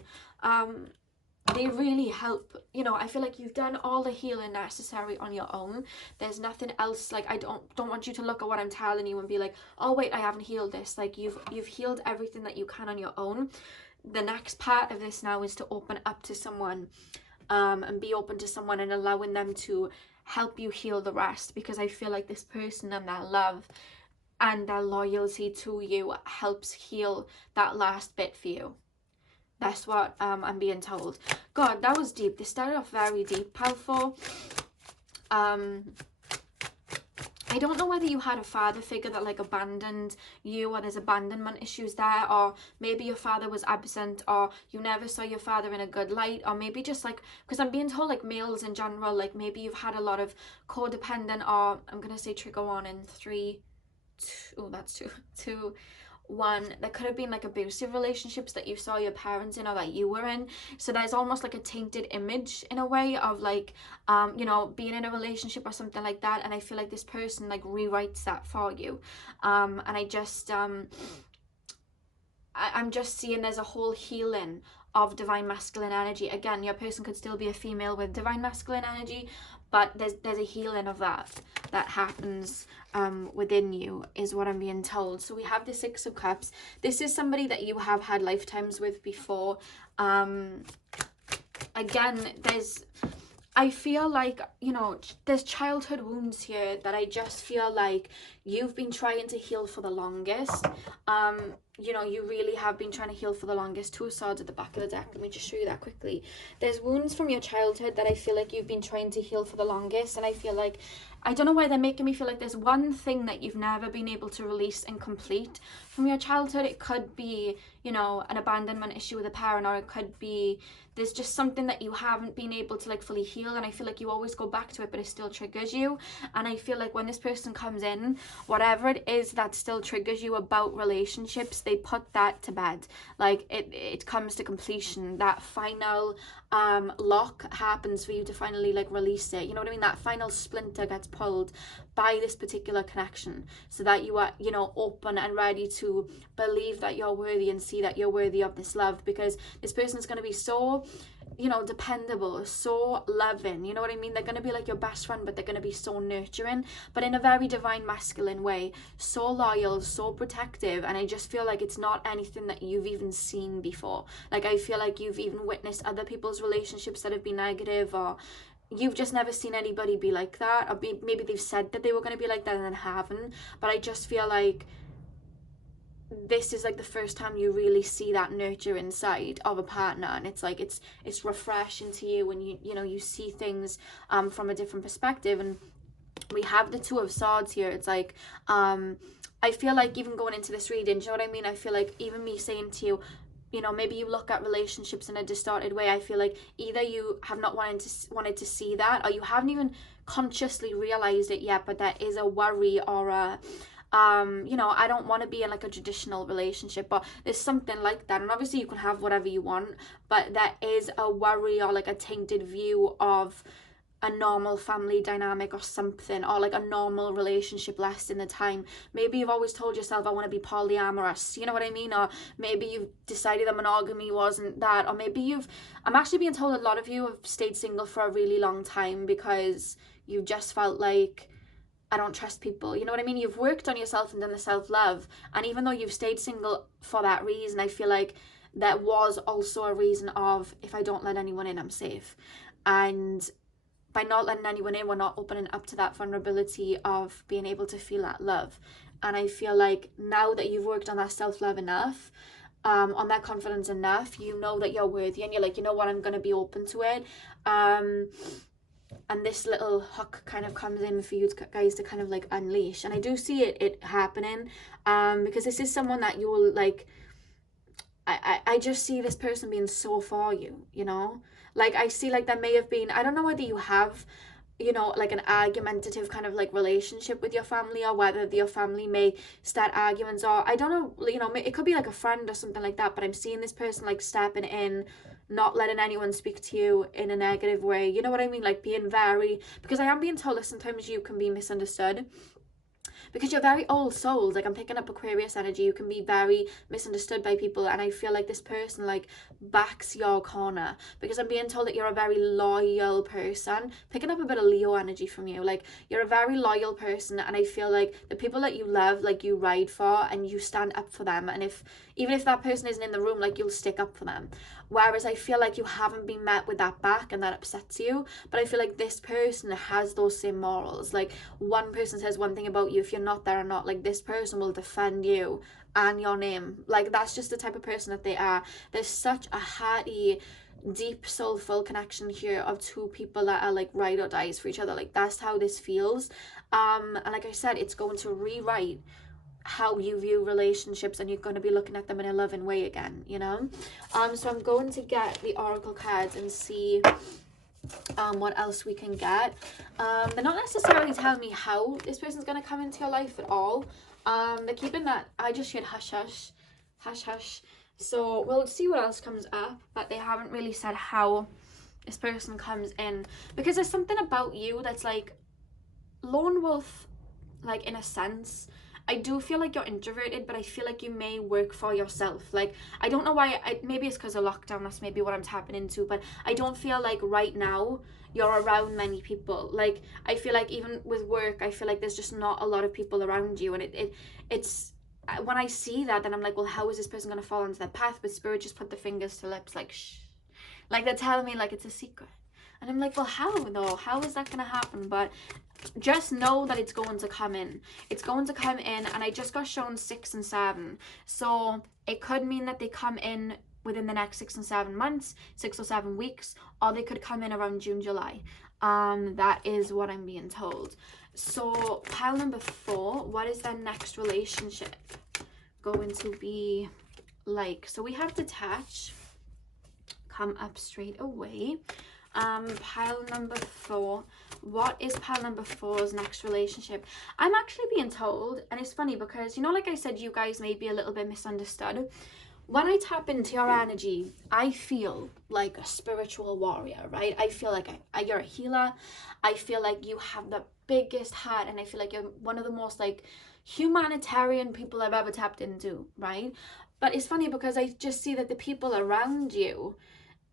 They really help, you know. I feel like you've done all the healing necessary on your own. There's nothing else. Like, I don't want you to look at what I'm telling you and be like, oh wait, I haven't healed this. Like, you've healed everything that you can on your own. The next part of this now is to open up to someone, and be open to someone and allowing them to help you heal the rest, because I feel like this person and their love and their loyalty to you helps heal that last bit for you. That's what I'm being told. God, that was deep. This started off very deep, powerful. I don't know whether you had a father figure that like abandoned you, or there's abandonment issues there, or maybe your father was absent, or you never saw your father in a good light, or maybe just like, because I'm being told like males in general, like maybe you've had a lot of codependent, or I'm gonna say trigger one in 3, 2, oh that's 2, 2, 1. There could have been like abusive relationships that you saw your parents in, or that you were in. So there's almost like a tainted image in a way of like you know, being in a relationship or something like that. And I feel like this person like rewrites that for you. And I just I'm just seeing there's a whole healing of divine masculine energy. Again, your person could still be a female with divine masculine energy, but there's a healing of that happens within you, is what I'm being told. So we have the 6 of Cups. This is somebody that you have had lifetimes with before. Again, I feel like, you know, there's childhood wounds here that I just feel like you've been trying to heal for the longest. you know, you really have been trying to heal for the longest. 2 swords at the back of the deck. Let me just show you that quickly. There's wounds from your childhood that I feel like you've been trying to heal for the longest, and I feel like, I don't know why they're making me feel like there's one thing that you've never been able to release and complete from your childhood. It could be, you know, an abandonment issue with a parent, or it could be there's just something that you haven't been able to like fully heal, and I feel like you always go back to it, but it still triggers you. And I feel like when this person comes in, whatever it is that still triggers you about relationships, they put that to bed. Like it comes to completion. That final lock happens for you to finally like release it. You know what I mean? That final splinter gets pulled by this particular connection, so that you are, you know, open and ready to believe that you're worthy and see that you're worthy of this love, because this person is going to be so, you know, dependable, so loving. You know what I mean? They're going to be like your best friend, but they're going to be so nurturing, but in a very divine masculine way, so loyal, so protective. And I just feel like it's not anything that you've even seen before. Like I feel like you've even witnessed other people's relationships that have been negative, or you've just never seen anybody be like that, or maybe they've said that they were going to be like that and then haven't. But I just feel like this is like the first time you really see that nurture inside of a partner, and it's like it's refreshing to you, and you know, you see things from a different perspective. And we have the 2 of Swords here. It's like I feel like even going into this reading, do you know what I mean? I feel like even me saying to you, you know, maybe you look at relationships in a distorted way. I feel like either you have not wanted to see that, or you haven't even consciously realized it yet, but there is a worry or a you know, I don't want to be in like a traditional relationship, but there's something like that. And obviously you can have whatever you want, but there is a worry or like a tainted view of a normal family dynamic or something, or like a normal relationship lasting the time. Maybe you've always told yourself, I want to be polyamorous, you know what I mean? Or maybe you've decided that monogamy wasn't that, or maybe I'm actually being told a lot of you have stayed single for a really long time because you just felt like, I don't trust people, you know what I mean? You've worked on yourself and done the self-love, and even though you've stayed single for that reason, I feel like there was also a reason of, if I don't let anyone in, I'm safe. And by not letting anyone in, we're not opening up to that vulnerability of being able to feel that love. And I feel like now that you've worked on that self-love enough, on that confidence enough, you know that you're worthy, and you're like, you know what, I'm going to be open to it. And this little hook kind of comes in for you guys to kind of like unleash. And I do see it happening, because this is someone that you will like, I just see this person being so for you, you know? Like I see like there may have been, I don't know whether you have, you know, like an argumentative kind of like relationship with your family, or whether your family may start arguments, or I don't know, you know, it could be like a friend or something like that. But I'm seeing this person like stepping in, not letting anyone speak to you in a negative way, you know what I mean? Like being very, because I am being told that sometimes you can be misunderstood, because you're very old souled. Like I'm picking up Aquarius energy. You can be very misunderstood by people, and I feel like this person like backs your corner, because I'm being told that you're a very loyal person. Picking up a bit of Leo energy from you. Like you're a very loyal person, and I feel like the people that you love, like you ride for and you stand up for them, and even if that person isn't in the room, like you'll stick up for them. Whereas I feel like you haven't been met with that back, and that upsets you. But I feel like this person has those same morals. Like one person says one thing about you, if you're not there or not, like this person will defend you and your name. Like that's just the type of person that they are. There's such a hearty, deep, soulful connection here of 2 people that are like ride or dies for each other. Like that's how this feels. And like I said, it's going to rewrite how you view relationships, and you're going to be looking at them in a loving way again, you know? So I'm going to get the oracle cards and see what else we can get. They're not necessarily telling me how this person's going to come into your life at all. They're keeping that, I just heard hush hush, hush hush. So we'll see what else comes up, but they haven't really said how this person comes in, because there's something about you that's like lone wolf, like in a sense. I do feel like you're introverted, but I feel like you may work for yourself. Like, I don't know why, maybe it's because of lockdown, that's maybe what I'm tapping into, but I don't feel like right now you're around many people. Like, I feel like even with work, I feel like there's just not a lot of people around you, and it's, when I see that, then I'm like, well, how is this person going to fall into that path? But Spirit just put the fingers to lips, like, shh. Like, they're telling me, like, it's a secret. And I'm like, well, how though? How is that going to happen? But just know that it's going to come in. It's going to come in, and I just got shown 6 and 7. So it could mean that they come in within the next 6 and 7 months, 6 or 7 weeks, or they could come in around June, July. That is what I'm being told. So pile number 4, what is their next relationship going to be like? So we have detach, come up straight away. Pile number 4, what is pile number 4's next relationship? I'm actually being told, and it's funny because, you know, like I said, you guys may be a little bit misunderstood. When I tap into your energy, I feel like a spiritual warrior, right? I feel like you're a healer. I feel like you have the biggest heart, and I feel like you're one of the most like humanitarian people I've ever tapped into, right? But it's funny because I just see that the people around you,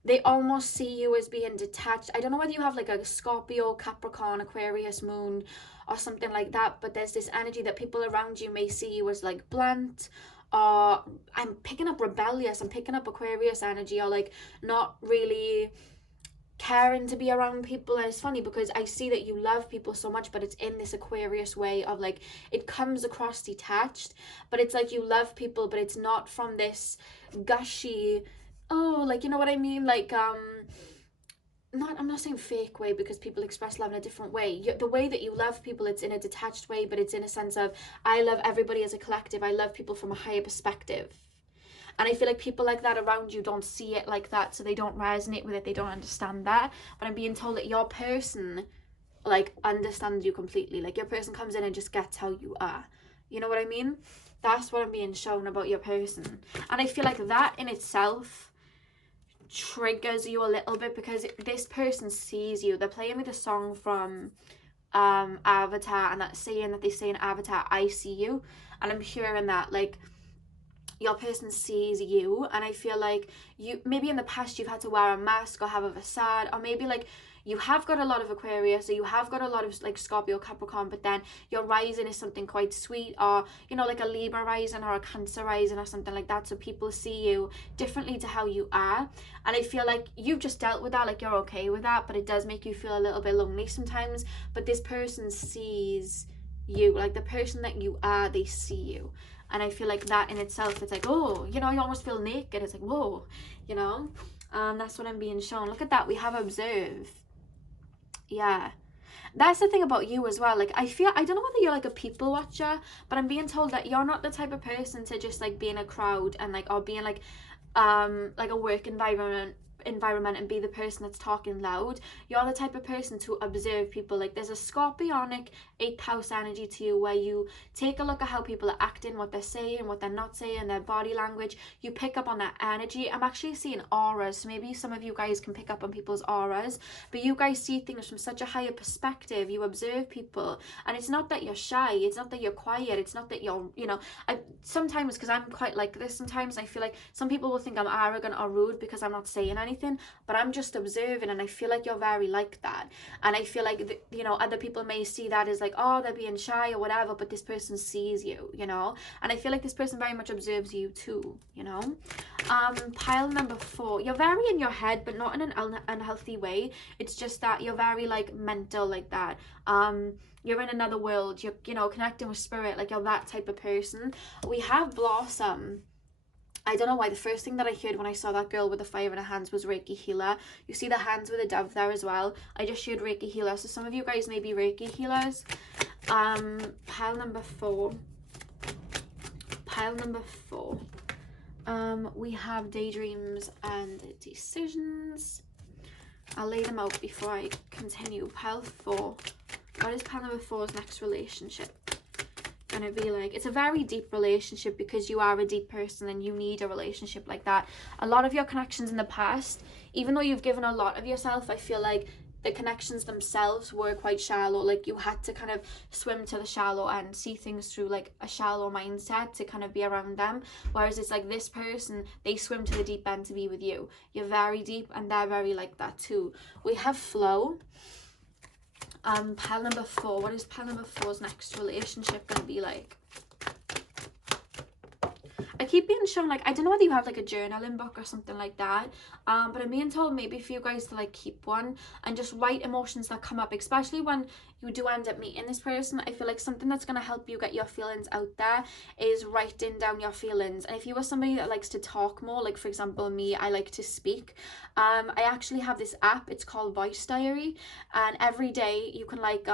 they almost see you as being detached. I don't know whether you have like a Scorpio, Capricorn, Aquarius moon or something like that, but there's this energy that people around you may see you as like blunt, or I'm picking up rebellious, I'm picking up Aquarius energy, or like not really caring to be around people. And it's funny because I see that you love people so much, but it's in this Aquarius way of like, it comes across detached, but it's like you love people, but it's not from this gushy, oh, like, you know what I mean, like I'm not saying fake way, because people express love in a different way. The way that you love people, it's in a detached way, but it's in a sense of, I love everybody as a collective. I love people from a higher perspective. And I feel like people like that around you don't see it like that, so they don't resonate with it, they don't understand that. But I'm being told that your person like understands you completely. Like your person comes in and just gets how you are. You know what I mean? That's what I'm being shown about your person. And I feel like that in itself triggers you a little bit, because this person sees you. They're playing me the song from Avatar, and that saying that they say in Avatar, I see you. And I'm hearing that like your person sees you, and I feel like you maybe in the past you've had to wear a mask or have a facade, or maybe like you have got a lot of Aquarius, or you have got a lot of like Scorpio, Capricorn, but then your rising is something quite sweet, or you know, like a Libra rising or a Cancer rising or something like that, so people see you differently to how you are. And I feel like you've just dealt with that, like you're okay with that, but it does make you feel a little bit lonely sometimes. But this person sees you, like the person that you are, they see you. And I feel like that in itself, it's like, oh, you know, you almost feel naked. It's like, whoa, you know. That's what I'm being shown. Look at that. We have observe. Yeah. That's the thing about you as well. Like, I don't know whether you're like a people watcher, but I'm being told that you're not the type of person to just like be in a crowd and like, or be in like a work environment and be the person that's talking loud. You're the type of person to observe people. Like there's a scorpionic 8th house energy to you, where you take a look at how people are acting, what they're saying, what they're not saying, their body language. You pick up on that energy. I'm actually seeing auras, so maybe some of you guys can pick up on people's auras, but you guys see things from such a higher perspective. You observe people, and it's not that you're shy, it's not that you're quiet, it's not that you're, you know, sometimes, because I'm quite like this, sometimes I feel like some people will think I'm arrogant or rude because I'm not saying anything, but I'm just observing, and I feel like you're very like that. And I feel like you know, other people may see that as like, oh, they're being shy or whatever, but this person sees you, you know. And I feel like this person very much observes you too, you know. Pile number 4, you're very in your head, but not in an unhealthy way. It's just that you're very like mental, like that. You're in another world, you're, you know, connecting with spirit, like you're that type of person. We have Blossom. I don't know why the first thing that I heard when I saw that girl with the fire in her hands was Reiki healer. You see the hands with a dove there as well. I just heard Reiki healer, so some of you guys may be Reiki healers. Pile number 4. We have daydreams and decisions. I'll lay them out before I continue. Pile 4. What is pile number 4's next relationship gonna be like? It's a very deep relationship, because you are a deep person and you need a relationship like that. A lot of your connections in the past, even though you've given a lot of yourself, I feel like the connections themselves were quite shallow. Like you had to kind of swim to the shallow end, see things through like a shallow mindset to kind of be around them. Whereas it's like this person, they swim to the deep end to be with you. You're very deep, and they're very like that too. We have flow. Pile number 4, what is pile number 4's next relationship gonna be like? I keep being shown, like, I don't know whether you have like a journaling book or something like that, but I'm being told maybe for you guys to like keep one and just write emotions that come up, especially when you do end up meeting this person. I feel like something that's going to help you get your feelings out there is writing down your feelings. And if you are somebody that likes to talk more, like for example me, I like to speak, I actually have this app, it's called Voice Diary, and every day you can like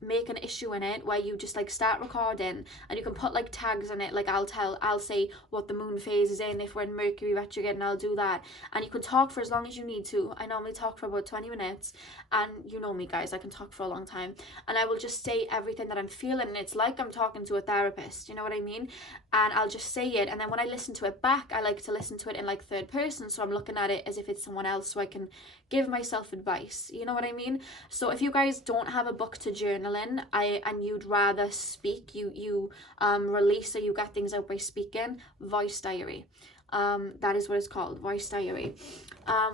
make an issue in it where you just like start recording, and you can put like tags in it, like I'll say what the moon phase is in, if we're in Mercury retrograde, and I'll do that, and you can talk for as long as you need to. I normally talk for about 20 minutes, and you know me guys, I can talk for a long time, and I will just say everything that I'm feeling, and it's like I'm talking to a therapist, you know what I mean? And I'll just say it, and then when I listen to it back, I like to listen to it in like third person, so I'm looking at it as if it's someone else, so I can give myself advice, you know what I mean? So if you guys don't have a book to journal in, and you'd rather speak, you release, or you get things out by speaking, Voice Diary, that is what it's called, Voice Diary.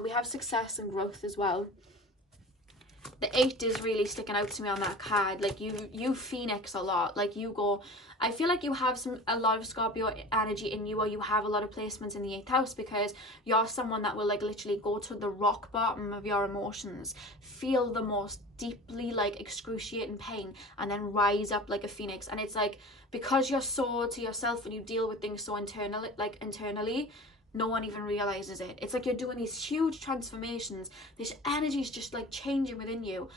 We have success and growth as well. The 8 is really sticking out to me on that card. Like you phoenix a lot, like you go, I feel like you have a lot of Scorpio energy in you, or you have a lot of placements in the 8th house, because you're someone that will like literally go to the rock bottom of your emotions, feel the most deeply like excruciating pain, and then rise up like a phoenix. And it's like, because you're so to yourself and you deal with things so internally, no one even realizes it. It's like you're doing these huge transformations, this energy is just like changing within you,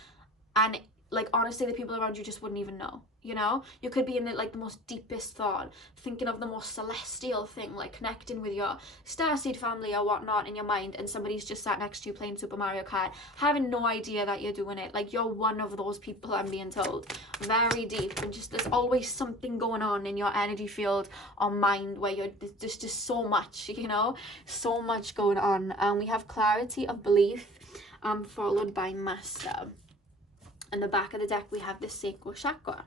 and like honestly the people around you just wouldn't even know, you know? You could be in like the most deepest thought, thinking of the most celestial thing, like connecting with your Starseed family or whatnot in your mind, and somebody's just sat next to you playing Super Mario Kart, having no idea that you're doing it. Like you're one of those people, I'm being told. Very deep, and just there's always something going on in your energy field or mind where you're just so much, you know? So much going on. And we have clarity of belief, followed by master. In the back of the deck we have the sacral chakra.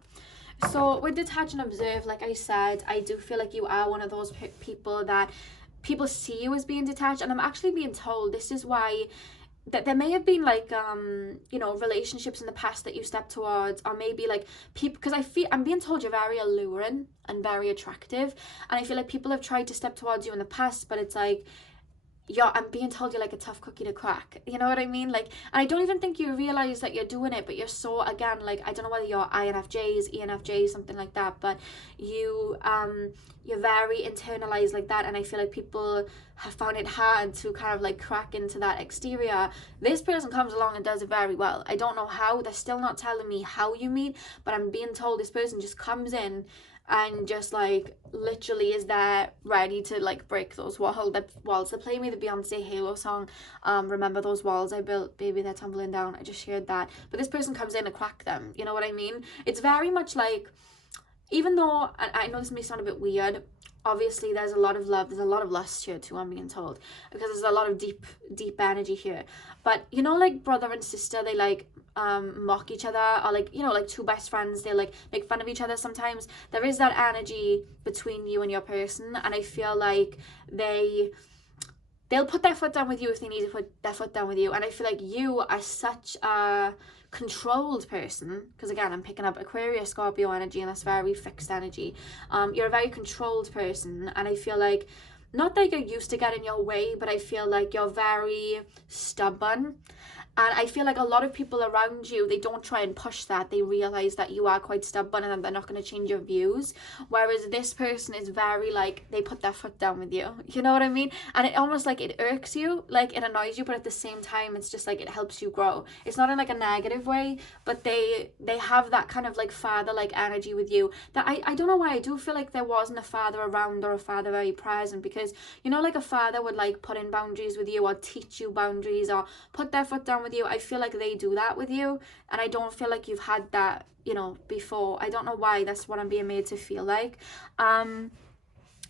So with detach and observe, like I said, I do feel like you are one of those people that people see you as being detached, and I'm actually being told this is why that there may have been like you know, relationships in the past that you stepped towards, or maybe like people, because I'm being told you're very alluring and very attractive, and I feel like people have tried to step towards you in the past, but it's like, I'm being told you're like a tough cookie to crack, you know what I mean? Like, and I don't even think you realize that you're doing it, but you're so, again, like, I don't know whether you're INFJs, ENFJs, something like that, but you're very internalized like that, and I feel like people have found it hard to kind of like crack into that exterior. This person comes along and does it very well. I don't know how, they're still not telling me how you meet, but I'm being told this person just comes in and just like literally is there ready to like break those walls. They play me the Beyonce Halo song, remember those walls I built, baby, they're tumbling down. I just shared that, but this person comes in to crack them, you know what I mean? It's very much like, even though I know this may sound a bit weird, obviously there's a lot of love, there's a lot of lust here too, I'm being told, because there's a lot of deep energy here. But you know, like brother and sister, they like mock each other, or like, you know, like two best friends, they like make fun of each other sometimes. There is that energy between you and your person, and I feel like they'll put their foot down with you if they need to put their foot down with you. And I feel like you are such a controlled person, because again, I'm picking up Aquarius, Scorpio energy, and that's very fixed energy. You're a very controlled person, and I feel like, not that you're used to getting your way, but I feel like you're very stubborn. And I feel like a lot of people around you, they don't try and push that. They realize that you are quite stubborn and that they're not going to change your views. Whereas this person is very like, they put their foot down with you. You know what I mean? And it almost like, it irks you, like it annoys you, but at the same time, it's just like, it helps you grow. It's not in like a negative way, but they have that kind of like father-like energy with you that I don't know why. I do feel like there wasn't a father around, or a father very present, because, you know, like a father would like put in boundaries with you, or teach you boundaries, or put their foot down with you. I feel like they do that with you, and I don't feel like you've had that, you know, before. I don't know why, that's what I'm being made to feel like.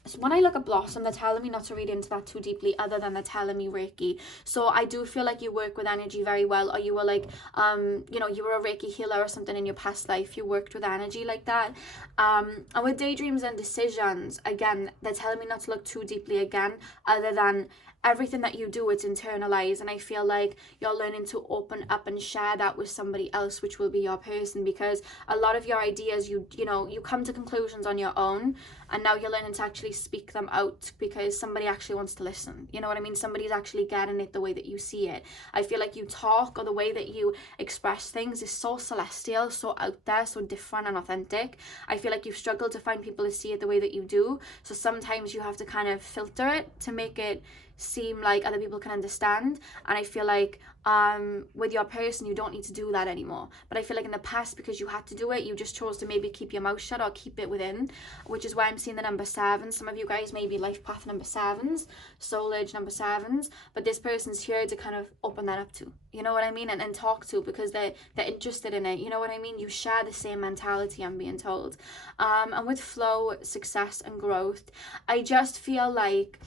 So when I look at Blossom, they're telling me not to read into that too deeply, other than they're telling me Reiki. So I do feel like you work with energy very well, or you were like, you know, you were a Reiki healer or something in your past life. You worked with energy like that. And with daydreams and decisions, again, they're telling me not to look too deeply again, other than everything that you do, it's internalized. And I feel like you're learning to open up and share that with somebody else, which will be your person, because a lot of your ideas, you know, you come to conclusions on your own, and now you're learning to actually speak them out because somebody actually wants to listen. You know what I mean? Somebody's actually getting it the way that you see it. I feel like you talk, or the way that you express things, is so celestial, so out there, so different and authentic. I feel like you've struggled to find people to see it the way that you do, so sometimes you have to kind of filter it to make it seem like other people can understand. And I feel like with your person, you don't need to do that anymore. But I feel like in the past, because you had to do it, you just chose to maybe keep your mouth shut or keep it within, which is why I'm seeing the number 7. Some of you guys may be life path number 7s, soul edge number 7s, but this person's here to kind of open that up to, you know what I mean, and talk to, because they're interested in it. You know what I mean? You share the same mentality, I'm being told. And with flow, success and growth, I just feel like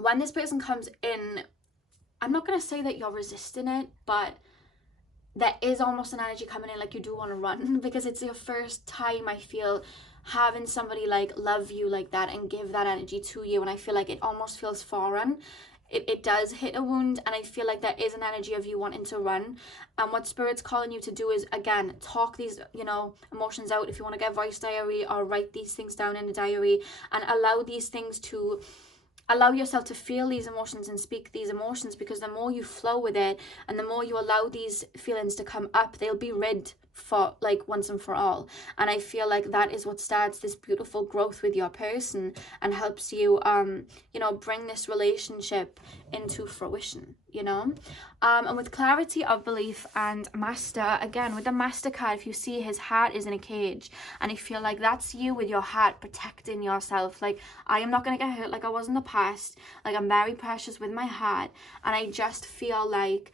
when this person comes in, I'm not going to say that you're resisting it, but there is almost an energy coming in like you do want to run, because it's your first time, I feel, having somebody like love you like that and give that energy to you. And I feel like it almost feels foreign. It does hit a wound, and I feel like there is an energy of you wanting to run. And what Spirit's calling you to do is, again, talk these, you know, emotions out. If you want to get a voice diary, or write these things down in a diary, and allow these things to, allow yourself to feel these emotions and speak these emotions, because the more you flow with it and the more you allow these feelings to come up, they'll be rid for like once and for all. And I feel like that is what starts this beautiful growth with your person and helps you you know, bring this relationship into fruition, you know. And with clarity of belief and master, again with the master card, if you see, his heart is in a cage, and I feel like that's you with your heart protecting yourself. Like, I am not going to get hurt like I was in the past. Like, I'm very precious with my heart, and I just feel like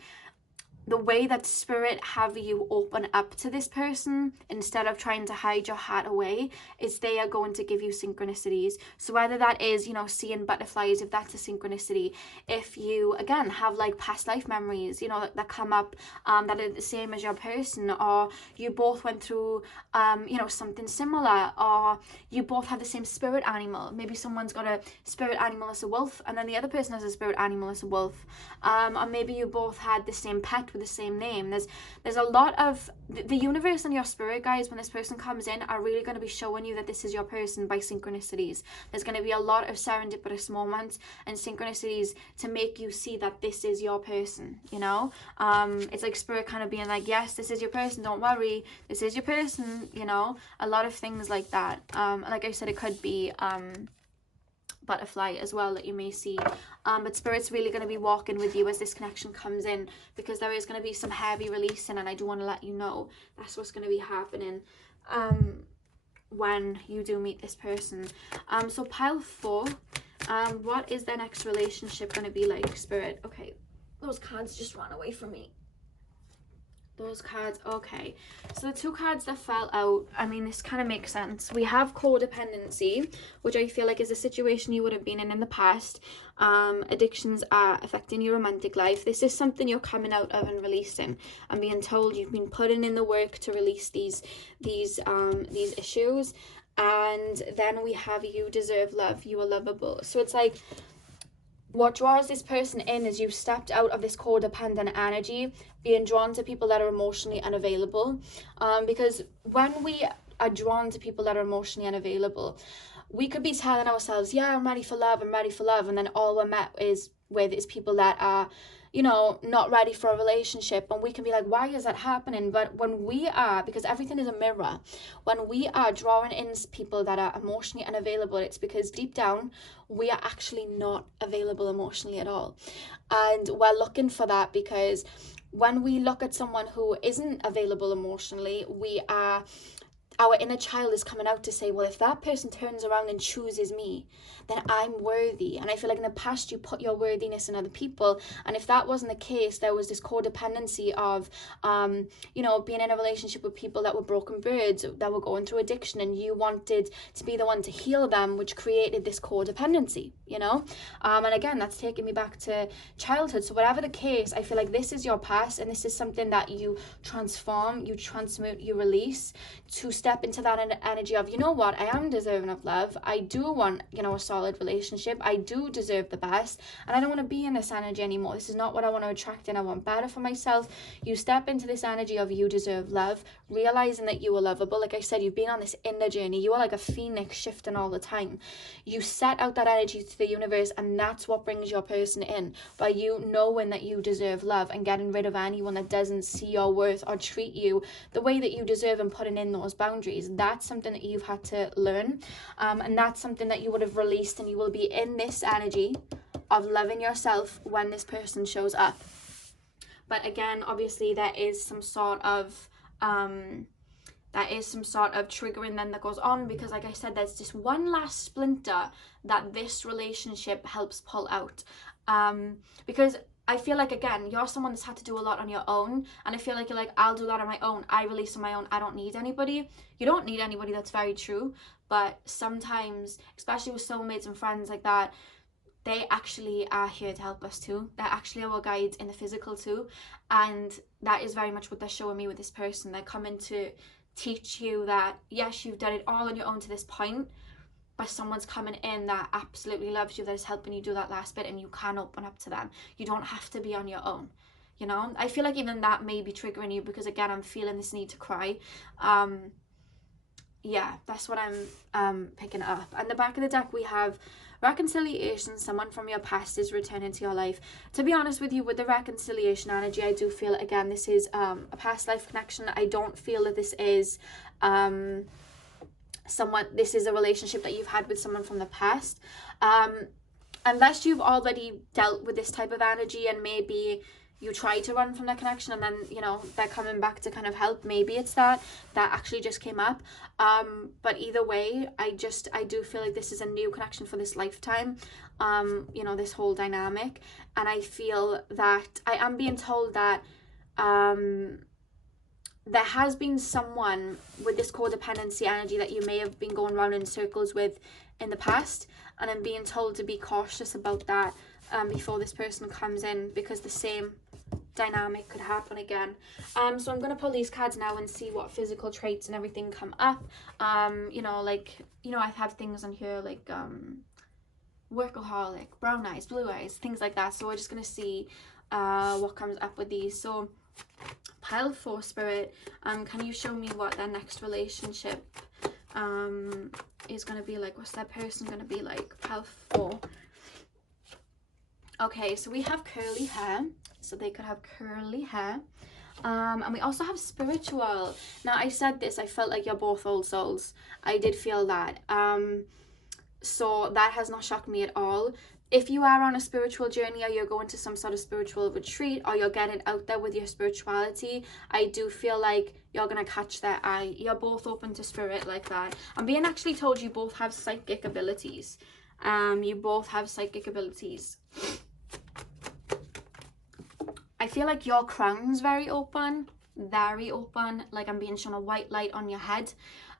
the way that Spirit have you open up to this person, instead of trying to hide your heart away, is they are going to give you synchronicities. So whether that is, you know, seeing butterflies, if that's a synchronicity, if you, again, have like past life memories, you know, that come up that are the same as your person, or you both went through, you know, something similar, or you both have the same spirit animal. Maybe someone's got a spirit animal as a wolf, and then the other person has a spirit animal as a wolf. Or maybe you both had the same pet with the same name. There's a lot of the universe and your spirit guides, when this person comes in, are really going to be showing you that this is your person by synchronicities. There's going to be a lot of serendipitous moments and synchronicities to make you see that this is your person, you know. It's like Spirit kind of being like, yes, this is your person, don't worry, this is your person, you know. A lot of things like that. Like I said, it could be butterfly as well that you may see, but Spirit's really going to be walking with you as this connection comes in, because there is going to be some heavy releasing, and I do want to let you know that's what's going to be happening when you do meet this person. So pile 4, what is their next relationship going to be like, Spirit? Okay, those cards just ran away from me. Those cards, okay. So the 2 cards that fell out, I mean, this kind of makes sense. We have codependency, which I feel like is a situation you would have been in the past. Addictions are affecting your romantic life. This is something you're coming out of and releasing. I'm being told you've been putting in the work to release these issues. And then we have you deserve love, you are lovable. So it's like, what draws this person in is you've stepped out of this codependent energy, being drawn to people that are emotionally unavailable. Because when we are drawn to people that are emotionally unavailable, we could be telling ourselves, yeah, I'm ready for love, I'm ready for love. And then all we're met with is people that are, you know, not ready for a relationship. And we can be like, why is that happening? But when we are, because everything is a mirror, when we are drawing in people that are emotionally unavailable, it's because deep down we are actually not available emotionally at all. And we're looking for that, because when we look at someone who isn't available emotionally, our inner child is coming out to say, well, if that person turns around and chooses me, then I'm worthy. And I feel like in the past you put your worthiness in other people, and if that wasn't the case, there was this codependency of you know, being in a relationship with people that were broken birds, that were going through addiction, and you wanted to be the one to heal them, which created this codependency, you know. And again, that's taking me back to childhood. So whatever the case, I feel like this is your past, and this is something that you transform, you transmute, you release to step into that energy of, you know what, I am deserving of love. I do want, you know, a solid relationship. I do deserve the best, and I don't want to be in this energy anymore. This is not what I want to attract, and I want better for myself. You step into this energy of you deserve love, realizing that you are lovable. Like I said, you've been on this inner journey. You are like a phoenix shifting all the time. You set out that energy to the universe, and that's what brings your person in, by you knowing that you deserve love and getting rid of anyone that doesn't see your worth or treat you the way that you deserve, and putting in those boundaries. That's something that you've had to learn, and that's something that you would have released, and you will be in this energy of loving yourself when this person shows up. But again, obviously there is some sort of triggering then that goes on, because like I said, there's just one last splinter that this relationship helps pull out, because I feel like, again, you're someone that's had to do a lot on your own, and I feel like you're like, I'll do that on my own, I release on my own, I don't need anybody. You don't need anybody, that's very true, but sometimes, especially with soulmates and friends like that, they actually are here to help us too. They're actually our guides in the physical too, and that is very much what they're showing me with this person. They're coming to teach you that, yes, you've done it all on your own to this point, but someone's coming in that absolutely loves you, that is helping you do that last bit, and you can open up to them. You don't have to be on your own, you know. I feel like even that may be triggering you, because again, I'm feeling this need to cry. Yeah, that's what I'm picking up. And the back of the deck, we have reconciliation. Someone from your past is returning to your life. To be honest with you, with the reconciliation energy, I do feel, again, this is a past life connection. I don't feel that this is this is a relationship that you've had with someone from the past, unless you've already dealt with this type of energy, and maybe you try to run from the connection, and then, you know, they're coming back to kind of help. Maybe it's that actually just came up, but either way, I do feel like this is a new connection for this lifetime, you know, this whole dynamic. And I feel that I am being told that there has been someone with this codependency energy that you may have been going around in circles with in the past, and I'm being told to be cautious about that before this person comes in, because the same dynamic could happen again. So I'm going to pull these cards now and see what physical traits and everything come up. You know, like, you know, I have things on here like workaholic, brown eyes, blue eyes, things like that. So we're just going to see what comes up with these. So pile 4 spirit, can you show me what their next relationship is going to be like? What's that person going to be like? Pile 4. Okay, so we have curly hair, so they could have curly hair, and we also have spiritual. Now, I said this, I felt like you're both old souls. I did feel that, so that has not shocked me at all. If you are on a spiritual journey, or you're going to some sort of spiritual retreat, or you're getting out there with your spirituality, I do feel like you're going to catch their eye. You're both open to spirit like that. I'm being actually told you both have psychic abilities. You both have psychic abilities. I feel like your crown's very open, like I'm being shown a white light on your head.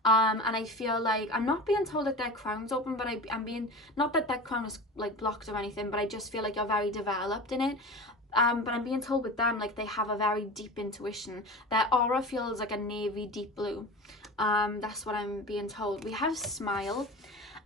And I feel like, I'm not being told that their crown's open, but I'm being, not that that crown is like blocked or anything, but I just feel like you're very developed in it. But I'm being told with them, like, they have a very deep intuition. Their aura feels like a navy deep blue. That's what I'm being told. We have smile.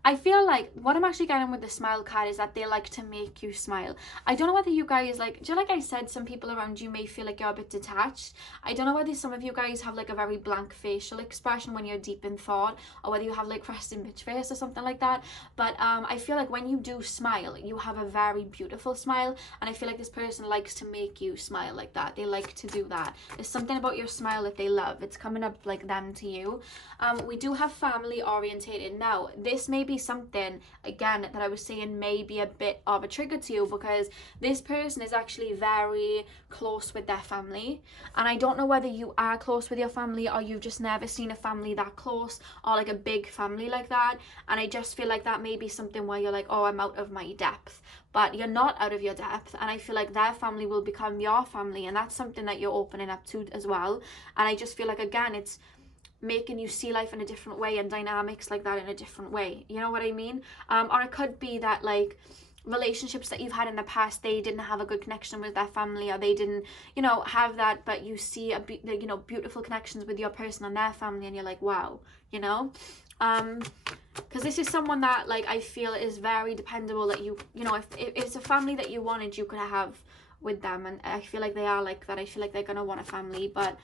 I feel like what I'm actually getting with the smile card is that they like to make you smile. I don't know whether you guys, like, do you, like I said, some people around you may feel like you're a bit detached. I don't know whether some of you guys have like a very blank facial expression when you're deep in thought, or whether you have like resting bitch face or something like that. But I feel like when you do smile, you have a very beautiful smile, and I feel like this person likes to make you smile like that. They like to do that. There's something about your smile that they love. It's coming up like them to you. We do have family orientated. Now, this may be something, again, that I was saying may be a bit of a trigger to you, because this person is actually very close with their family, and I don't know whether you are close with your family, or you've just never seen a family that close, or like a big family like that. And I just feel like that may be something where you're like, oh, I'm out of my depth, but you're not out of your depth. And I feel like their family will become your family, and that's something that you're opening up to as well. And I just feel like, again, it's making you see life in a different way, and dynamics like that in a different way, you know what I mean? Or it could be that, like, relationships that you've had in the past, they didn't have a good connection with their family, or they didn't, you know, have that, but you see you know, beautiful connections with your person and their family, and you're like, wow, you know. Because this is someone that, like, I feel is very dependable, that you know, if it's a family that you wanted, you could have with them, and I feel like they are like that. I feel like they're gonna want a family, but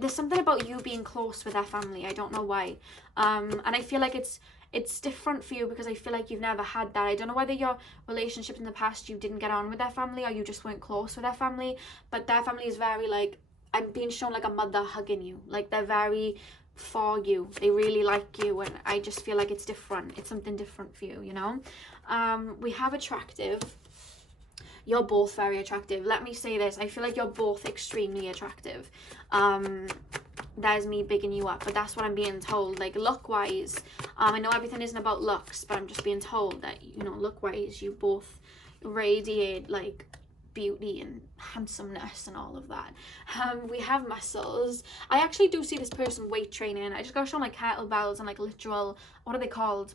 there's something about you being close with their family. I don't know why, and I feel like it's different for you, because I feel like you've never had that. I don't know whether your relationship in the past, you didn't get on with their family, or you just weren't close with their family, but their family is very, like, I'm being shown like a mother hugging you, like they're very for you, they really like you, and I just feel like it's different, it's something different for you, you know. We have attractive. You're both very attractive. Let me say this, I feel like you're both extremely attractive. That is me bigging you up, but that's what I'm being told, like, look wise. I know everything isn't about looks, but I'm just being told that, you know, look wise, you both radiate like beauty and handsomeness and all of that. We have muscles. I actually do see this person weight training. I just got shown like kettlebells and like literal, what are they called,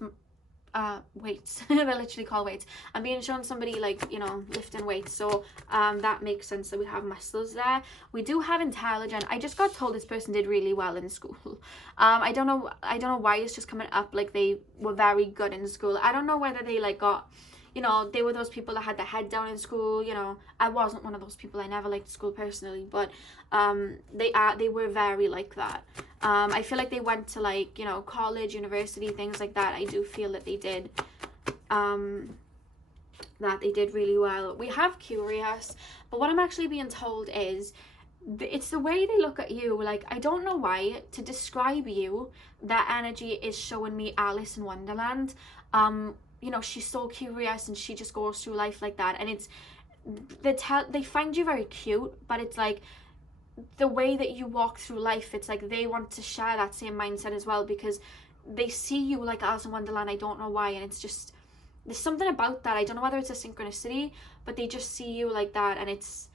weights. They're literally called weights. I'm being shown somebody, like, you know, lifting weights, so that makes sense that we have muscles there. We do have intelligent. I just got told this person did really well in school. I don't know why it's just coming up like they were very good in school. I don't know whether they like got, you know, they were those people that had their head down in school, you know. I wasn't one of those people. I never liked school personally, but they were very like that. I feel like they went to, like, you know, college, university, things like that. I do feel that they did really well. We have curious, but what I'm actually being told is it's the way they look at you. Like, I don't know why, to describe you, that energy is showing me Alice in Wonderland. You know, she's so curious and she just goes through life like that, and it's they find you very cute, but it's like the way that you walk through life, it's like they want to share that same mindset as well, because they see you like Alice in Wonderland. I don't know why, and it's just, there's something about that. I don't know whether it's a synchronicity, but they just see you like that, and it's,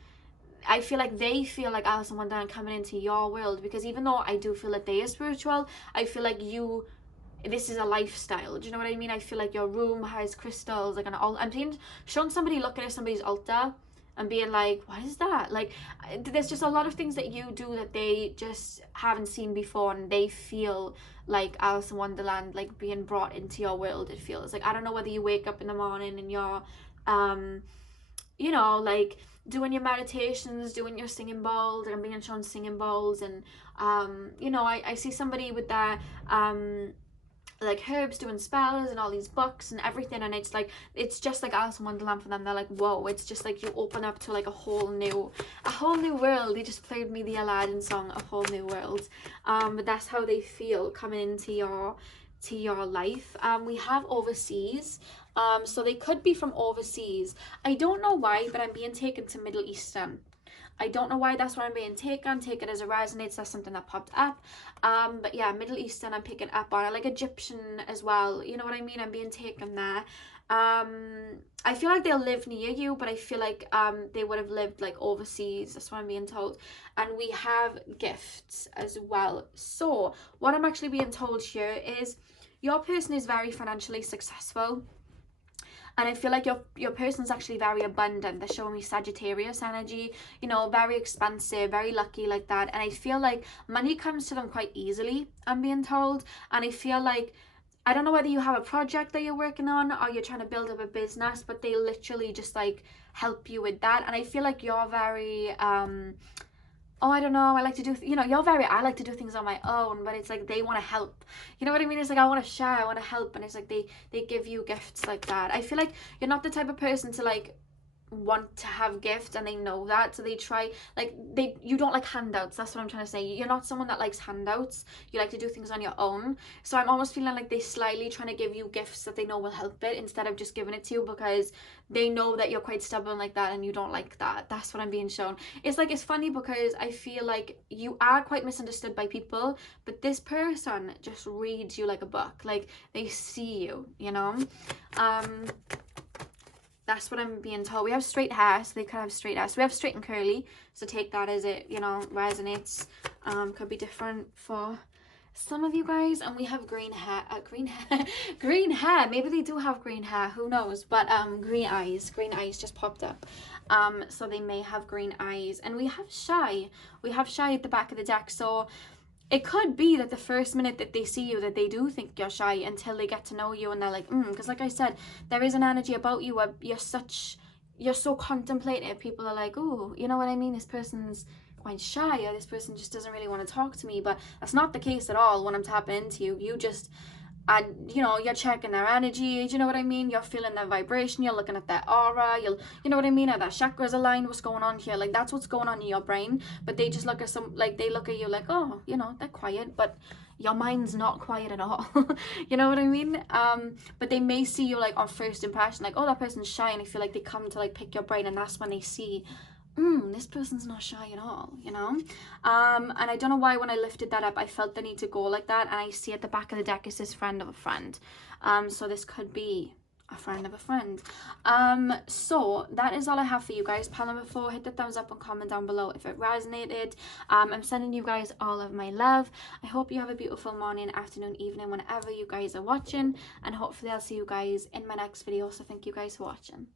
I feel like they feel like Alice in Wonderland coming into your world, because even though I do feel that they are spiritual, I feel like this is a lifestyle. Do you know what I mean? I feel like your room has crystals, like an altar. I'm seeing, showing somebody looking at somebody's altar and being like, what is that? Like, there's just a lot of things that you do that they just haven't seen before, and they feel like Alice in Wonderland, like being brought into your world. It feels like, I don't know whether you wake up in the morning and you're you know, like doing your meditations, doing your singing bowls, like I'm being shown singing bowls, and you know, I see somebody with their like herbs, doing spells and all these books and everything, and it's just like Alice in Wonderland for them. They're like, whoa, it's just like you open up to like a whole new world. They just played me the Aladdin song, A Whole New World. But that's how they feel coming into your life. We have overseas, so they could be from overseas. I don't know why, but I'm being taken to Middle Eastern. I don't know why that's what I'm being taken. Take it as it resonates. That's something that popped up. But yeah, Middle Eastern I'm picking up on. I like Egyptian as well. You know what I mean? I'm being taken there. I feel like they'll live near you, but I feel like they would have lived like overseas. That's what I'm being told. And we have gifts as well. So what I'm actually being told here is your person is very financially successful. And I feel like your person's actually very abundant. They're showing me Sagittarius energy, you know, very expansive, very lucky like that. And I feel like money comes to them quite easily, I'm being told. And I feel like, I don't know whether you have a project that you're working on or you're trying to build up a business, but they literally just like help you with that. And I feel like you're very oh, I don't know, I like to do, you know, I like to do things on my own, but it's like they want to help. You know what I mean? It's like, I want to share, I want to help, and it's like they give you gifts like that. I feel like you're not the type of person to like want to have gifts, and they know that, so they try, like, you don't like handouts. That's what I'm trying to say. You're not someone that likes handouts. You like to do things on your own. So I'm almost feeling like they slyly trying to give you gifts that they know will help it, instead of just giving it to you because they know that you're quite stubborn like that and you don't like that. That's what I'm being shown. It's like, it's funny because I feel like you are quite misunderstood by people, but this person just reads you like a book. Like, they see you, you know. That's what I'm being told. We have straight hair, so they could have straight hair. So we have straight and curly, so take that as it, you know, resonates. Could be different for some of you guys, and we have green hair, green hair. Maybe they do have green hair, who knows? But green eyes just popped up. So they may have green eyes, and we have shy at the back of the deck. So it could be that the first minute that they see you, that they do think you're shy until they get to know you, and they're like, because like I said, there is an energy about you where you're so contemplative. People are like, oh, you know what I mean? This person's quite shy, or this person just doesn't really want to talk to me. But that's not the case at all. When I'm tapping into you, you just, and you know, you're checking their energy, you know what I mean? You're feeling their vibration, you're looking at their aura, you know what I mean? Are their chakras aligned? What's going on here? Like, that's what's going on in your brain. But they just look at they look at you like, oh, you know, they're quiet, but your mind's not quiet at all. You know what I mean? But they may see you like on first impression, like, oh, that person's shy, and I feel like they come to like pick your brain, and that's when they see, this person's not shy at all, you know? And I don't know why when I lifted that up, I felt the need to go like that, and I see at the back of the deck is this friend of a friend. So this could be a friend of a friend. So that is all I have for you guys. Pile number 4, hit the thumbs up and comment down below if it resonated. I'm sending you guys all of my love. I hope you have a beautiful morning, afternoon, evening, whenever you guys are watching, and hopefully I'll see you guys in my next video. So thank you guys for watching.